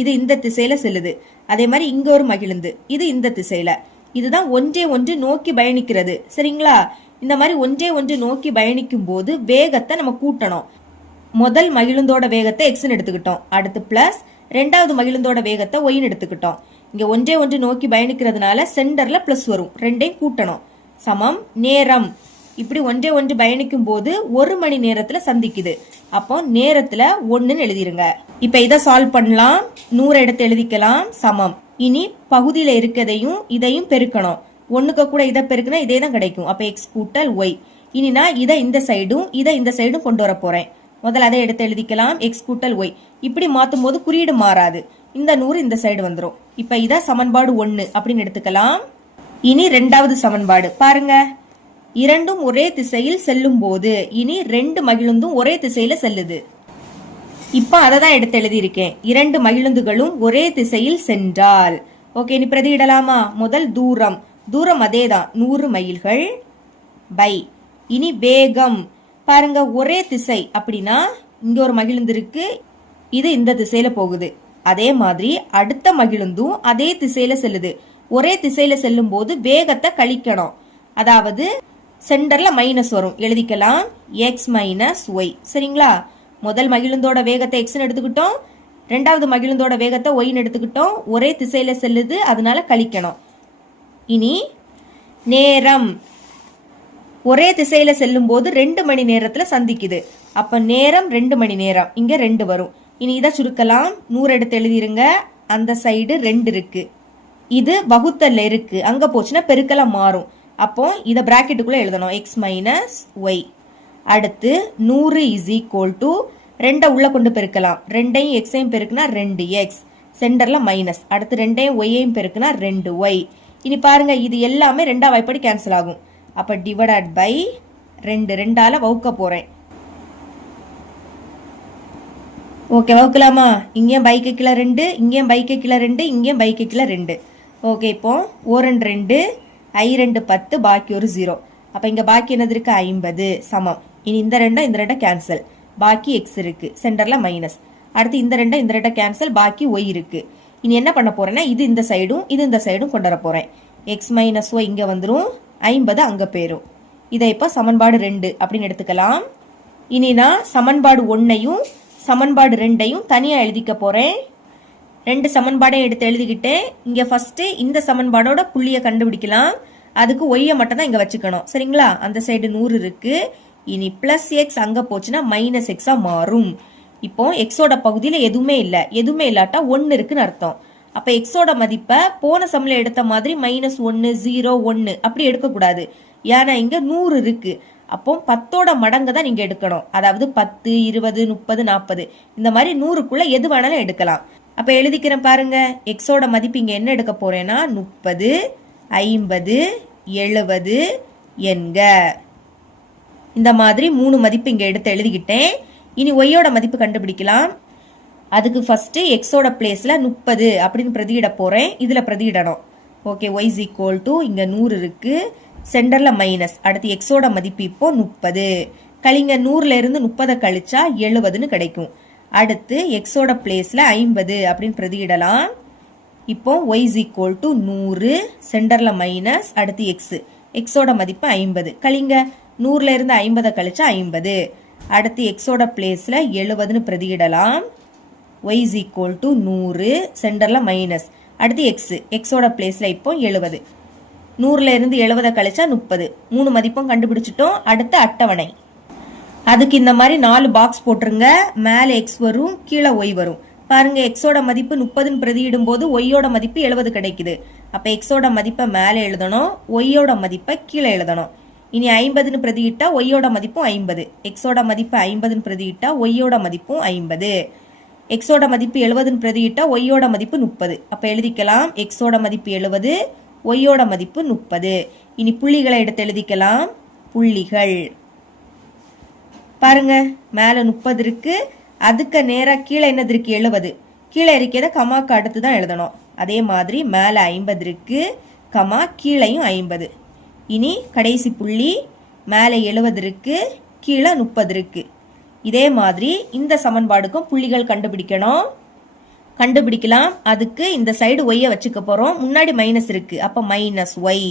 இது இந்த திசையில செல்லுது. அதே மாதிரி இங்க ஒரு மகிழுந்து, இது இந்த திசையில. இதுதான் ஒன்றே ஒன்று நோக்கி பயணிக்கிறது. சரிங்களா? இந்த மாதிரி ஒன்றே ஒன்று நோக்கி பயணிக்கும் போது வேகத்தை நம்ம கூட்டணும். முதல் மகிழுந்தோட வேகத்தை எக்ஸ்னு எடுத்துக்கிட்டோம். அடுத்து பிளஸ் ரெண்டாவது மகிழுந்தோட வேகத்தை ஒய்னு எடுத்துக்கிட்டோம். இங்க ஒன்றே ஒன்று நோக்கி பயணிக்கிறதுனால சென்டர்ல பிளஸ் வரும். ரெண்டையும் கூட்டணும். சமம் நேரம். இப்படி ஒன்றே ஒன்று பயணிக்கும் போது 1 மணி நேரத்துல சந்திக்குது. அப்போ நேரத்துல 1ன்னு எழுதிருங்க. இப்ப இதை சால்வ் பண்ணலாம். 100 எடுத்து எழுதிக்கலாம். சமம். இனி பகுதியில இருக்கதையும் இதையும் பெருக்கணும். 1க்கு கூட இதை பெருக்குனா இதே தான் கிடைக்கும். அப்ப எக்ஸ் கூட்டல் ஒய். இனி நான் இதை இந்த சைடும் இதை இந்த சைடும் கொண்டு வர போறேன். முதல்ல அதை எடுத்து எழுதிக்கலாம். எக்ஸ் கூட்டல் ஒய். இப்படி மாத்தும் போது குறியீடு மாறாது. இந்த 100 இந்த சைடு வந்துடும். இப்ப இதை சமன்பாடு 1 அப்படின்னு எடுத்துக்கலாம். இனி ரெண்டாவது சமன்பாடு பாருங்க. இரண்டும் ஒரே திசையில் செல்லும் போது, இனி 2 மகிழுந்தும் ஒரே திசையில செல்லுது. இப்ப அதை தான் எடுத்து எழுதியிருக்கேன். 2 மகிழுந்துகளும் ஒரே திசையில் சென்றால். ஓகே, இனி பிரதியிடலாமா? முதல் தூரம். தூரம் அதே தான், 100 மைல்கள். பை, இனி வேகம். பாருங்க, ஒரே திசை அப்படின்னா இங்க ஒரு மகிழுந்து இருக்கு, இது இந்த திசையில போகுது. அதே மாதிரி அடுத்த மகிழுந்தும் அதே திசையில செல்லுது. ஒரே திசையில செல்லும் போது வேகத்தை கழிக்கணும். அதாவது சென்டர்ல மைனஸ் வரும். எழுதிக்கலாம் எக்ஸ் மைனஸ் ஒய். சரிங்களா? முதல் மகிழுந்தோட வேகத்தை எக்ஸ்னு எடுத்துக்கிட்டோம், ரெண்டாவது மகிழுந்தோட வேகத்தை ஒய்னு எடுத்துக்கிட்டோம். ஒரே திசையில செல்லுது, அதனால கழிக்கணும். இனி நேரம். ஒரே திசையில செல்லும் போது 2 மணி நேரத்துல சந்திக்குது. அப்ப நேரம் 2 மணி நேரம், இங்க 2 வரும். இனி இதை சுருக்கலாம். 100 எடுத்து எழுதிருங்க. அந்த சைடு 2 இருக்கு, இது வகுத்தல்ல இருக்கு, அங்க போச்சுன்னா பெருக்கலா மாறும். அப்போ இதை பிராக்கெட்டுக்குள்ள எழுதணும், எக்ஸ் மைனஸ் ஒய். அடுத்து 100 இஸ் ஈக்குவல் டு 2 உள்ள கொண்டு பெருக்கலாம். 2ஐயும் எக்ஸையும் பெருக்குனா 2x, சென்டர்ல மைனஸ். அடுத்து 2ஐயும் ஒய்யையும் பெருக்குனா 2y. இனி பாருங்க, இது எல்லாமே 2ஆ வாய்ப்படி கேன்சல் ஆகும். அப்ப டிவைடட் பை 2, 2ஆல வகுக்க போறேன். ஓகே, வகுக்கலாமா? இங்கேயும் பைக்கு கீழே 2, இங்கேயும் பைக்கு கீழே 2, இங்கேயும் பைக்கு கீழே 2. ஓகே, இப்போ 4 2 I 2 10, பாக்கி ஒரு 0. அப்ப இங்க பாக்கி என்னது இருக்கு? 50 சமம். இனி இந்த 2 கேன்சல், பாக்கி x இருக்கு, சென்டர்ல மைனஸ். அடுத்து இந்த 2 கேன்சல், பாக்கி y இருக்கு. இனி என்ன பண்ண போறேன்னா, இது இந்த சைடும் இது இந்த சைடும் கொண்டு வர போறேன். எக்ஸ் மைனஸ் ஒய் இங்க வந்துடும், 50 அங்க போயிரும். இதை இப்போ சமன்பாடு 2 அப்படின்னு எடுத்துக்கலாம். இனி நான் சமன்பாடு 1ஐயும் சமன்பாடு 2ஐயும் தனியா எழுதிக்க போறேன். 2 சமன்பாடையும் எடுத்து எழுதிக்கிட்டேன். இங்க ஃபர்ஸ்ட் இந்த சமன்பாடோட புள்ளியை கண்டுபிடிக்கலாம். அதுக்கு ஒய்யை மட்டும் தான் இங்க வச்சுக்கணும், சரிங்களா? அந்த சைடு 100 இருக்கு. இனி பிளஸ் எக்ஸ் அங்க போச்சுன்னா மைனஸ் எக்ஸா மாறும். இப்போ எக்ஸோட பகுதியில எதுவுமே இல்லை, எதுவுமே இல்லாட்டா 1 இருக்குன்னு அர்த்தம். அப்ப எக்ஸோட மதிப்பை போன சம்ல எடுத்த மாதிரி -1 0 1 அப்படி எடுக்கக்கூடாது. ஏன்னா இங்க 100 இருக்கு. அப்போ 10ஓட மடங்கு தான் நீங்க எடுக்கணும். அதாவது 10 20 30 40 இந்த மாதிரி 100க்குள்ள எது வேணாலும் எடுக்கலாம். அப்ப எழுதிக்கிறேன் பாருங்க. எக்ஸோட மதிப்பு இங்க என்ன எடுக்க போறேன்னா 30 50 70 என்க. இந்த மாதிரி 3 மதிப்பு இங்க எடுத்து எழுதிக்கிட்டேன். இனி ஒய்யோட மதிப்பு கண்டுபிடிக்கலாம். அதுக்கு ஃபர்ஸ்ட் எக்ஸோட பிளேஸ்ல 30 அப்படின்னு பிரதியிட போறேன். இதுல பிரதியிடணும். Okay, y is equal to இங்க 100 இருக்கு, சென்டர்ல மைனஸ். அடுத்து எக்ஸோட மதிப்பு இப்போ 30. கழிங்க, 100ல இருந்து 30 கழிச்சா 70ன்னு கிடைக்கும். அடுத்து எக்ஸோட பிளேஸ்ல 50 அப்படின்னு பிரதியிடலாம். இப்போ ஒய் இஸ் ஈக்குவல் டு 100, சென்டர்ல மைனஸ். அடுத்து எக்ஸ், எக்ஸோட மதிப்பு 50. கழிங்க, 100ல இருந்து 50 கழிச்சா 50. அடுத்து எக்ஸோட பிளேஸ்ல 70ன்னு பிரதியிடலாம். ஒய் இஸ் ஈக்குவல் டு 100, சென்டர்ல மைனஸ். அடுத்து எக்ஸ், எக்ஸோட பிளேஸ்ல இப்போ 70. 100ல இருந்து 70 கழிச்சா 30. 3 மதிப்பும் கண்டுபிடிச்சிட்டோம். அடுத்து அட்டவணை. அதுக்கு இந்த மாதிரி 4 பாக்ஸ் போட்டுருங்க. மேலே எக்ஸ் வரும், கீழே ஒய் வரும். பாருங்க, எக்ஸோட மதிப்பு 30ன்னு பிரதியிடும் போது ஒய்யோட மதிப்பு 70 கிடைக்குது. அப்ப எக்ஸோட மதிப்பை மேலே எழுதணும், ஒய்யோட மதிப்பை கீழே எழுதணும். இனி 50ன்னு பிரதியிட்டா ஒய்யோட மதிப்பும் 50. எக்ஸோட மதிப்பு 50ன்னு பிரதியிட்டா ஒய்யோட மதிப்பும் 50. எக்ஸோட மதிப்பு 70ன்னு பிரதியிட்டா ஒய்யோட மதிப்பு 30. அப்ப எழுதிக்கலாம், எக்ஸோட மதிப்பு 70, ஒய்யோட மதிப்பு 30. இனி புள்ளிகளை எடுத்து எழுதிக்கலாம். புள்ளிகள் பாருங்க, மேல 30 இருக்கு, அதுக்கு நேரா கீழே என்னது இருக்கு? 70. கீழே இருக்கிறத கமாக்கு அடுத்து தான் எழுதணும். அதே மாதிரி மேல 50 இருக்கு, கமா கீழையும் 50. இனி கடைசி புள்ளி, மேல 70 இருக்கு, கீழே 30 இருக்கு. இதே மாதிரி இந்த சமன்பாடுக்கும் புள்ளிகள் கண்டுபிடிக்கணும். கண்டுபிடிக்கலாம். அதுக்கு இந்த சைடு ஒய்யை வச்சுக்க போறோம். முன்னாடி மைனஸ் இருக்கு, அப்ப மைனஸ் ஒய்.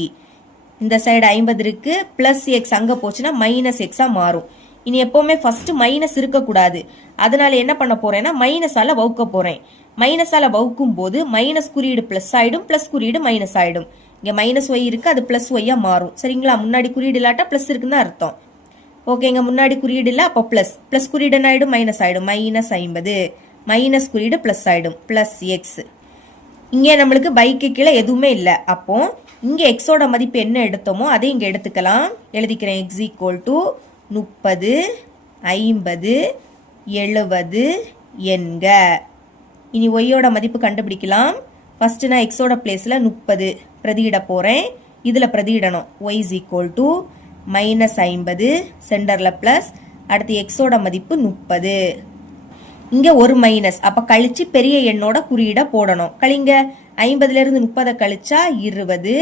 இந்த சைடு 50 இருக்கு, பிளஸ் எக்ஸ் அங்க போச்சுன்னா மைனஸ் எக்ஸா மாறும். இனி எப்பவுமே ஃபர்ஸ்ட் மைனஸ் இருக்கக்கூடாது. அதனால என்ன பண்ண போறேன்னா மைனஸால வகுக்க போறேன். மைனஸால வகுக்கும் போது மைனஸ் குறியீடு பிளஸ் ஆயிடும், பிளஸ் குறியீடு மைனஸ் ஆயிடும். இங்க மைனஸ் ஒய் இருக்கு, அது பிளஸ் ஒய்யா மாறும், சரிங்களா? முன்னாடி குறியீடு இல்லாட்டா பிளஸ் இருக்குன்னு அர்த்தம். ஓகேங்க, முன்னாடி குறியீடு இல்ல, அப்போ பிளஸ். பிளஸ் குறியீடு என்ன ஆயிடும்? மைனஸ் ஆயிடும். மைனஸ் 50, மைனஸ் குறியீடு பிளஸ் ஆயிடும், பிளஸ் எக்ஸ். இங்கே நம்மளுக்கு பைக்கு கீழே எதுவுமே இல்லை. அப்போ இங்க எக்ஸோட மதிப்பு என்ன எடுத்தோமோ அதை இங்க எடுத்துக்கலாம். எழுதிக்கிறேன், எக்ஸ் ஈக்குவல் டு 30 50 70 என்க. இனி ஒய்யோட மதிப்பு கண்டுபிடிக்கலாம். ஃபர்ஸ்ட் நான் எக்ஸோட பிளேஸ்ல 30 பிரதியிட போறேன். இதுல பிரதியிடணும். Y is equal to minus 50, சென்டர்ல பிளஸ். அடுத்து எக்ஸோட மதிப்பு 30. இங்க ஒரு மைனஸ், அப்ப கழிச்சு பெரிய எண்ணோட குறியீட போடணும். கழிங்க, 50ல இருந்து 30 கழிச்சா 20,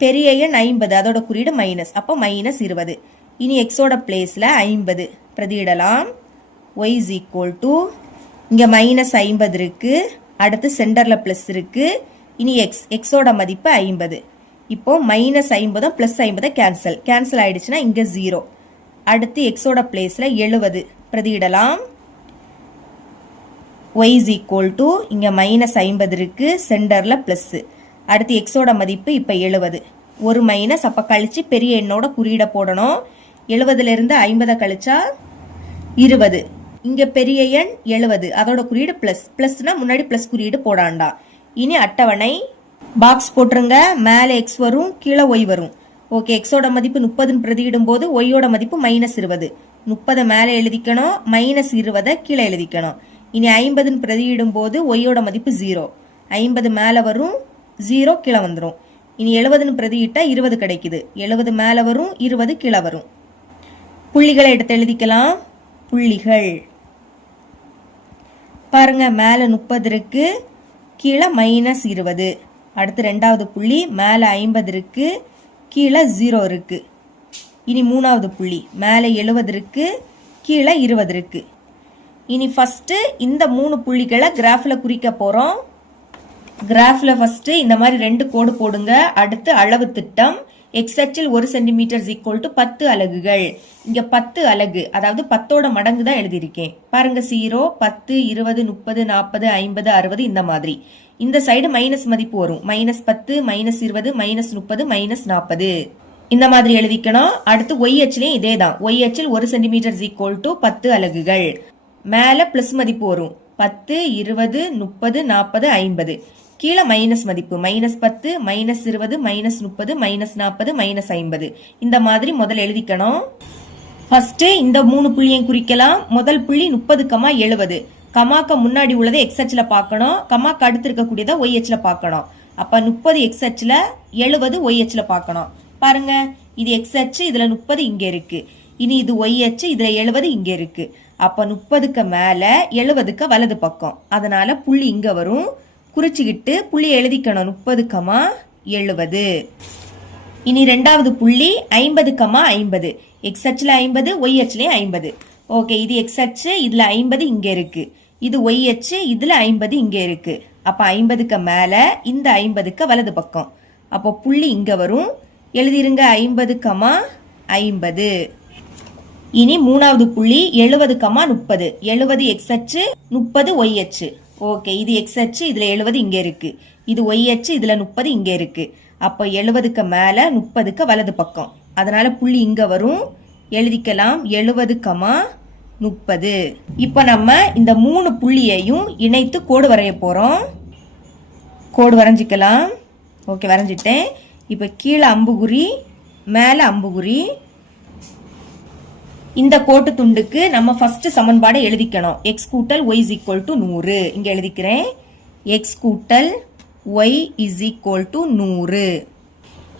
பெரிய எண் 50, அதோட குறியீடு மைனஸ், அப்ப மைனஸ் 20. இனி எக்ஸோட பிளேஸ்ல 50 பிரதியிடலாம். ஒய் இஸ் ஈக்குவல் டு இங்க மைனஸ் 50 இருக்கு, அடுத்து சென்டர்ல பிளஸ் இருக்கு. இனி எக்ஸ், எக்ஸோட மதிப்பு 50. இப்போ மைனஸ் 50 பிளஸ் 50 கேன்சல், கேன்சல் ஆயிடுச்சுன்னா இங்க 0. அடுத்து எக்ஸோட பிளேஸ்ல 70 பிரதியிடலாம். ஒய் இஸ் ஈக்குவல் டு இங்க மைனஸ் 50 இருக்கு, சென்டர்ல பிளஸ். அடுத்து எக்ஸோட மதிப்பு இப்ப 70. ஒரு மைனஸ், அப்ப கழிச்சு பெரிய எண்ணோட குறியீட போடணும். 70ல இருந்து 50 கழிச்சா 20. இங்க பெரிய எண் 70, அதோட குறியீடு பிளஸ். பிளஸ்னா முன்னாடி பிளஸ் குறியீடு போடாண்டா. இனி அட்டவணை பாக்ஸ் போட்டுருங்க. மேல எக்ஸ் வரும், கீழே ஒய் வரும். ஓகே, எக்ஸோட மதிப்பு 30 பிரதியிடும் போது ஒய்யோட மதிப்பு -20. 30 மேல எழுதிக்கணும், -20 கீழே எழுதிக்கணும். இனி 50 பிரதியிடும் போது ஒய்யோட மதிப்பு 0. 50 மேல வரும், 0 கீழே வந்துடும். இனி 70 பிரதியிட்டா 20 கிடைக்குது. 70 மேல வரும், 20 கீழே வரும். புள்ளிகளை எடுத்து எழுதிக்கலாம். புள்ளிகள் பாருங்க, மேல 30 இருக்கு, கீழே -20. அடுத்து ரெண்டாவது புள்ளி, மேல 50 இருக்கு, கீழே 0 இருக்கு. இனி மூணாவது புள்ளி, மேல 70 இருக்கு, கீழே 20 இருக்கு. இனி ஃபர்ஸ்ட் இந்த 3 புள்ளிகளை கிராஃப்ல குறிக்க போறோம். கிராஃப்ல ஃபர்ஸ்ட் இந்த மாதிரி 2 கோடு போடுங்க. அடுத்து அளவு திட்டம். எக்ஸ் அச்சில் 1 சென்டிமீட்டர் = 10 அலகுகள். இங்க 10 அலகு, அதாவது 10ஓட மடங்கு தான் எழுதியிருக்கேன். பாருங்க, 0, 10, 20, 30, 40, 50, 60 இந்த மாதிரி. இந்த சைடு மைனஸ் மதிப்பு வரும். -10, -20, -30, -40 இந்த மாதிரி எழுதிக்கணும். அடுத்து ஒய் அச்சிலையும் இதே தான். ஒய் அச்சில் 1 சென்டிமீட்டர் = 10 அலகுகள். மேல பிளஸ் மதிப்பு வரும். 10, 20, 30, 40, 50. கீழே மைனஸ் மதிப்பு, -10, -20, -30, -40, -50 இந்த மாதிரி முதல்ல எழுதிக்கணும். ஃபர்ஸ்ட் இந்த 3 புள்ளியையும் குறிக்கலாம். முதல் புள்ளி 30,70. கமாக்க முன்னாடி உள்ளதை எக்ஸ் அச்சில் பார்க்கணும், கமாக்கு அடுத்து இருக்கக்கூடியதை ஒய் அச்சில் பார்க்கணும். அப்ப 30 எக்ஸ் அச்சில், 70 ஒய் அச்சில் பார்க்கணும். பாருங்க, இது எக்ஸ் அச்சு, இதுல 30 இங்க இருக்கு. இனி இது ஒய் அச்சு, இதுல 70 இங்க இருக்கு. அப்ப 30க்கு மேல 70க்கு வலது பக்கம். அதனால புள்ளி இங்க வரும். குறிச்சுக்கிட்டு புள்ளி எழுதிக்கணும். 30,70. இனி ரெண்டாவது புள்ளி 50,50. எக்ஸ் அச்சுல 50, ஒய் அச்சுலயும் 50. ஓகே, இது எக்ஸ் அச்சு, இதுல 50 இங்க இருக்கு. இது ஒய் அச்சு, இதுல 50 இங்க இருக்கு. அப்ப 50க்கு மேல இந்த 50க்கு வலது பக்கம். அப்போ புள்ளி இங்க வரும். எழுதிருங்க 50,50. இனி மூணாவது புள்ளி 70,30. 70 எக்ஸ் அச்சு, 30 ஒய் அச்சு. ஓகே, இது எக்ஸ் அச்சு, இதுல 70 இங்க இருக்கு. இது ஒய் அச்சு, இதுல 30 இங்க இருக்கு. அப்போ 70க்கு மேல 30க்கு வலது பக்கம். அதனால புள்ளி இங்க வரும். எழுதிக்கலாம் 70,30. இப்ப நம்ம இந்த 3 புள்ளியையும் இணைத்து கோடு வரைய போறோம். கோடு வரைஞ்சிக்கலாம். ஓகே, வரைஞ்சிட்டேன். இப்ப கீழே அம்புகுறி, மேல அம்புகுறி. இந்த கோட்டு துண்டுக்கு நம்ம ஃபர்ஸ்ட் சமன்பாடை எழுதிக்கணும். x கூட்டல் y = 100. இங்க எழுதிக்கிறேன். x கூட்டல் y = 100.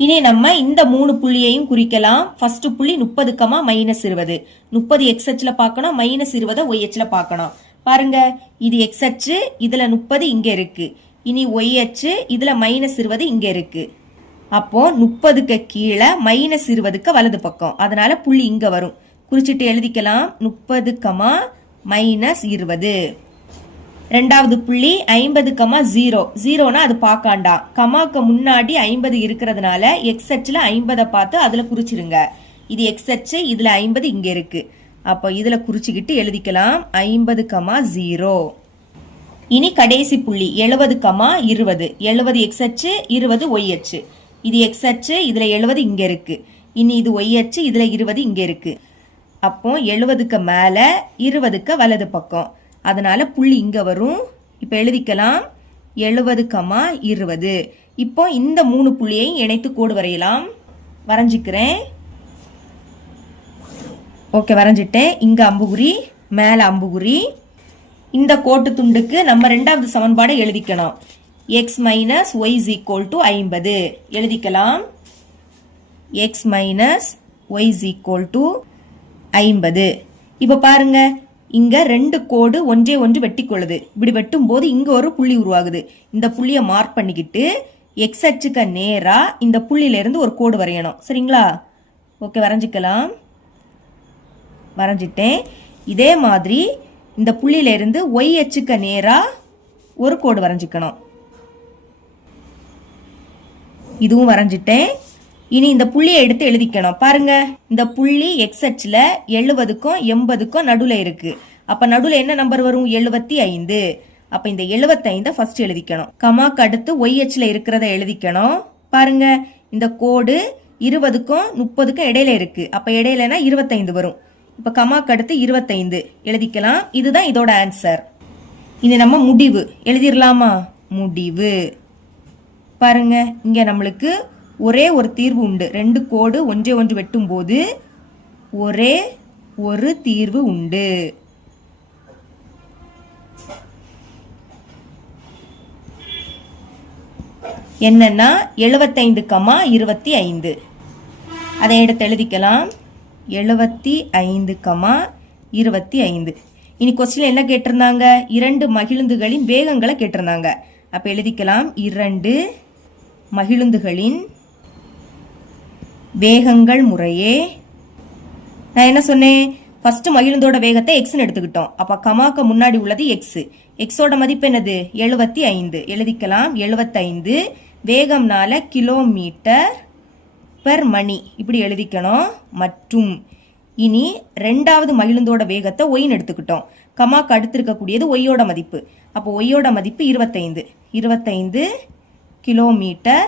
இனி நம்ம இந்த 3 புள்ளியையும் குறிக்கலாம். ஃபர்ஸ்ட் புள்ளி 30,-20. 30 எக்ஸ் அச்சுல பார்க்கணும், -20 ஒய் அச்சுல பார்க்கணும். பாருங்க, இது எக்ஸ் அச்சு, இதுல 30 இங்க இருக்கு. இனி ஒய் அச்சு, இதுல -20 இங்க இருக்கு. அப்போ 30க்கு கீழே -20க்கு வலது பக்கம். அதனால புள்ளி இங்க வரும். குறிச்சிட்டு எழுதிக்கலாம் 30,-20. ரெண்டாவது புள்ளி 50,0. 0னா அது பார்க்காண்டா. கமாக்கு முன்னாடி 50 இருக்கிறதுனால எக்ஸ் அச்சுல 50 பார்த்து அதுல குறிச்சிருங்க. இது எக்ஸ் அச்சு, இதுல 50 இங்க இருக்கு. அப்போ இதுல குறிச்சுக்கிட்டு எழுதிக்கலாம் 50,0. இனி கடைசி புள்ளி 70,20. 70 எக்ஸ் அச்சு, 20 ஒய் அச்சு. இது எக்ஸ் அச்சு, இதுல 70 இங்க இருக்கு. இனி இது ஒய் அச்சு, இதுல 20 இங்க இருக்கு. அப்போ 70க்கு மேல 20க்கு வலது பக்கம். அதனால புள்ளி இங்க வரும். இப்ப எழுதிக்கலாம் 70,20. இப்போ இந்த 3 புள்ளியையும் இணைத்து கோடு வரையலாம். வரைஞ்சிக்கிறேன். ஓகே, வரைஞ்சிட்டேன். இங்க அம்புகுறி, மேல அம்புகுறி. இந்த கோட்டு துண்டுக்கு நம்ம ரெண்டாவது சமன்பாடை எழுதிக்கணும். x - y = 50. எழுதிக்கலாம். x - y = 50. இப்ப பாருங்க, இங்க 2 கோடு ஒன்றே ஒன்று வெட்டி கொள்ளுது. இப்படி வெட்டும் போது இங்க ஒரு புள்ளி உருவாகுது. இந்த புள்ளிய மார்க் பண்ணிக்கிட்டு எக்ஸ் அச்சுக்கு நேரா இந்த புள்ளியில இருந்து ஒரு கோடு வரையணும். சரிங்களா? ஓகே, வரைஞ்சிக்கலாம். வரைஞ்சிட்டேன். இதே மாதிரி இந்த புள்ளியில இருந்து ஒய் அச்சுக்கு நேரா ஒரு கோடு வரைஞ்சிக்கணும். இதுவும் வரைஞ்சிட்டேன். இனி இந்த புள்ளியை எடுத்து எழுதிக்கணும். பாருங்க, இந்த புள்ளி எக்ஸ் அச்சுல 70க்கும் 80க்கும் நடுவுல இருக்கு. அப்ப நடுவுல என்ன நம்பர் வரும்? 75. அப்ப இந்த 75 ஃபர்ஸ்ட் எழுதிக்கணும். கமாக்கு அடுத்து ஒய் அச்சுல இருக்கிறத எழுதிக்கணும். பாருங்க, இந்த கோடு 20க்கும் 30க்கும் இடையில இருக்கு. அப்ப இடையிலனா 25 வரும். இப்ப கமாக்கு அடுத்து 25 எழுதிக்கலாம். இதுதான் இதோட ஆன்சர். இனி நம்ம முடிவு எழுதிடலாமா? முடிவு. பாருங்க, இங்க நம்மளுக்கு ஒரே ஒரு தீர்வு உண்டு. 2 கோடு ஒன்றை ஒன்று வெட்டும் போது ஒரே ஒரு தீர்வு உண்டு. என்னன்னா 75,25. அதை எடுத்து எழுதிக்கலாம். 75,25. இனி கொஸ்டின் என்ன கேட்டிருந்தாங்க? 2 மகிழுந்துகளின் வேகங்களை கேட்டிருந்தாங்க. அப்ப எழுதிக்கலாம். 2 மகிழுந்துகளின் வேகங்கள் முறையே. நான் என்ன சொன்னேன்? ஃபர்ஸ்ட் மகிழுந்தோட வேகத்தை எக்ஸ்ன்னு எடுத்துக்கிட்டோம். அப்ப கமாக்கு முன்னாடி உள்ளது எக்ஸ். எக்ஸோட மதிப்பு என்னது? 75. எழுதிக்கலாம். 75 வேகம்னால கிலோமீட்டர் பெர் மணி இப்படி எழுதிக்கணும். மற்றும் இனி 2வது மகிழுந்தோட வேகத்தை ஒய்ன்னு எடுத்துக்கிட்டோம். கமாக்கு அடுத்து இருக்கக்கூடியது ஒய்யோட மதிப்பு. அப்போ ஒய்யோட மதிப்பு 25. 25 கிலோமீட்டர்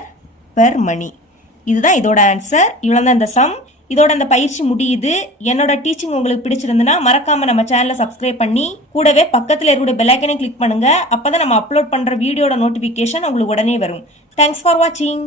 பெர் மணி. இதுதான் இதோட ஆன்சர். இவ்வளவுதான் இந்த சம். இதோட அந்த பயிற்சி முடியுது. என்னோட டீச்சிங் உங்களுக்கு பிடிச்சிருந்ததுன்னா மறக்காம நம்ம சேனலை சப்ஸ்கிரைப் பண்ணி கூடவே பக்கத்துல இருக்கக்கூடிய பெல் ஐக்கனை கிளிக் பண்ணுங்க. அப்பதான் நம்ம அப்லோட் பண்ற வீடியோட நோட்டிபிகேஷன் உங்களுக்கு உடனே வரும். தேங்க்ஸ் ஃபார் வாட்சிங்.